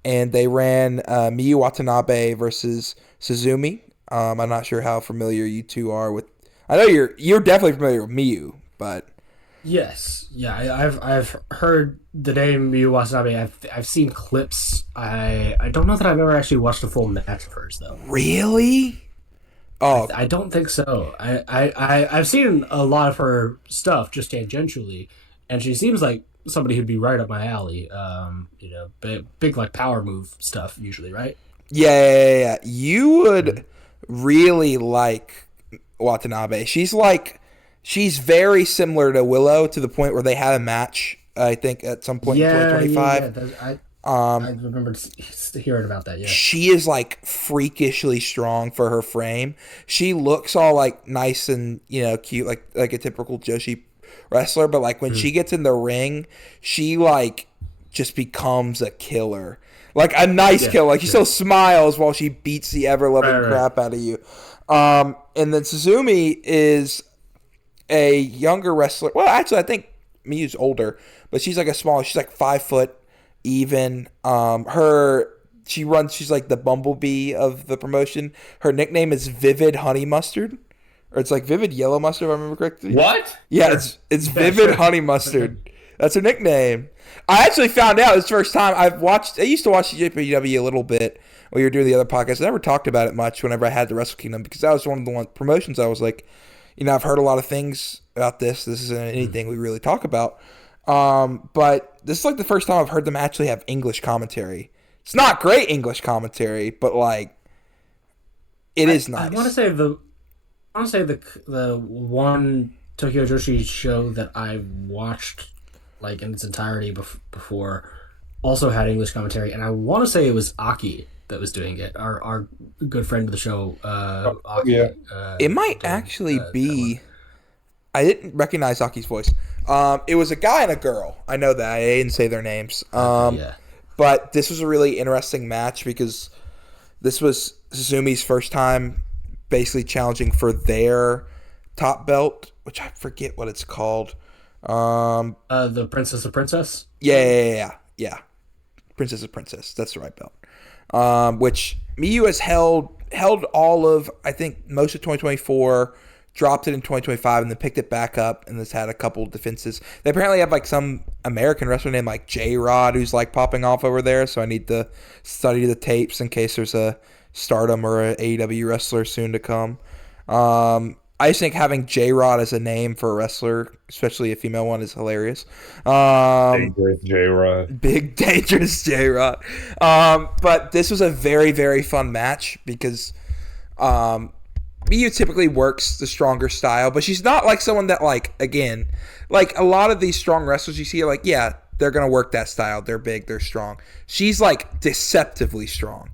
and they ran Miyu Watanabe versus Suzumi. I'm not sure how familiar you two are with. I know you're definitely familiar with Miyu, but yes, yeah, I've heard the name Miyu Watanabe. I've seen clips. I don't know that I've ever actually watched a full match of hers though. Really? Oh, I don't think so. I've seen a lot of her stuff just tangentially, and she seems like somebody who'd be right up my alley. Big like power move stuff usually, right? yeah. You would really like Watanabe. She's very similar to Willow to the point where they had a match. I think at some point in 2025. Yeah. I remember hearing about that. Yeah, she is like freakishly strong for her frame. She looks all like nice and cute, like a typical Joshi wrestler. But like when she gets in the ring, she like just becomes a killer, like a nice killer. Like she still smiles while she beats the ever loving crap out of you. And then Suzumi is a younger wrestler. Well, actually, I think Miyu's older, but she's like she's like 5 foot. Even she's like the bumblebee of the promotion. Her nickname is Vivid Honey Mustard, or it's like Vivid Yellow Mustard if I remember correctly. What? Yeah, it's Vivid Honey Mustard. That's her nickname. I actually found out this first time I used to watch NJPW a little bit when you were doing the other podcast. I never talked about it much whenever I had the Wrestle Kingdom because that was one of the promotions I was like, I've heard a lot of things about this. This isn't anything we really talk about. But this is like the first time I've heard them actually have English commentary. It's not great English commentary, but like it is nice. I want to say the one Tokyo Joshi show that I watched like in its entirety before also had English commentary, and I want to say it was Aki that was doing it. Our good friend of the show, Aki. Yeah. It might actually be. I didn't recognize Aki's voice. It was a guy and a girl. I know that. I didn't say their names. But this was a really interesting match because this was Suzumi's first time basically challenging for their top belt, which I forget what it's called. The Princess of Princess? Yeah. Princess of Princess. That's the right belt. Which Miyu has held all of, I think, most of 2024, dropped it in 2025, and then picked it back up, and has had a couple defenses. They apparently have like some American wrestler named like J-Rod who's like popping off over there, so I need to study the tapes in case there's a Stardom or a AEW wrestler soon to come. I just think having J-Rod as a name for a wrestler, especially a female one, is hilarious. Dangerous J-Rod. Big dangerous J-Rod. But this was a very, very fun match because Miyu typically works the stronger style, but she's not like someone that like a lot of these strong wrestlers you see are like, yeah, they're going to work that style. They're big, they're strong. She's like deceptively strong.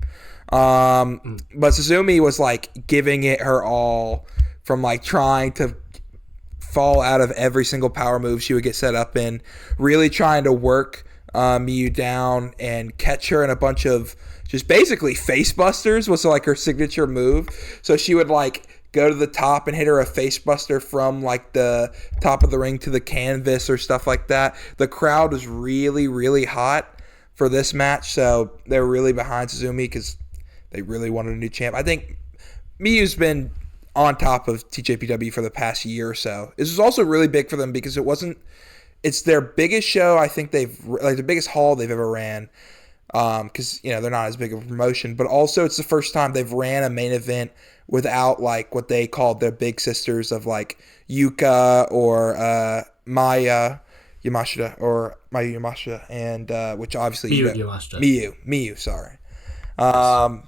But Suzumi was like giving it her all from like trying to fall out of every single power move she would get set up in, really trying to work Miyu down and catch her in a bunch of just basically face busters was like her signature move. So she would like go to the top and hit her a face buster from like the top of the ring to the canvas or stuff like that. The crowd was really, really hot for this match, so they were really behind Suzumi because they really wanted a new champ. I think Miyu's been on top of TJPW for the past year or so. This was also really big for them because it's their biggest show. I think the biggest haul they've ever ran. Because they're not as big of a promotion, but also it's the first time they've ran a main event without like what they called their big sisters of like Yuka or Maya Yamashita and which obviously Miyu, sorry. But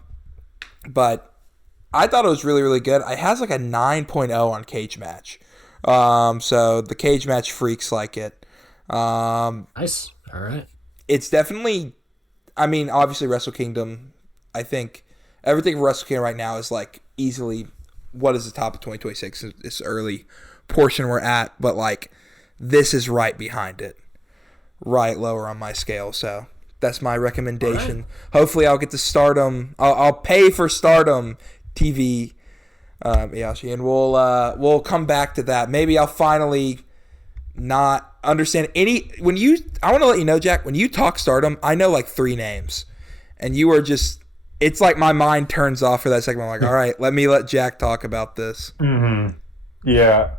I thought it was really, really good. It has like a 9.0 on Cage Match. So the Cage Match freaks like it. Nice. All right. It's definitely, I mean, obviously Wrestle Kingdom, I think everything for Wrestle Kingdom right now is like easily what is the top of 2026, this early portion we're at, but like this is right behind it, right lower on my scale. So that's my recommendation. Right. Hopefully I'll get to Stardom. I'll pay for Stardom TV, Yashi, and we'll come back to that. Maybe I'll finally not understand I want to let you know, Jack, when you talk Stardom, I know like 3 names, and you were just. It's like my mind turns off for that second. I'm like, all right, let Jack talk about this. Mm-hmm. Yeah,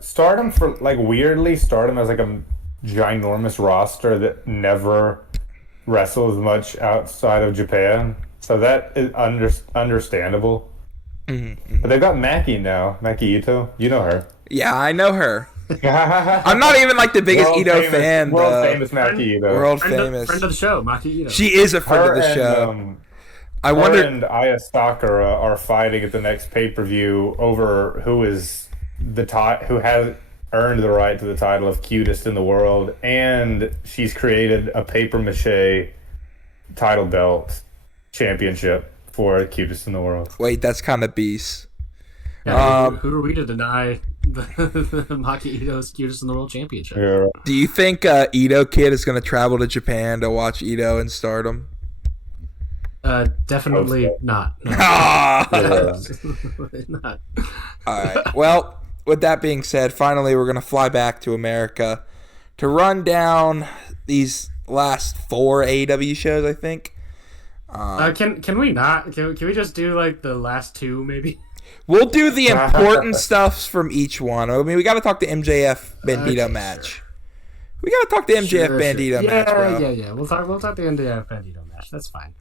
Stardom Stardom has like a ginormous roster that never wrestles much outside of Japan, so that is understandable. Mm-hmm. But they've got Maki now, Maki Ito. You know her. Yeah, I know her. I'm not even like the biggest Ito fan. World famous Maki Ito. World famous friend of the show, Maki Ito. She is a friend of the show. I wonder. Her and Aya Sakura are fighting at the next pay-per-view over who has earned the right to the title of cutest in the world, and she's created a papier-mâché title belt championship for cutest in the world. Wait, that's kind of beast. Yeah, who are we to deny the Maki Ito's cutest in the world championship? Yeah. Do you think Ito Kid is going to travel to Japan to watch Ito and Stardom? Definitely not. No. Not. All right. Well, with that being said, finally we're going to fly back to America to run down these last 4 AEW shows, I think. Can we not? Can we just do like the last 2 maybe? We'll do the important stuff from each one. I mean, we got to talk the MJF Bandito match. Sure. We got to talk the MJF Bandito match, bro. Yeah. We'll talk the MJF Bandito match. That's fine.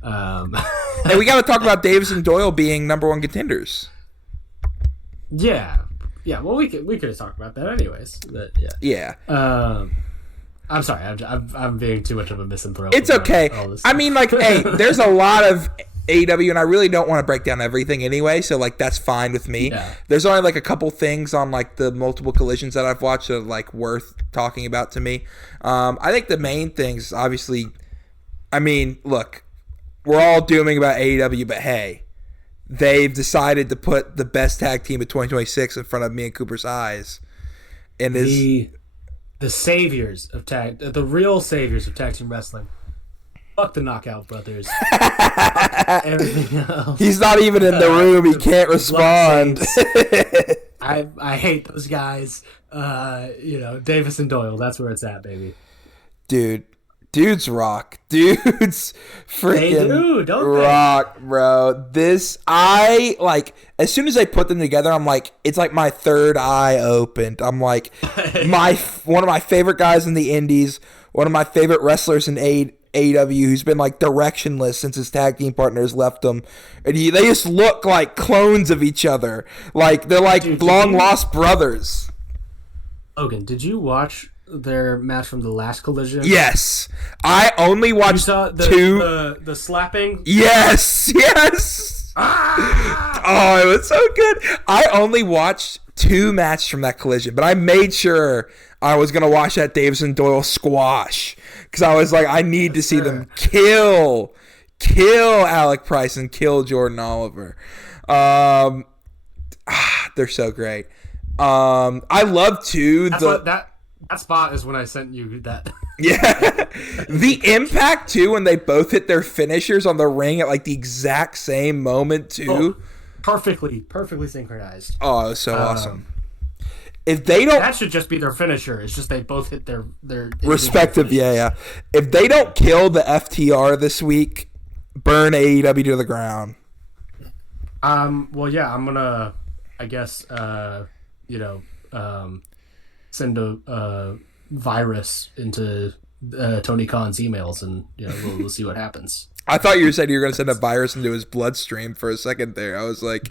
And we got to talk about Davis and Doyle being number 1 contenders. Yeah. Well, we could have talked about that anyways. But yeah. I'm sorry. I'm being too much of a misanthrope. It's okay. I mean, like, hey, there's a lot of AEW, and I really don't want to break down everything anyway. So, like, that's fine with me. Yeah. There's only like a couple things on like the multiple collisions that I've watched that are like worth talking about to me. I think the main things, obviously, I mean, look. We're all dooming about AEW, but hey, they've decided to put the best tag team of 2026 in front of me and Cooper's eyes. And the saviors of the real saviors of tag team wrestling. Fuck the Knockout Brothers. Fuck everything else. He's not even in the room. He can't respond. I hate those guys. Davis and Doyle. That's where it's at, baby. Dudes rock. Dudes freaking rock, bro. As soon as I put them together, I'm like, it's like my third eye opened. I'm like, one of my favorite guys in the indies, one of my favorite wrestlers in AEW who's been like directionless since his tag team partners left him. And they just look like clones of each other. Like, they're like long lost brothers. Logan, did you watch their match from the last collision? Yes. I only watched 2. The slapping? Yes. Oh, it was so good. I only watched 2 matches from that collision, but I made sure I was going to watch that Davis and Doyle squash because I was like, I need to see them kill Alec Price and kill Jordan Oliver. They're so great. I love too that spot is when I sent you that. Yeah. The impact too when they both hit their finishers on the ring at like the exact same moment too. Oh, perfectly synchronized. Oh, it was so awesome. If they don't, that should just be their finisher. It's just they both hit their respective. Yeah. If they don't kill the FTR this week, burn AEW to the ground. Well, yeah, I'm gonna, I guess, send a virus into Tony Khan's emails, and we'll see what happens. I thought you said you were going to send a virus into his bloodstream for a second there. I was like,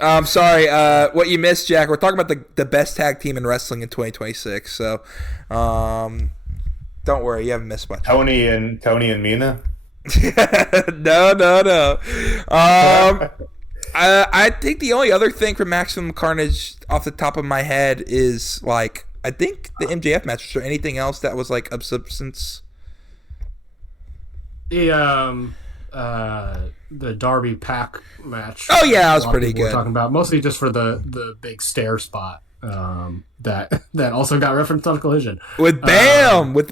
I'm sorry. What you missed, Jack? We're talking about the best tag team in wrestling in 2026. So, don't worry, you haven't missed much. Tony and Mina. No. I think the only other thing for Maximum Carnage off the top of my head is like I think the MJF match. Was there anything else that was like of substance? The Darby Pack match. Oh yeah, that was pretty good. We're talking about mostly just for the big stair spot that also got referenced on Collision with Bam Bam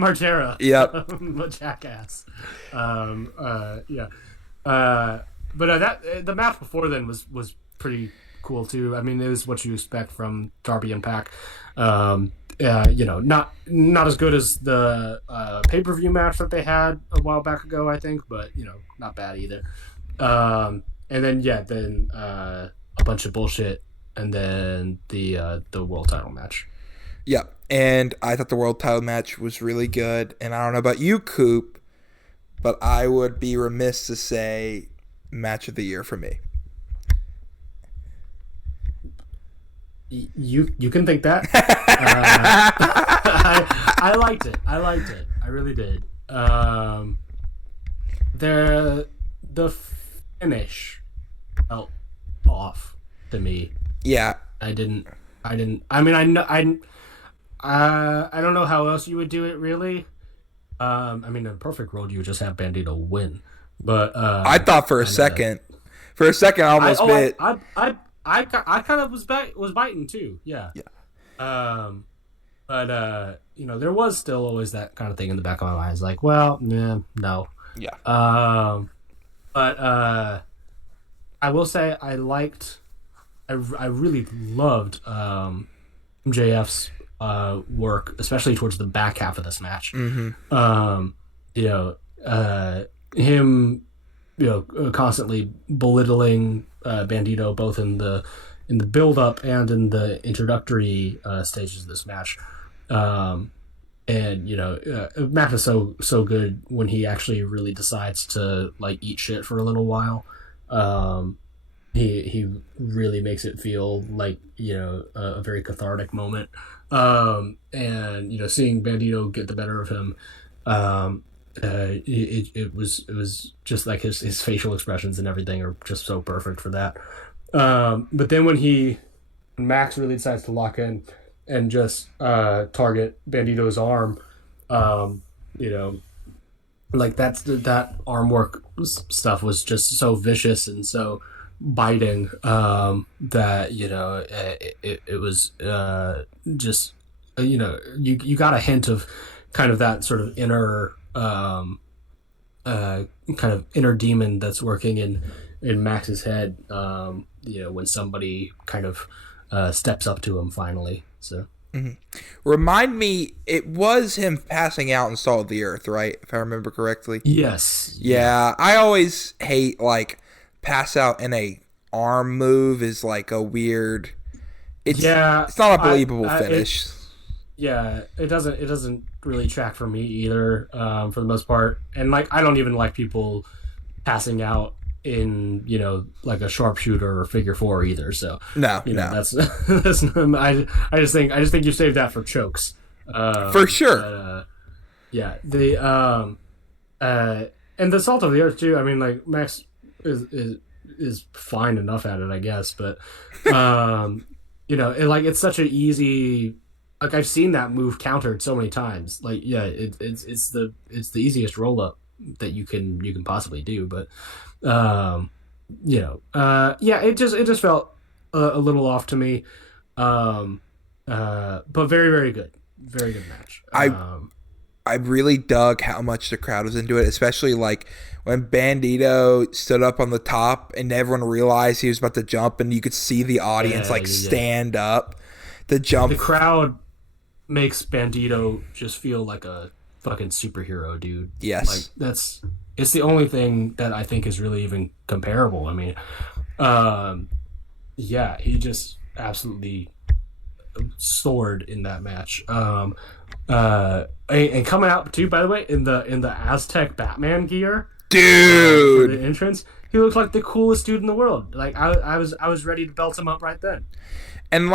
Margera. Yep, jackass. But that the match before then was pretty cool too. I mean, it was what you expect from Darby and Pac. Not as good as the pay-per-view match that they had a while back ago, I think, but not bad either. And then a bunch of bullshit, and then the world title match. Yeah, and I thought the world title match was really good. And I don't know about you, Coop, but I would be remiss to say match of the year for me. You can think that. I liked it. I really did. The finish felt off to me. Yeah. I mean, I don't know how else you would do it, really. I mean, in a perfect world, you would just have Bandito win. But I thought for a second, I almost bit. I kind of was biting too. Yeah. Yeah. But there was still always that kind of thing in the back of my mind. It's like, well, no. Yeah. But I will say I really loved MJF's work, especially towards the back half of this match. Mm-hmm. Him, constantly belittling Bandito both in the build up and in the introductory stages of this match. Matt is so good when he actually really decides to eat shit for a little while. He really makes it feel like a very cathartic moment. Seeing Bandito get the better of him, it was just like his facial expressions and everything are just so perfect for that. But then when Max really decides to lock in and just target Bandito's arm, that arm work stuff was just so vicious and so biting that it was just you got a hint of kind of that sort of inner demon that's working in Max's head when somebody kind of steps up to him finally. So mm-hmm. Remind me, it was him passing out in Salt of the Earth, right? If I remember correctly. Yes. Yeah, I always hate pass out in a arm move is a weird. It's not a believable finish. It doesn't really track for me either, for the most part. And I don't even like people passing out in a sharpshooter or figure four either. So no, that's I just think you saved that for chokes. For sure. And the Salt of the Earth too. I mean, Max is fine enough at it, I guess, but it's such an easy. I've seen that move countered so many times. It's the easiest roll up that you can possibly do, but it just felt a little off to me. But very, very good, very good match. I really dug how much the crowd was into it, especially when Bandito stood up on the top and everyone realized he was about to jump, and you could see the audience stand up to jump. The crowd makes Bandito just feel like a fucking superhero, dude. Yes. It's the only thing that I think is really even comparable. I mean, he just absolutely soared in that match. And coming out too, by the way, in the Aztec Batman gear, dude, for the entrance, he looked like the coolest dude in the world. I was ready to belt him up right then. And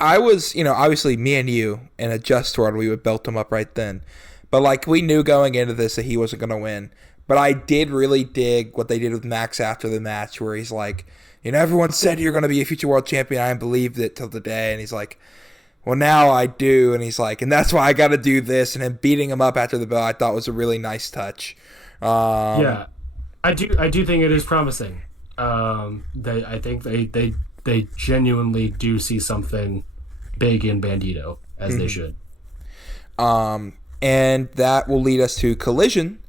I was, obviously me and you in a Just World, we would belt him up right then. But we knew going into this that he wasn't going to win. But I did really dig what they did with Max after the match, where he's like, everyone said you're going to be a future world champion. I believed it till today. And he's like, well, now I do. And he's like, and that's why I got to do this. And him beating him up after the bell, I thought was a really nice touch. I do think it is promising. I think they genuinely do see something big in Bandito, as they should. And that will lead us to Collision,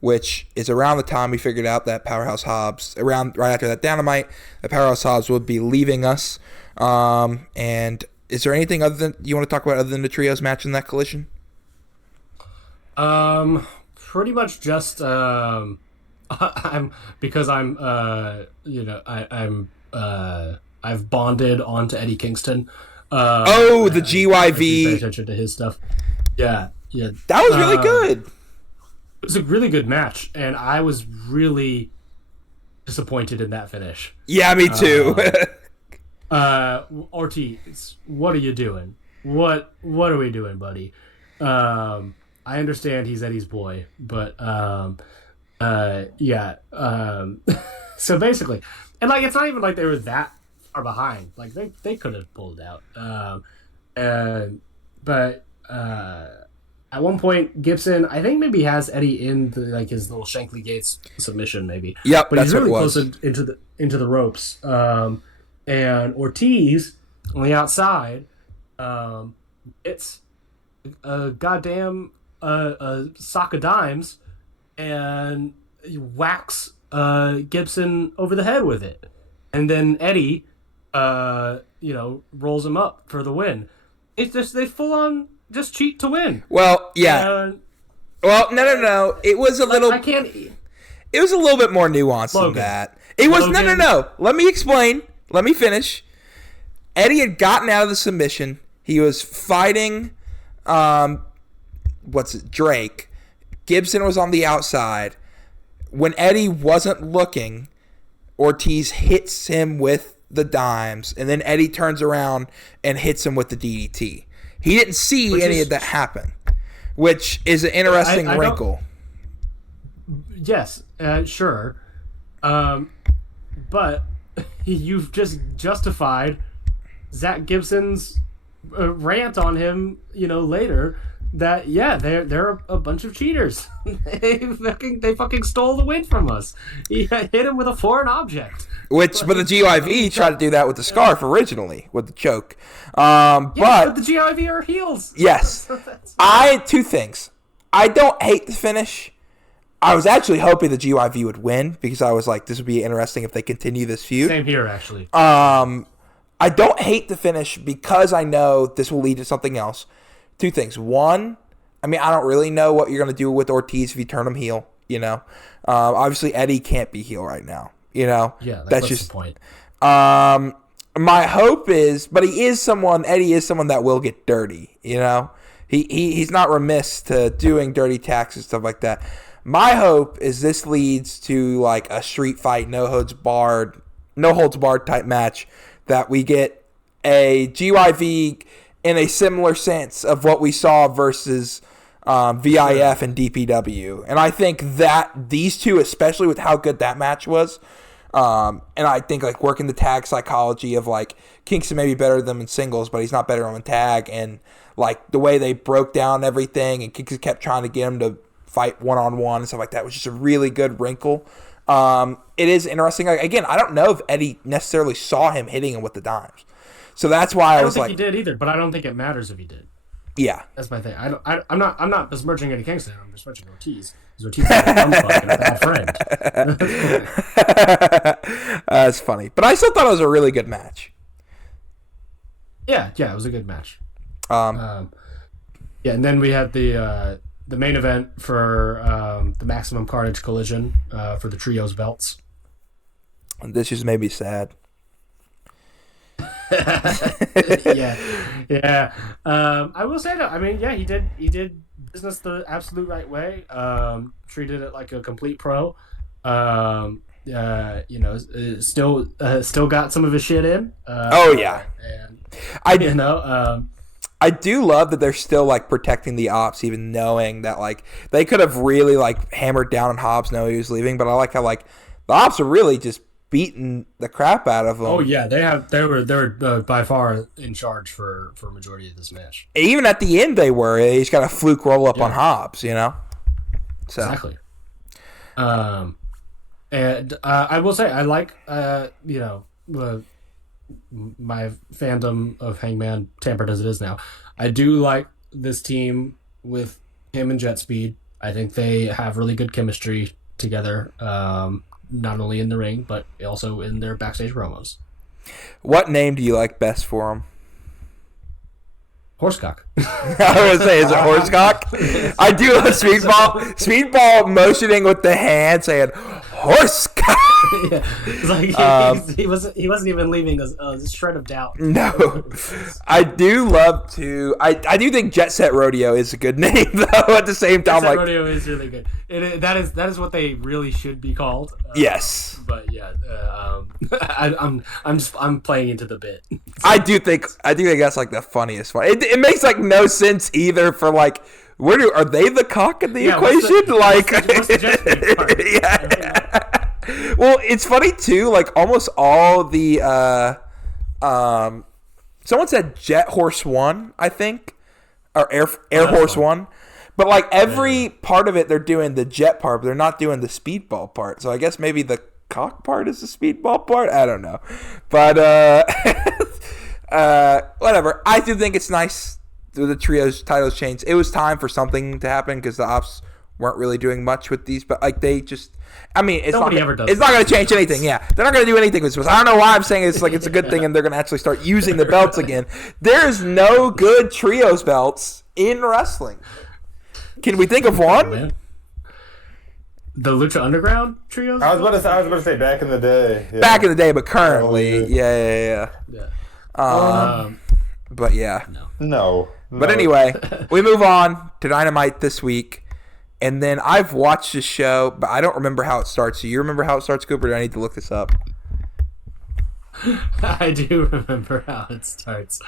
which is around the time we figured out that Powerhouse Hobbs, right after that Dynamite, that Powerhouse Hobbs would be leaving us. And is there anything other than you want to talk about other than the trios match in that Collision? Pretty much just I'm I've bonded onto Eddie Kingston. The GYV. Pay attention to his stuff. Yeah. That was really good. It was a really good match, and I was really disappointed in that finish. Yeah, me too. Ortiz, what are you doing? What are we doing, buddy? I understand he's Eddie's boy, but so basically, and like it's not even like they were that far behind. Like they could have pulled it out. But at one point, Gibson, I think maybe has Eddie in his little Shankly Gates submission, maybe. Yep, but that's he's really what it was. close into the ropes. And Ortiz on the outside, it's a goddamn sock of dimes, and he whacks Gibson over the head with it, and then Eddie, rolls him up for the win. It's just they full on just cheat to win. Well, yeah. No. It was a little. I can't. It was a little bit more nuanced than that. It was no. Let me explain. Let me finish. Eddie had gotten out of the submission. He was fighting, Drake. Gibson was on the outside. When Eddie wasn't looking, Ortiz hits him with the dimes, and then Eddie turns around and hits him with the DDT. He didn't see any of that happen, which is an interesting wrinkle. Yes, sure. But you've just justified Zach Gibson's rant on him, later, that they're a bunch of cheaters. they fucking stole the win from us. He hit him with a foreign object. But the GYV tried to do that with the scarf originally, with the choke. But the GYV are heels. Yes. Two things. I don't hate the finish. I was actually hoping the GYV would win because I was like, this would be interesting if they continue this feud. Same here, actually. I don't hate the finish because I know this will lead to something else. Two things. One, I don't really know what you're going to do with Ortiz if you turn him heel, Obviously, Eddie can't be heel right now, Yeah, that's just the point. My hope is, but Eddie is someone that will get dirty, He's not remiss to doing dirty tacks and stuff like that. My hope is this leads to like a street fight, no holds barred type match, that we get a GYV in a similar sense of what we saw versus VIF and DPW. And I think that these two, especially with how good that match was, and I think like working the tag psychology of like Kingston may be better than them in singles, but he's not better on tag, and like the way they broke down everything and Kingston kept trying to get him to fight one-on-one and stuff like that was just a really good wrinkle. It is interesting. Like, again, I don't know if Eddie necessarily saw him hitting him with the dimes. So that's why I was like, I don't think he did either, but I don't think it matters if he did. Yeah, that's my thing. I'm not besmirching Eddie Kingston. I'm besmirching Ortiz. Because Ortiz is a dumb fuck and a bad friend. That's funny, but I still thought it was a really good match. Yeah, it was a good match. And then we had the main event for the Maximum Carnage Collision for the trios belts. And this just made me sad. Yeah. I will say that. He did business the absolute right way. Treated it like a complete pro. Still got some of his shit in. And I do love that they're still like protecting the ops, even knowing that like they could have really like hammered down on Hobbs, knowing he was leaving. But I like how like the ops are really just beating the crap out of him. Oh yeah, they were by far in charge for a majority of this match. Even at the end, they were. He's got a fluke roll up on Hobbs, So. Exactly. And I will say I like my fandom of Hangman, tampered as it is now. I do like this team with him and Jet Speed. I think they have really good chemistry together, not only in the ring, but also in their backstage promos. What name do you like best for them? Horsecock. I was going to say, is it Horsecock? I do love Speedball. Speedball motioning with the hand saying, Horsecock. Yeah. It's like he wasn't even leaving a shred of doubt. No. I do love to... I do think Jet Set Rodeo is a good name, though, at the same time. Jet Set Rodeo is really good. That is what they really should be called. Yes. But yeah, I'm playing into the bit. I do think that's like the funniest one. It makes like no sense either for like are they the cock in the equation? What's the jet speed part? Yeah. Well, it's funny too. Like almost all the someone said Jet Horse 1, I think, or Air Horse 1. But like every part of it, they're doing the jet part, but they're not doing the speedball part. So I guess maybe the cock part is the speedball part. I don't know, but whatever. I do think it's nice the trios titles change. It was time for something to happen because the ops weren't really doing much with these, but like they just. I mean, it's not going to change anything. Yeah, they're not going to do anything with this. I don't know why I'm saying it's like it's a good thing, and they're going to actually start using the belts again. There's no good trios belts in wrestling. Can we think of one? Man. The Lucha Underground trios? I was about to say back in the day. Yeah. Back in the day, but currently, yeah. But yeah. No. But anyway, we move on to Dynamite this week. And then I've watched the show, but I don't remember how it starts. Do you remember how it starts, Cooper? Do I need to look this up? I do remember how it starts.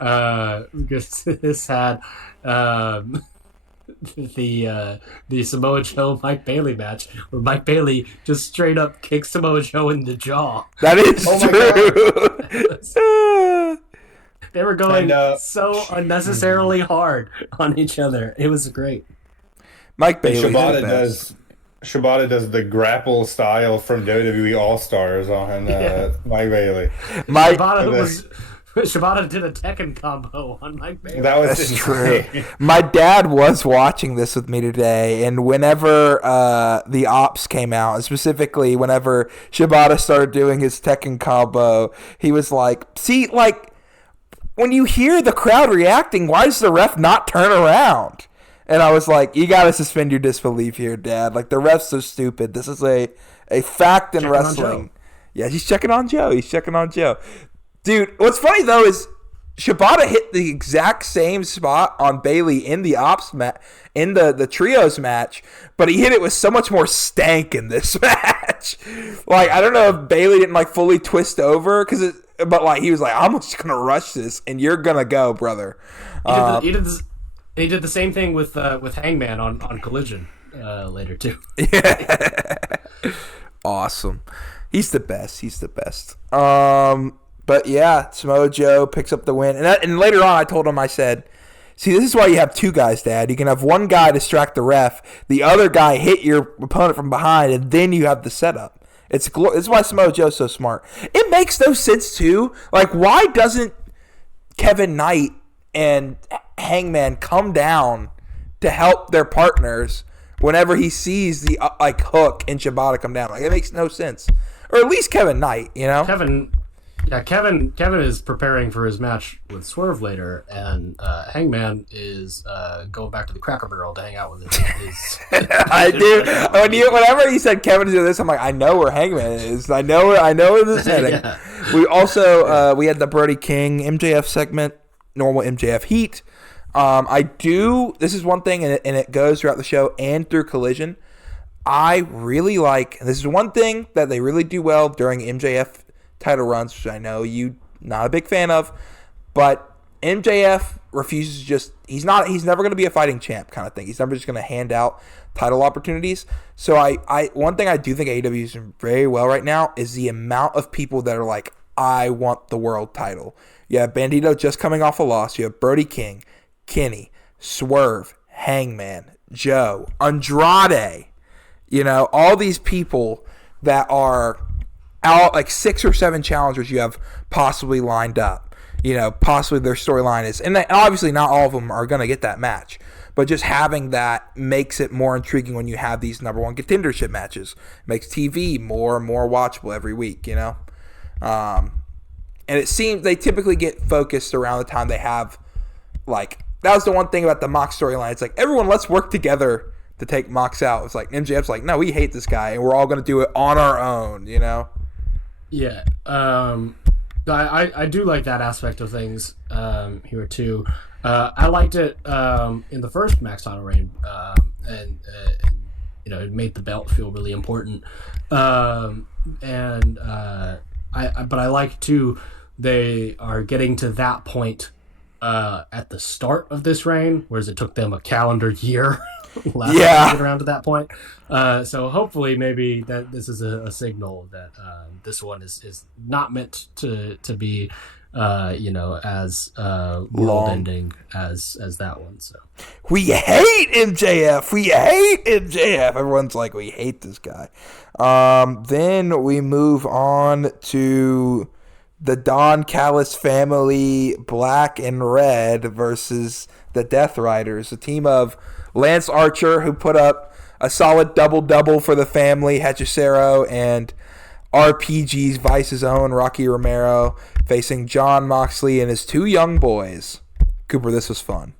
Because this had the Samoa Joe Mike Bailey match where Mike Bailey just straight up kicks Samoa Joe in the jaw. That is true. They were going so unnecessarily hard on each other. It was great. Mike Bailey. Shibata does the grapple style from WWE All Stars on Mike Bailey. Shibata did a Tekken combo on Mike Bailey. That was true. My dad was watching this with me today, and whenever the Ops came out, and specifically whenever Shibata started doing his Tekken combo, he was like, see, like, when you hear the crowd reacting, why does the ref not turn around? And I was like, you got to suspend your disbelief here, Dad. Like, the ref's so stupid. This is a fact in wrestling. Yeah, he's checking on Joe. Dude, what's funny, though, is Shibata hit the exact same spot on Bailey in the Ops in the trios match, but he hit it with so much more stank in this match. Like, I don't know if Bailey didn't, like, fully twist over, but, like, he was like, I'm just going to rush this, and you're going to go, brother. He did the same thing with Hangman on Collision later too. Yeah. Awesome. He's the best. But yeah, Samoa Joe picks up the win. And later on I told him, I said, see, this is why you have two guys, Dad. You can have one guy distract the ref, the other guy hit your opponent from behind, and then you have the setup. It's why Samoa Joe's so smart. It makes no sense too. Like, why doesn't Kevin Knight and Hangman come down to help their partners whenever he sees the hook and Shibata come down? Like, it makes no sense. Or at least Kevin Knight, you know? Kevin is preparing for his match with Swerve later, and Hangman is going back to the Cracker Barrel to hang out with his I do. Whenever he said Kevin is doing this, I'm like, I know where Hangman is. I know where this is heading. Yeah. We also we had the Brody King MJF segment, normal MJF heat. This is one thing, and it goes throughout the show and through Collision. I really like, and this is one thing that they really do well during MJF title runs, which I know you not a big fan of, but MJF refuses he's never going to be a fighting champ kind of thing. He's never just going to hand out title opportunities. So one thing I do think AEW is doing very well right now is the amount of people that are like, I want the world title. You have Bandito just coming off a loss. You have Brody King, Kenny, Swerve, Hangman, Joe, Andrade, all these people that are out, like 6 or 7 challengers you have possibly lined up. possibly their storyline is, and obviously not all of them are going to get that match, but just having that makes it more intriguing when you have these number one contendership matches. It makes TV more and more watchable every week, and it seems they typically get focused around the time they have, like, that was the one thing about the Mox storyline. It's like, everyone, let's work together to take Mox out. It's like MJF's like, no, we hate this guy, and we're all going to do it on our own, Yeah. I do like that aspect of things here too. I liked it in the first Max title reign, and it made the belt feel really important. But I like too, they are getting to that point at the start of this reign, whereas it took them a calendar year last to get around to that point. So hopefully maybe that this is a signal that this one is not meant to be as world ending as that one. So we hate MJF. Everyone's like, we hate this guy. Then we move on to the Don Callis family, Black and Red, versus the Death Riders, a team of Lance Archer, who put up a solid double-double for the family, Hechicero, and RPG's Vice's own Rocky Romero, facing Jon Moxley and his two young boys. Cooper, this was fun.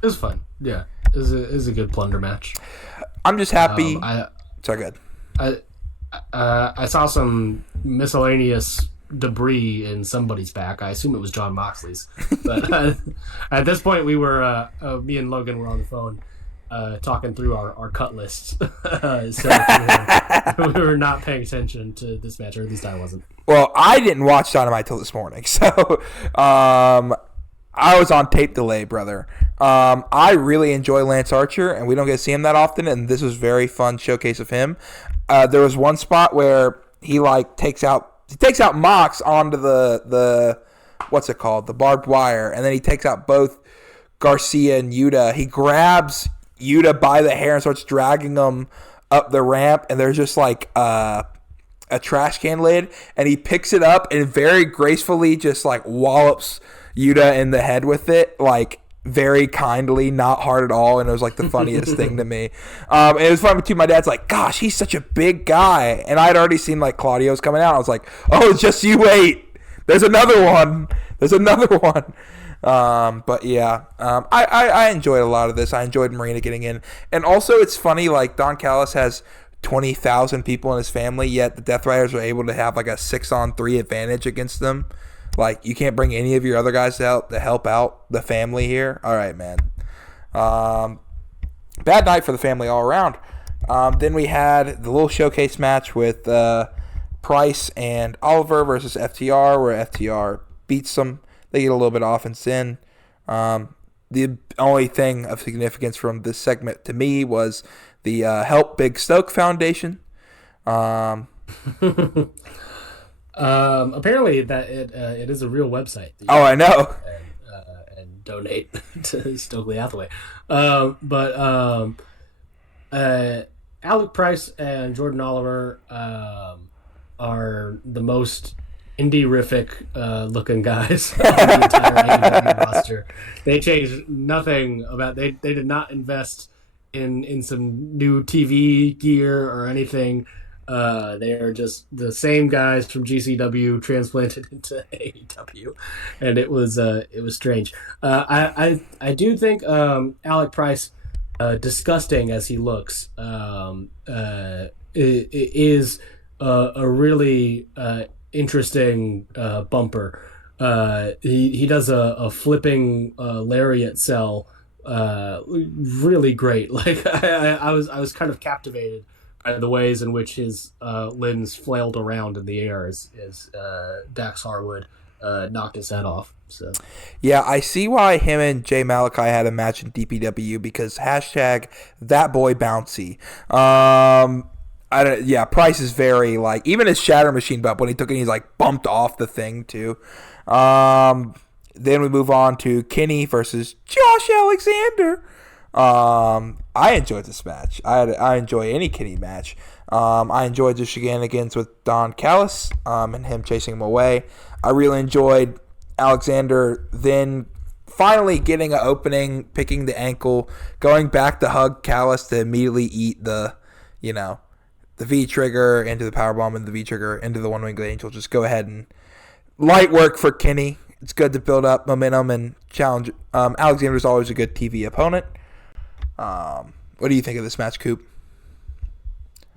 It was fun. Yeah, it was a good plunder match. I'm just happy. Sorry, go ahead. I saw some miscellaneous debris in somebody's back. I assume it was Jon Moxley's. But at this point, we were me and Logan were on the phone talking through our cut lists. So we were not paying attention to this match, or at least I wasn't. Well, I didn't watch Dynamite till this morning, so I was on tape delay, brother. I really enjoy Lance Archer, and we don't get to see him that often, and this was a very fun showcase of him. There was one spot where he takes out Mox onto the what's it called, the barbed wire, and then he takes out both Garcia and Yuta. He grabs Yuta by the hair and starts dragging him up the ramp, and there's just like a trash can lid, and he picks it up and very gracefully just like wallops Yuta in the head with it, like very kindly, not hard at all, and it was like the funniest thing to me. And it was funny too. My dad's like, "Gosh, he's such a big guy," and I'd already seen like Claudio's coming out. I was like, "Oh, just you wait. There's another one. There's another one." But yeah, I enjoyed a lot of this. I enjoyed Marina getting in, and also it's funny. Like Don Callis has 20,000 people in his family, yet the Death Riders are able to have like a 6-on-3 advantage against them. Like, you can't bring any of your other guys to help out the family here. All right, man. Bad night for the family all around. Then we had the little showcase match with Price and Oliver versus FTR, where FTR beats them. They get a little bit of offense in. The only thing of significance from this segment to me was the Help Big Stoke Foundation. Apparently that it is a real website. Oh, I know. And donate to Stokely Hathaway. But Alec Price and Jordan Oliver are the most indie-rific looking guys on the entire AEW roster. They changed nothing about. They did not invest in some new TV gear or anything. They are just the same guys from GCW transplanted into AEW, and it was strange. I do think Alec Price, disgusting as he looks, is a really interesting bumper. He does a flipping lariat sell, really great. Like I was kind of captivated by the ways in which his limbs flailed around in the air as Dax Harwood knocked his head off. So yeah, I see why him and Jay Malachi had a match in DPW, because hashtag that boy bouncy. Price is very like, even his Shatter Machine bump when he took it, he's like bumped off the thing too. Then we move on to Kenny versus Josh Alexander. I enjoyed this match. I enjoy any Kenny match. I enjoyed the shenanigans with Don Callis and him chasing him away. I really enjoyed Alexander then finally getting an opening, picking the ankle, going back to hug Callis to immediately eat the V trigger into the powerbomb and the V trigger into the one winged angel. Just go ahead and light work for Kenny. It's good to build up momentum and challenge. Alexander's always a good TV opponent. What do you think of this match, Coop?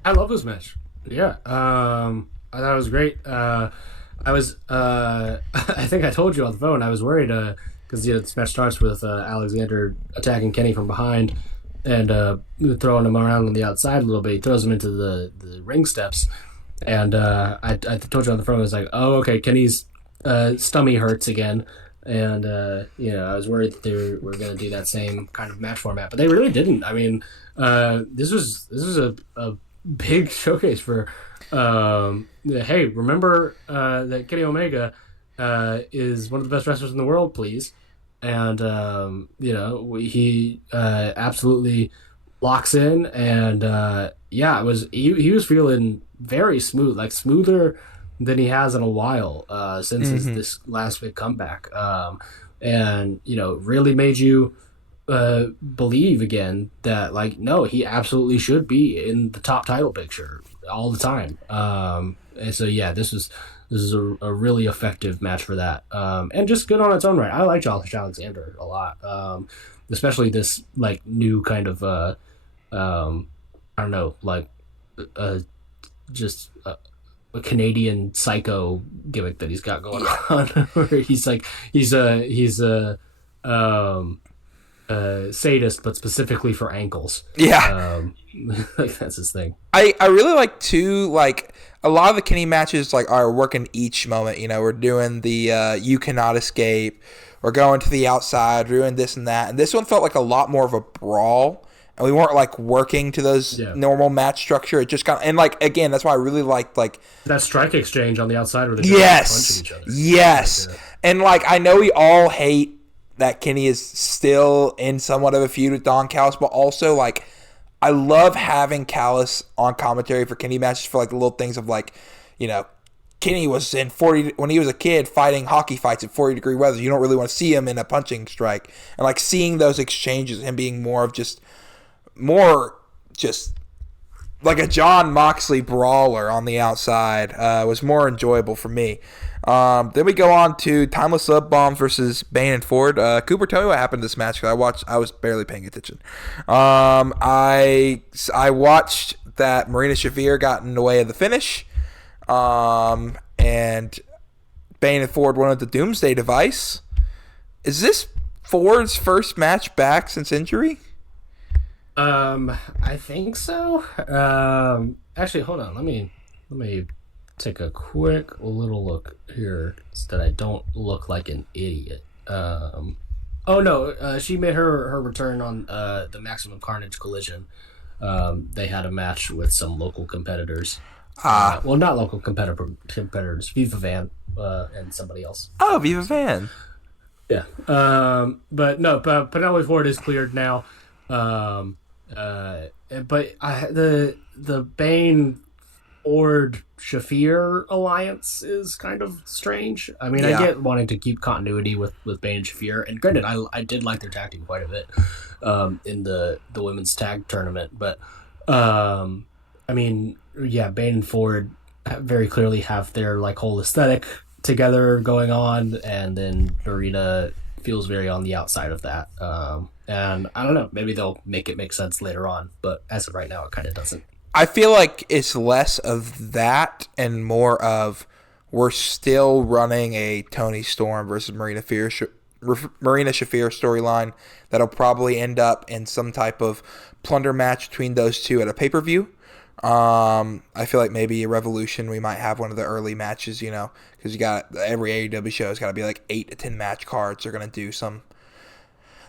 I love this match. Yeah, I thought it was great. I was, I think I told you on the phone, I was worried because this match starts with Alexander attacking Kenny from behind and throwing him around on the outside a little bit. He throws him into the ring steps, and I told you on the phone, I was like, oh, okay, Kenny's stummy hurts again. And I was worried that they were going to do that same kind of match format, but they really didn't. I mean, this was a big showcase for hey, remember that Kenny Omega is one of the best wrestlers in the world, please. And he absolutely locks in, and it was he was feeling very smooth, like smoother than he has in a while since this last big comeback, and really made you believe again that no, he absolutely should be in the top title picture all the time. And so this is a really effective match for that, and just good on its own right. I like Josh Alexander a lot, especially this new kind of I don't know, just a Canadian psycho gimmick that he's got going on, where he's a sadist, but specifically for ankles. Yeah, that's his thing. I really like too. A lot of the Kenny matches are working each moment. We're doing the you cannot escape. We're going to the outside, doing this and that. And this one felt like a lot more of a brawl. And we weren't working to those normal match structure. It just got, and again, that's why I really liked that strike exchange on the outside where they're punching each other. Yes. And I know we all hate that Kenny is still in somewhat of a feud with Don Callis, but also I love having Callis on commentary for Kenny matches for the little things of Kenny was in 40 when he was a kid fighting hockey fights at 40-degree weather. You don't really want to see him in a punching strike, and seeing those exchanges, him being more just like a John Moxley brawler on the outside was more enjoyable for me. Then we go on to Timeless Love Bombs versus Bane and Ford. Cooper, tell me what happened to this match, because I was barely paying attention. I watched that Marina Shafir got in the way of the finish, and Bane and Ford won with the Doomsday Device. Is this Ford's first match back since injury? I think so. Actually, hold on. Let me take a quick little look here so that I don't look like an idiot. Oh no, she made her return on the Maximum Carnage Collision. They had a match with some local competitors. Well, not local competitors. Viva Van and somebody else. Oh, Viva Van. Yeah. But no, Penelope Ford is cleared now. But the Bane Ford Shafir alliance is kind of strange. I mean, I get wanting to keep continuity with Bane and Shafir, and granted, I did like their tag team quite a bit in the women's tag tournament, but I mean, Bane and Ford very clearly have their whole aesthetic together going on, and then Marina feels very on the outside of that. And I don't know, maybe they'll make it make sense later on, but as of right now, it kind of doesn't. I feel like it's less of that and more of we're still running a Tony Storm versus Marina Shafir storyline that'll probably end up in some type of plunder match between those two at a pay-per-view. I feel like maybe a Revolution, we might have one of the early matches, because you got every AEW show has got to be 8 to 10 match cards. They're going to do some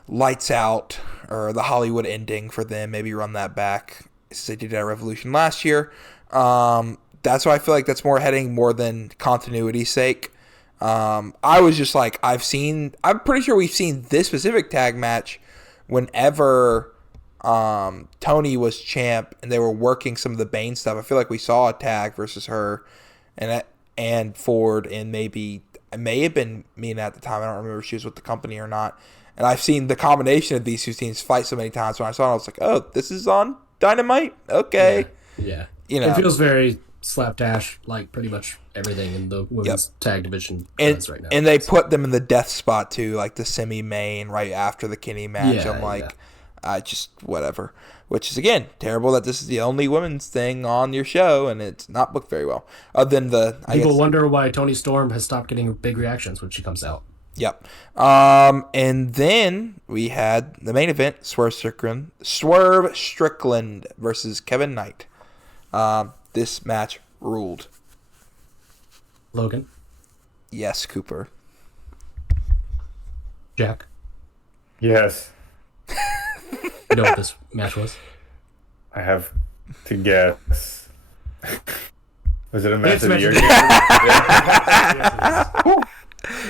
lights out or the Hollywood ending for them, maybe run that back since they did at Revolution last year. That's why I feel like that's more heading more than continuity's sake. I was just I'm pretty sure we've seen this specific tag match whenever Tony was champ and they were working some of the Bane stuff. I feel like we saw a tag versus her and Ford in maybe it may have been Mina at the time. I don't remember if she was with the company or not. And I've seen the combination of these two teams fight so many times. When I saw it, I was like, oh, this is on Dynamite? Okay. Yeah. You know. It feels very slapdash, like pretty much everything in the women's tag division and, right now. And they put them in the death spot, too, like the semi-main right after the Kenny match. I'm like, just whatever. Which is, again, terrible that this is the only women's thing on your show, and it's not booked very well. Other than People wonder why Toni Storm has stopped getting big reactions when she comes out. Yep. And then we had the main event, Swerve Strickland versus Kevin Knight. This match ruled. Logan? Yes, Cooper. Jack? Yes. You know what this match was? I have to guess. Was it a match of the year?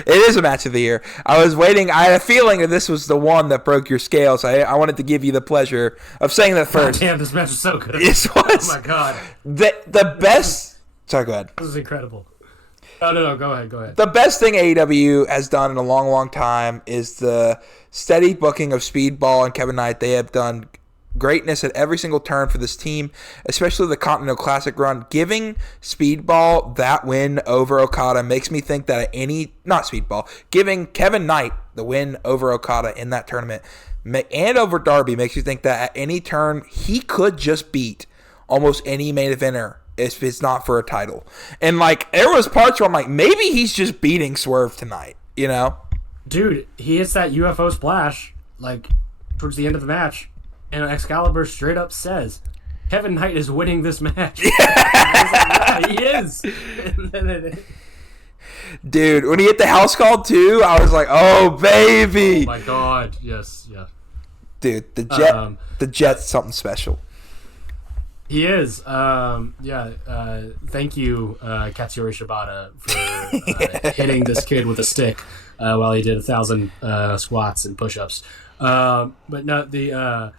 It is a match of the year. I was waiting. I had a feeling that this was the one that broke your scale, so I wanted to give you the pleasure of saying that first. God damn, this match was so good. This was, oh my god. The best. Sorry, go ahead. This is incredible. No, go ahead. The best thing AEW has done in a long, long time is the steady booking of Speedball and Kevin Knight. They have done greatness at every single turn for this team, especially the Continental Classic run. Giving Speedball that win over Okada makes me think that giving Kevin Knight the win over Okada in that tournament and over Darby makes you think that at any turn he could just beat almost any main eventer if it's not for a title. And like there was parts where I'm like, maybe he's just beating Swerve tonight, you know? Dude, he hits that UFO splash like towards the end of the match. And Excalibur straight up says, Kevin Knight is winning this match. I was like, yeah, he is. Dude, when he hit the house call too, I was like, oh, baby. Oh, my God. Yes, yeah. Dude, the Jet's something special. He is. Thank you, Katsuyori Shibata, for hitting this kid with a stick while he did 1,000 squats and push-ups. But no, the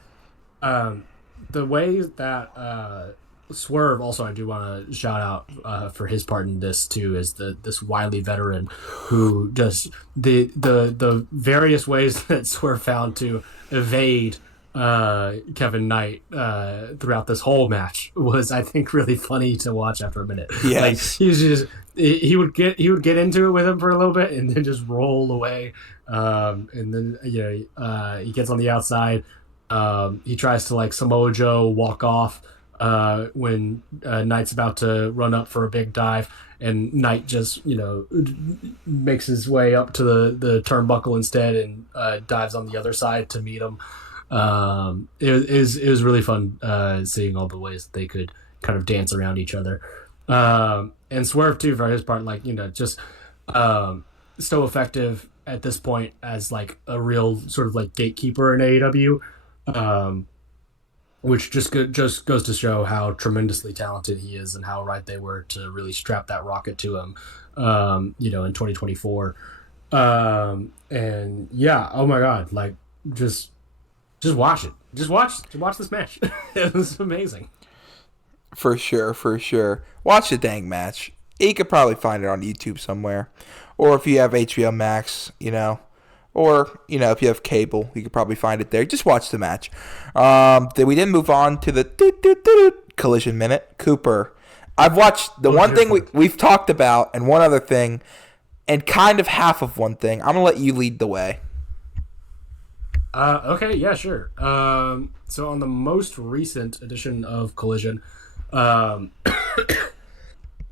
way that Swerve, also I do want to shout out for his part in this too, is this wily veteran who just the various ways that Swerve found to evade Kevin Knight throughout this whole match was, I think, really funny to watch after a minute. Yes. Like he would get into it with him for a little bit and then just roll away. And then he gets on the outside. He tries to like Samoa Joe walk off when Knight's about to run up for a big dive, and Knight just makes his way up to the turnbuckle instead and dives on the other side to meet him. It was really fun seeing all the ways that they could kind of dance around each other. And Swerve too, for his part, just so effective at this point as like a real sort of like gatekeeper in AEW, which just goes to show how tremendously talented he is and how right they were to really strap that rocket to him, in 2024. And yeah, oh my God, like just watch it. Just watch this match. It was amazing. For sure. Watch the dang match. You could probably find it on YouTube somewhere. Or if you have HBO Max, or, if you have cable, you could probably find it there. Just watch the match. Then we didn't move on to the Collision Minute. Cooper, I've watched the one thing we've talked about and one other thing and kind of half of one thing. I'm going to let you lead the way. Okay, yeah, sure. So on the most recent edition of Collision,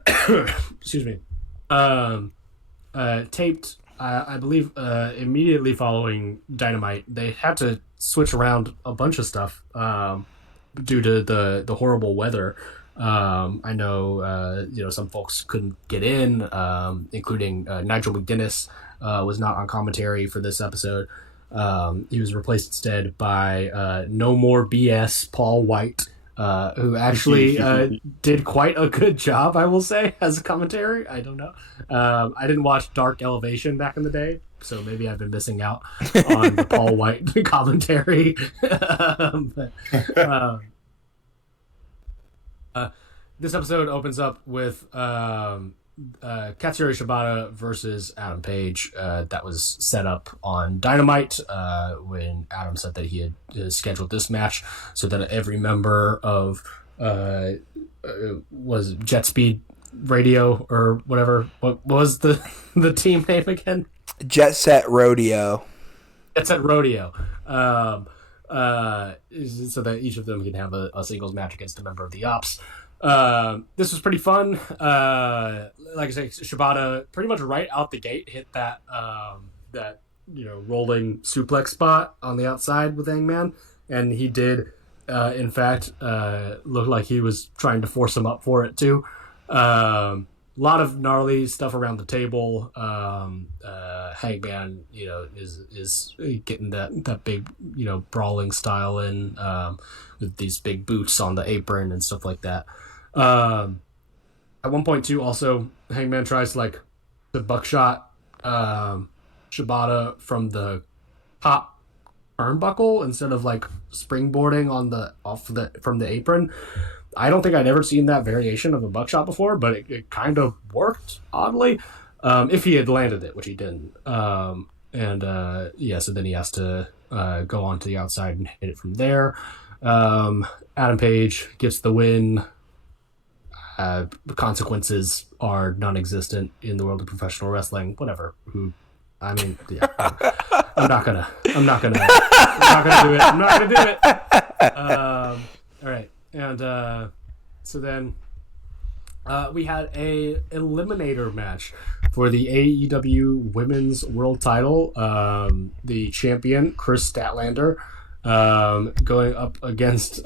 excuse me, taped, I believe, immediately following Dynamite, they had to switch around a bunch of stuff due to the horrible weather. I know, some folks couldn't get in, including Nigel McGuinness was not on commentary for this episode. He was replaced instead by No More BS Paul White, who actually did quite a good job, I will say, as a commentary. I don't know. I didn't watch Dark Elevation back in the day, so maybe I've been missing out on the Paul White commentary. This episode opens up with Katsuyori Shibata versus Adam Page. That was set up on Dynamite when Adam said that he had scheduled this match so that every member of was Jet Speed Radio or whatever. What was the team name again? Jet Set Rodeo. Jet Set Rodeo. So that each of them can have a singles match against a member of the Ops. This was pretty fun. Like I say, Shibata pretty much right out the gate hit that rolling suplex spot on the outside with Hangman, and he did in fact look like he was trying to force him up for it too. A lot of gnarly stuff around the table. Hangman, is getting that big, brawling style in with these big boots on the apron and stuff like that. At one point too, also Hangman tries the buckshot Shibata from the top turnbuckle instead of springboarding from the apron. I don't think I'd ever seen that variation of a buckshot before, but it kind of worked oddly. If he had landed it, which he didn't. So then he has to go on to the outside and hit it from there. Adam Page gets the win. The consequences are non-existent in the world of professional wrestling. Whatever. I'm not gonna do it. All right. And so then we had a eliminator match for the AEW Women's World Title. The champion, Chris Statlander, going up against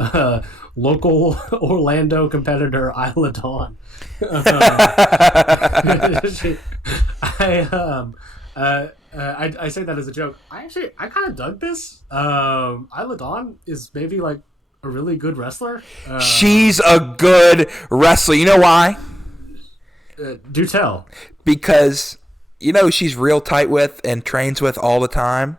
local Orlando competitor Isla Dawn. I say that as a joke. I kind of dug this. Isla Dawn is maybe a really good wrestler. She's a good wrestler. You know why? Do tell. Because she's real tight with and trains with all the time.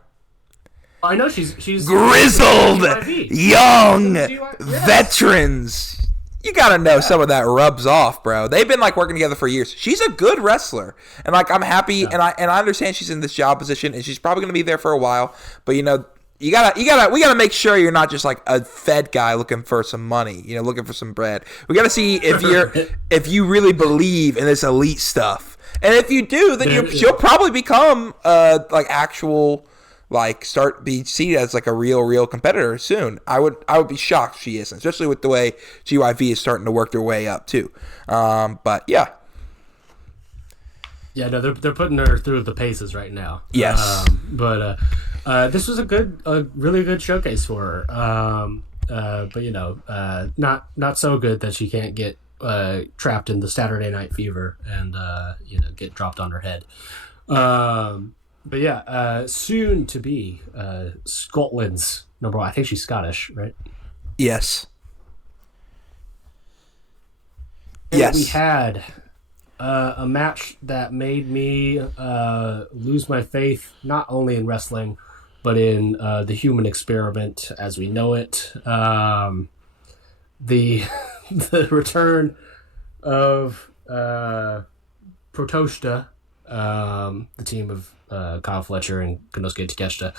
I know she's grizzled, young veterans. You gotta know some of that rubs off, bro. They've been working together for years. She's a good wrestler, and I'm happy, and I understand she's in this job position, and she's probably gonna be there for a while. But we gotta make sure you're not just a Fed guy looking for some money, looking for some bread. We gotta see if you really believe in this elite stuff, and if you do, then she'll probably become actual. Start be seen as a real competitor soon. I would be shocked if she isn't, especially with the way GYV is starting to work their way up too. But yeah. Yeah, no, they're putting her through the paces right now. Yes. But this was a really good showcase for her. But not so good that she can't get trapped in the Saturday Night Fever and get dropped on her head. But yeah, soon to be Scotland's number one. I think she's Scottish, right? Yes. And yes. We had a match that made me lose my faith not only in wrestling, but in the human experiment as we know it. The return of Protoshta, the team of Kyle Fletcher and Konosuke Takeshita,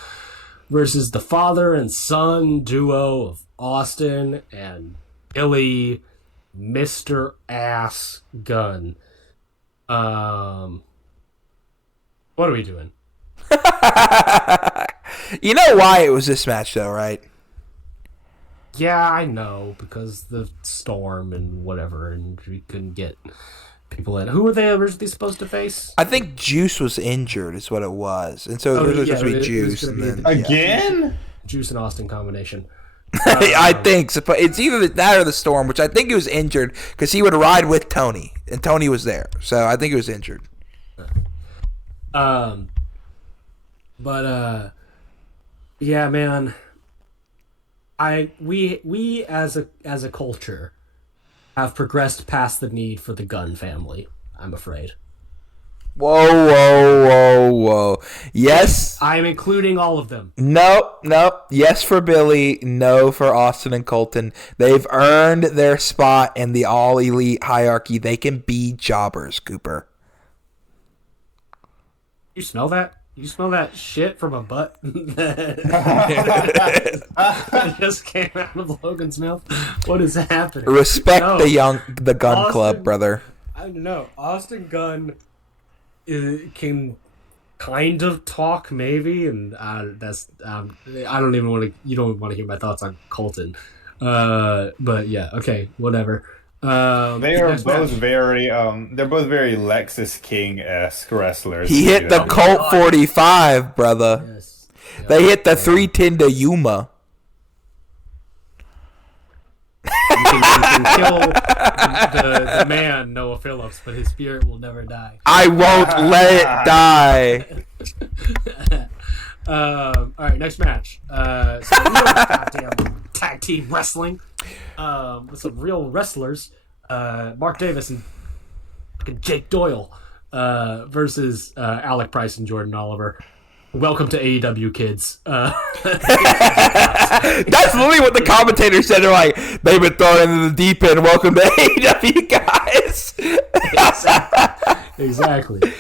versus the father and son duo of Austin and Billy, Mr. Ass Gunn. What are we doing? You know why it was this match, though, right? Yeah, I know, because the storm and whatever, and we couldn't get people in. Who were they originally supposed to face? I think Juice was injured, is what it was, and so there was supposed to be Juice, and then again, Juice and Austin combination. I think so. It's either that or the Storm, which I think he was injured because he would ride with Tony, and Tony was there, so I think he was injured. Yeah, man. We as a culture have progressed past the need for the Gunn family, I'm afraid. Whoa. Yes. I'm including all of them. Nope. Yes for Billy, no for Austin and Colton. They've earned their spot in the All Elite hierarchy. They can be jobbers, Cooper. You smell that? You smell that shit from a butt that just came out of Logan's mouth? What is happening? Respect the gun club, brother. I don't know. Austin Gunn can kind of talk, maybe, and that's I don't even want to. You don't want to hear my thoughts on Colton, but yeah, okay, whatever. They are both very they're both very Lexus King-esque wrestlers. He hit the Colt 45, brother. Yes. They hit the 310 to Yuma. You can kill the man, Noah Phillips, but his spirit will never die. I won't let it die. All right, next match. Some real goddamn tag team wrestling with some real wrestlers. Mark Davis and Jake Doyle versus Alec Price and Jordan Oliver. Welcome to AEW, kids. That's literally what the commentators said. They're like, they've been thrown into the deep end. Welcome to AEW, guys. Exactly.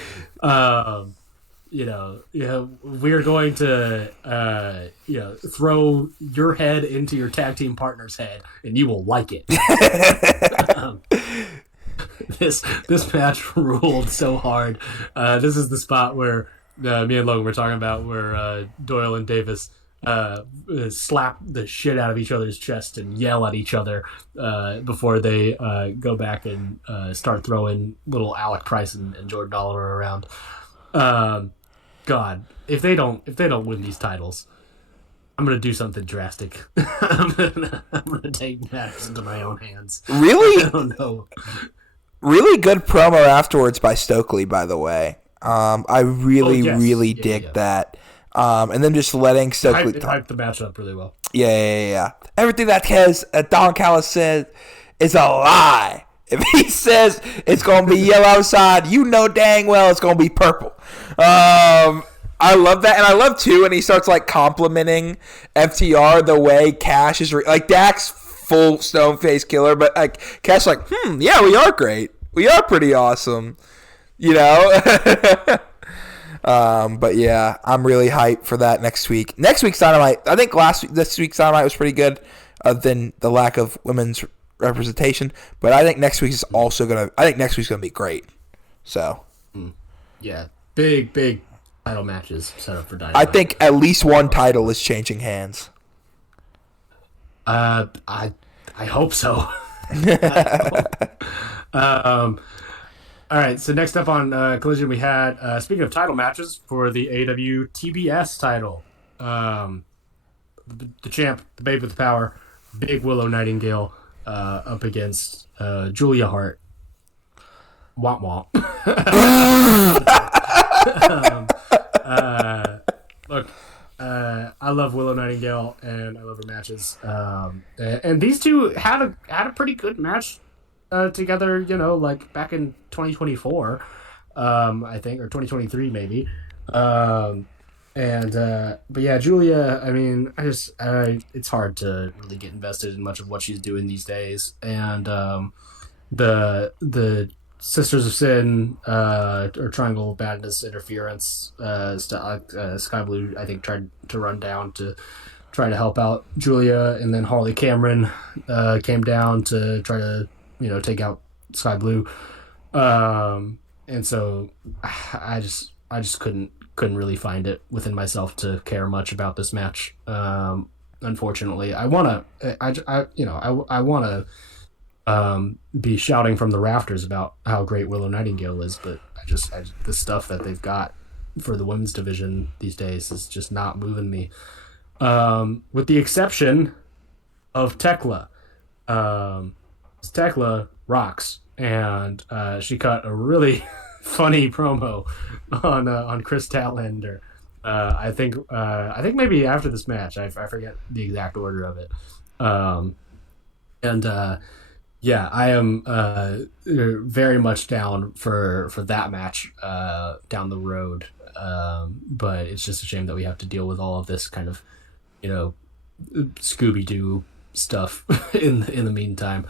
We're going to, throw your head into your tag team partner's head, and you will like it. This match ruled so hard. This is the spot where me and Logan were talking about where Doyle and Davis slap the shit out of each other's chest and yell at each other before they go back and start throwing little Alec Price and Jordan Oliver around. God, if they don't win these titles, I'm gonna do something drastic. I'm gonna take matters into my own hands. Really? I don't know. Really good promo afterwards by Stokely, by the way. I really dig that. And then just letting Stokely hyped the match up really well. Yeah. Everything that Don Callis said is a lie. If he says it's going to be yellow outside, you know dang well it's going to be purple. I love that. And I love, too, when he starts, complimenting FTR the way Cash is... Dak's full stone-faced killer, but, Cash yeah, we are great. We are pretty awesome. You know? But, yeah, I'm really hyped for that next week. Next week's Dynamite... I think this week's Dynamite was pretty good, other than the lack of women's representation, but I think next week's gonna be great. So yeah, big title matches set up for Dynamite. I think at least one title is changing hands. I hope so. All right, so next up on Collision we had speaking of title matches for the AEW TBS title, the champ, the babe with the power, Big Willow Nightingale, up against Julia Hart. Womp womp. Look, I love Willow Nightingale and I love her matches. And these two had a pretty good match together. Back in 2024, I think, or 2023 maybe. But yeah, Julia, I mean, it's hard to really get invested in much of what she's doing these days. And the Sisters of Sin or Triangle of Badness interference, Sky Blue, I think, tried to run down to try to help out Julia, and then Harley Cameron came down to try to, take out Sky Blue. And so I just couldn't really find it within myself to care much about this match. Unfortunately, I want to be shouting from the rafters about how great Willow Nightingale is, but the stuff that they've got for the women's division these days is just not moving me. With the exception of Tekla. Tekla rocks, and she cut a really funny promo on Chris Statlander. I think maybe after this match, I forget the exact order of it. Yeah, I am very much down for that match down the road. But it's just a shame that we have to deal with all of this kind of, Scooby-Doo stuff in the meantime.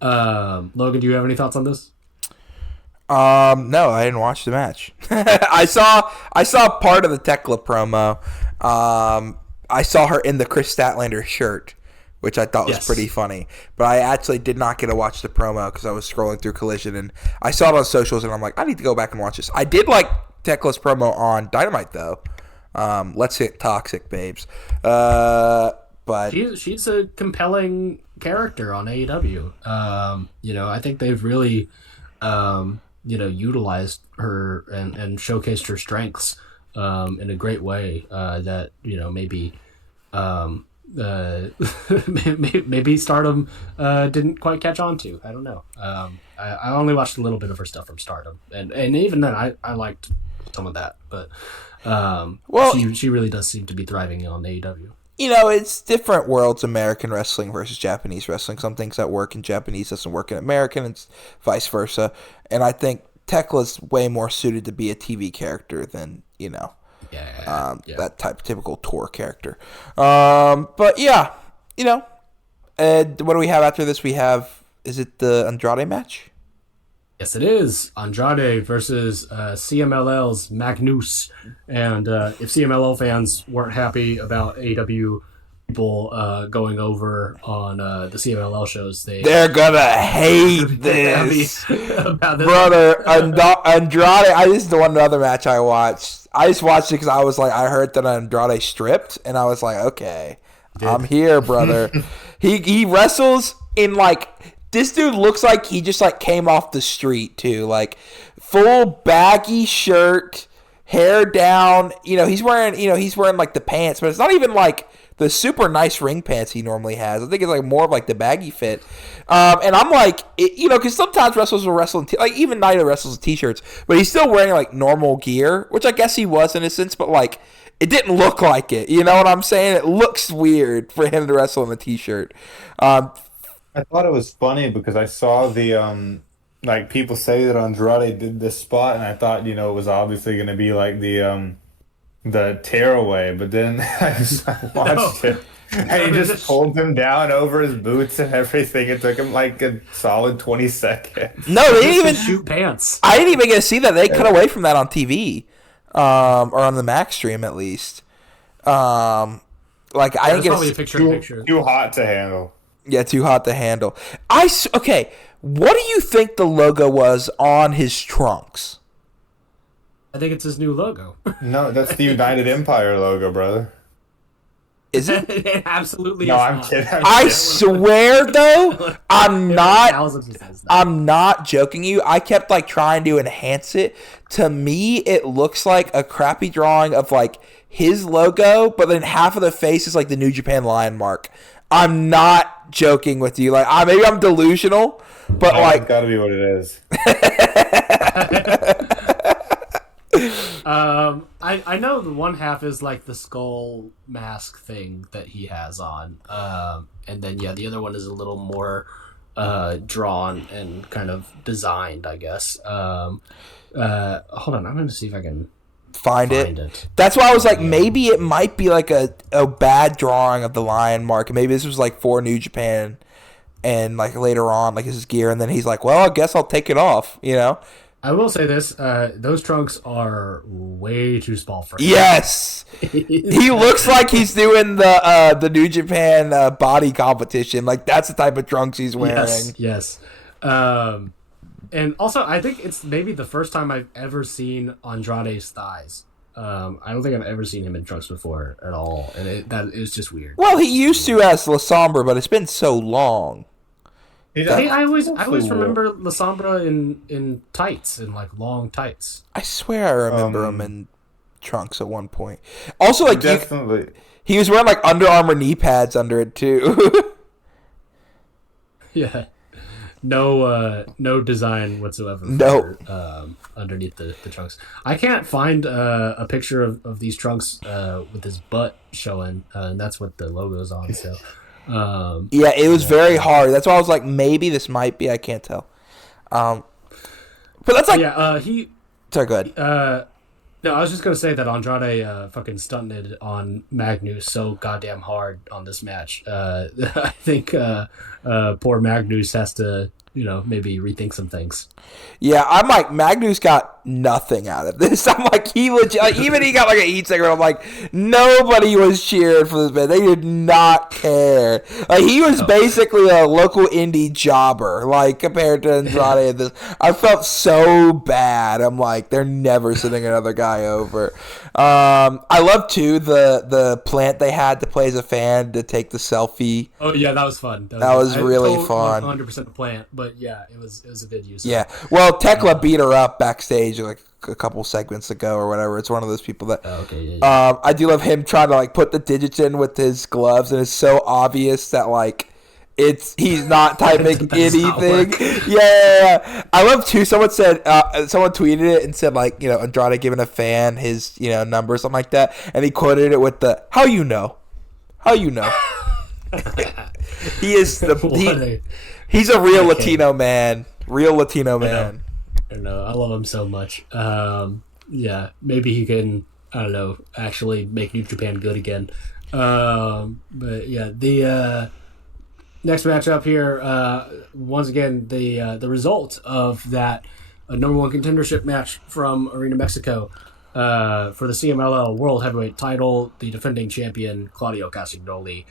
Logan, do you have any thoughts on this? No, I didn't watch the match. I saw part of the Tekla promo. I saw her in the Chris Statlander shirt, which I thought was pretty funny. But I actually did not get to watch the promo because I was scrolling through Collision, and I saw it on socials, and I'm like, I need to go back and watch this. I did like Tekla's promo on Dynamite, though. Let's hit toxic, babes. But she's a compelling character on AEW. I think they've really, utilized her and showcased her strengths in a great way. That maybe. Maybe Stardom didn't quite catch on to. I don't know. I only watched a little bit of her stuff from Stardom, and even then I liked some of that. But she really does seem to be thriving on AEW. It's different worlds, American wrestling versus Japanese wrestling. Some things that work in Japanese doesn't work in American, and vice versa. And I think Tekla's way more suited to be a TV character than, that type of typical tour character. But yeah, what do we have after this? Is it the Andrade match? Yes, it is. Andrade versus CMLL's Magnus. And if CMLL fans weren't happy about AEW people going over on the CMLL shows, they're gonna hate this. About this. Brother, Andrade, this is the one other match I watched. I just watched it because I was like, I heard that Andrade stripped, and I was like, okay, I'm here, brother. He wrestles in this dude looks like he just came off the street too, full baggy shirt, hair down. He's wearing the pants, but it's not even the super nice ring pants he normally has. I think it's more of the baggy fit. And I'm because sometimes wrestlers will wrestle in even Naito wrestles in t-shirts, but he's still wearing normal gear, which I guess he was in a sense, but it didn't look like it. You know what I'm saying? It looks weird for him to wrestle in a t-shirt. I thought it was funny because I saw the people say that Andrade did this spot, and I thought it was obviously going to be the tearaway, but then I watched it, and he just pulled him down over his boots and everything. It took him a solid 20 seconds. No, they didn't even shoot pants. I didn't even get to see that. They cut away from that on TV, or on the Max stream at least. I didn't get a picture. Too hot to handle. Yeah, too hot to handle. Okay, what do you think the logo was on his trunks? I think it's his new logo. No, that's the United Empire logo, brother. Is it? It absolutely no, is. I'm kidding. I swear, though, I'm not joking you. I kept trying to enhance it. To me, it looks like a crappy drawing of his logo, but then half of the face is the New Japan lion mark. I'm not joking with you. Maybe I'm delusional, but it's got to be what it is. I know the one half is the skull mask thing that he has on, and then the other one is a little more drawn and kind of designed, I guess. Hold on, I'm going to see if I can find it. That's why I was maybe it might be a bad drawing of the lion mark. Maybe this was for New Japan, and later on his gear, and then he's well, I guess I'll take it off. I will say this: those trunks are way too small for him. Yes, he looks like he's doing the New Japan body competition. That's the type of trunks he's wearing. Yes. And also, I think it's maybe the first time I've ever seen Andrade's thighs. I don't think I've ever seen him in trunks before at all, and that is just weird. Well, he used to as La Sombra, but it's been so long. I always remember La Sombra in tights, in long tights. I swear I remember him in trunks at one point. Also, definitely, he was wearing Under Armour knee pads under it too. Yeah. No design whatsoever. No. Underneath the trunks. I can't find a picture of these trunks with his butt showing, and that's what the logo's on. So Yeah, it was very hard. That's why I was like, maybe this might be. I can't tell. But that's like Sorry, go ahead. No, I was just gonna say that Andrade fucking stunted on Magnus so goddamn hard on this match. I think poor Magnus has to, maybe rethink some things. Yeah, I'm like, Magnus got nothing out of this. I'm like, he legit, like, even he got like a heat segment. I'm like, nobody was cheering for this man. They did not care. Like, he was basically a local indie jobber, like, compared to Andrade in this. I felt so bad. I'm like, they're never sending another guy over. I love too the plant they had to play as a fan to take the selfie. Oh yeah, that was fun. That was really fun. 100% plant, but yeah, it was a good use. Yeah, well, Tekla beat her up backstage like a couple segments ago or whatever. It's one of those people that. Oh, okay, yeah. I do love him trying to like put the digits in with his gloves, and it's so obvious that like he's not typing anything. Yeah. I love too. Someone tweeted it and said like, Andrade giving a fan his number or something like that, and he quoted it with the how you know. He is he's a real Latino man. Real Latino man. I know. I love him so much. Yeah, maybe he can, I don't know, actually make New Japan good again. But yeah, the next matchup here, once again, the result of that number one contendership match from Arena Mexico for the CMLL World Heavyweight Title, the defending champion Claudio Castagnoli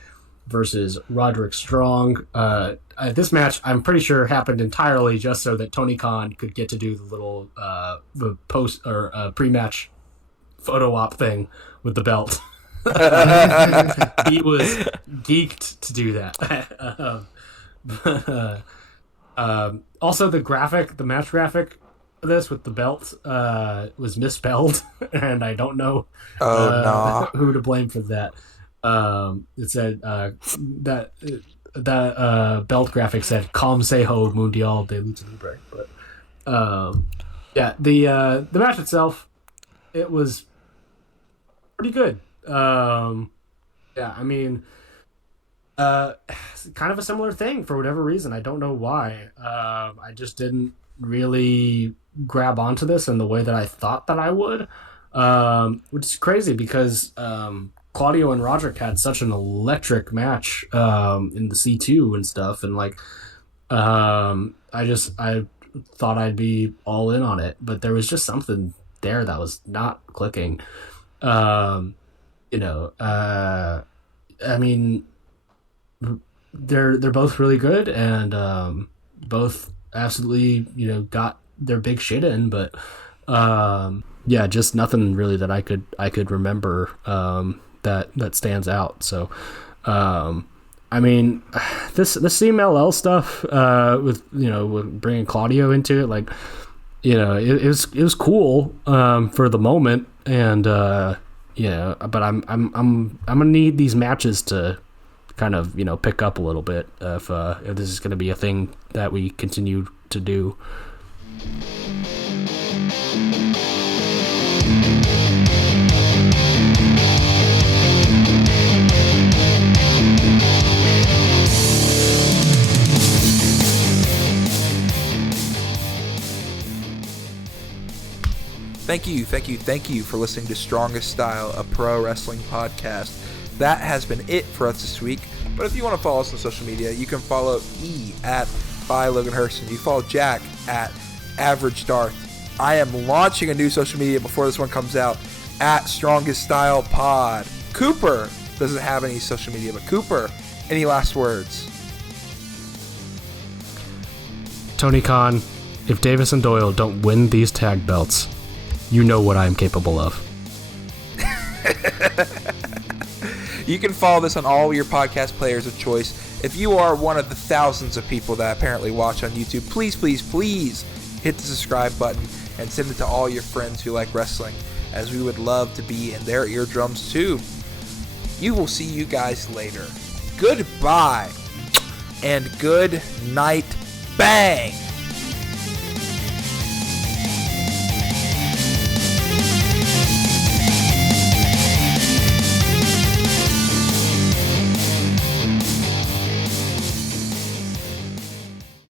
versus Roderick Strong. This match, I'm pretty sure, happened entirely just so that Tony Khan could get to do the little the post or pre-match photo op thing with the belt. He was geeked to do that. Also, the match graphic of this with the belt was misspelled, and I don't know who to blame for that. It said that belt graphic said Consejo Mundial de Lucha Libre, but the match itself, it was pretty good. I mean, kind of a similar thing for whatever reason. I don't know why. I just didn't really grab onto this in the way that I thought that I would, which is crazy because Claudio and Roderick had such an electric match in the C2 and stuff, and like I thought I'd be all in on it, but there was just something there that was not clicking. I mean, they're both really good and both absolutely got their big shit in, but just nothing really that I could remember that stands out. So I mean, this CMLL stuff with bringing Claudio into it, like it was cool for the moment, and but I'm gonna need these matches to kind of pick up a little bit if this is gonna be a thing that we continue to do. Thank you for listening to Strongest Style, a pro wrestling podcast. That has been it for us this week. But if you want to follow us on social media, you can follow E at by Logan Hurston. You follow Jack at Average Darth. I am launching a new social media before this one comes out at Strongest Style Pod. Cooper doesn't have any social media, but Cooper, any last words? Tony Khan, if Davis and Doyle don't win these tag belts, you know what I am capable of. You can follow this on all your podcast players of choice. If you are one of the thousands of people that apparently watch on YouTube, please hit the subscribe button and send it to all your friends who like wrestling, as we would love to be in their eardrums too. You will see you guys later. Goodbye and good night. Bang!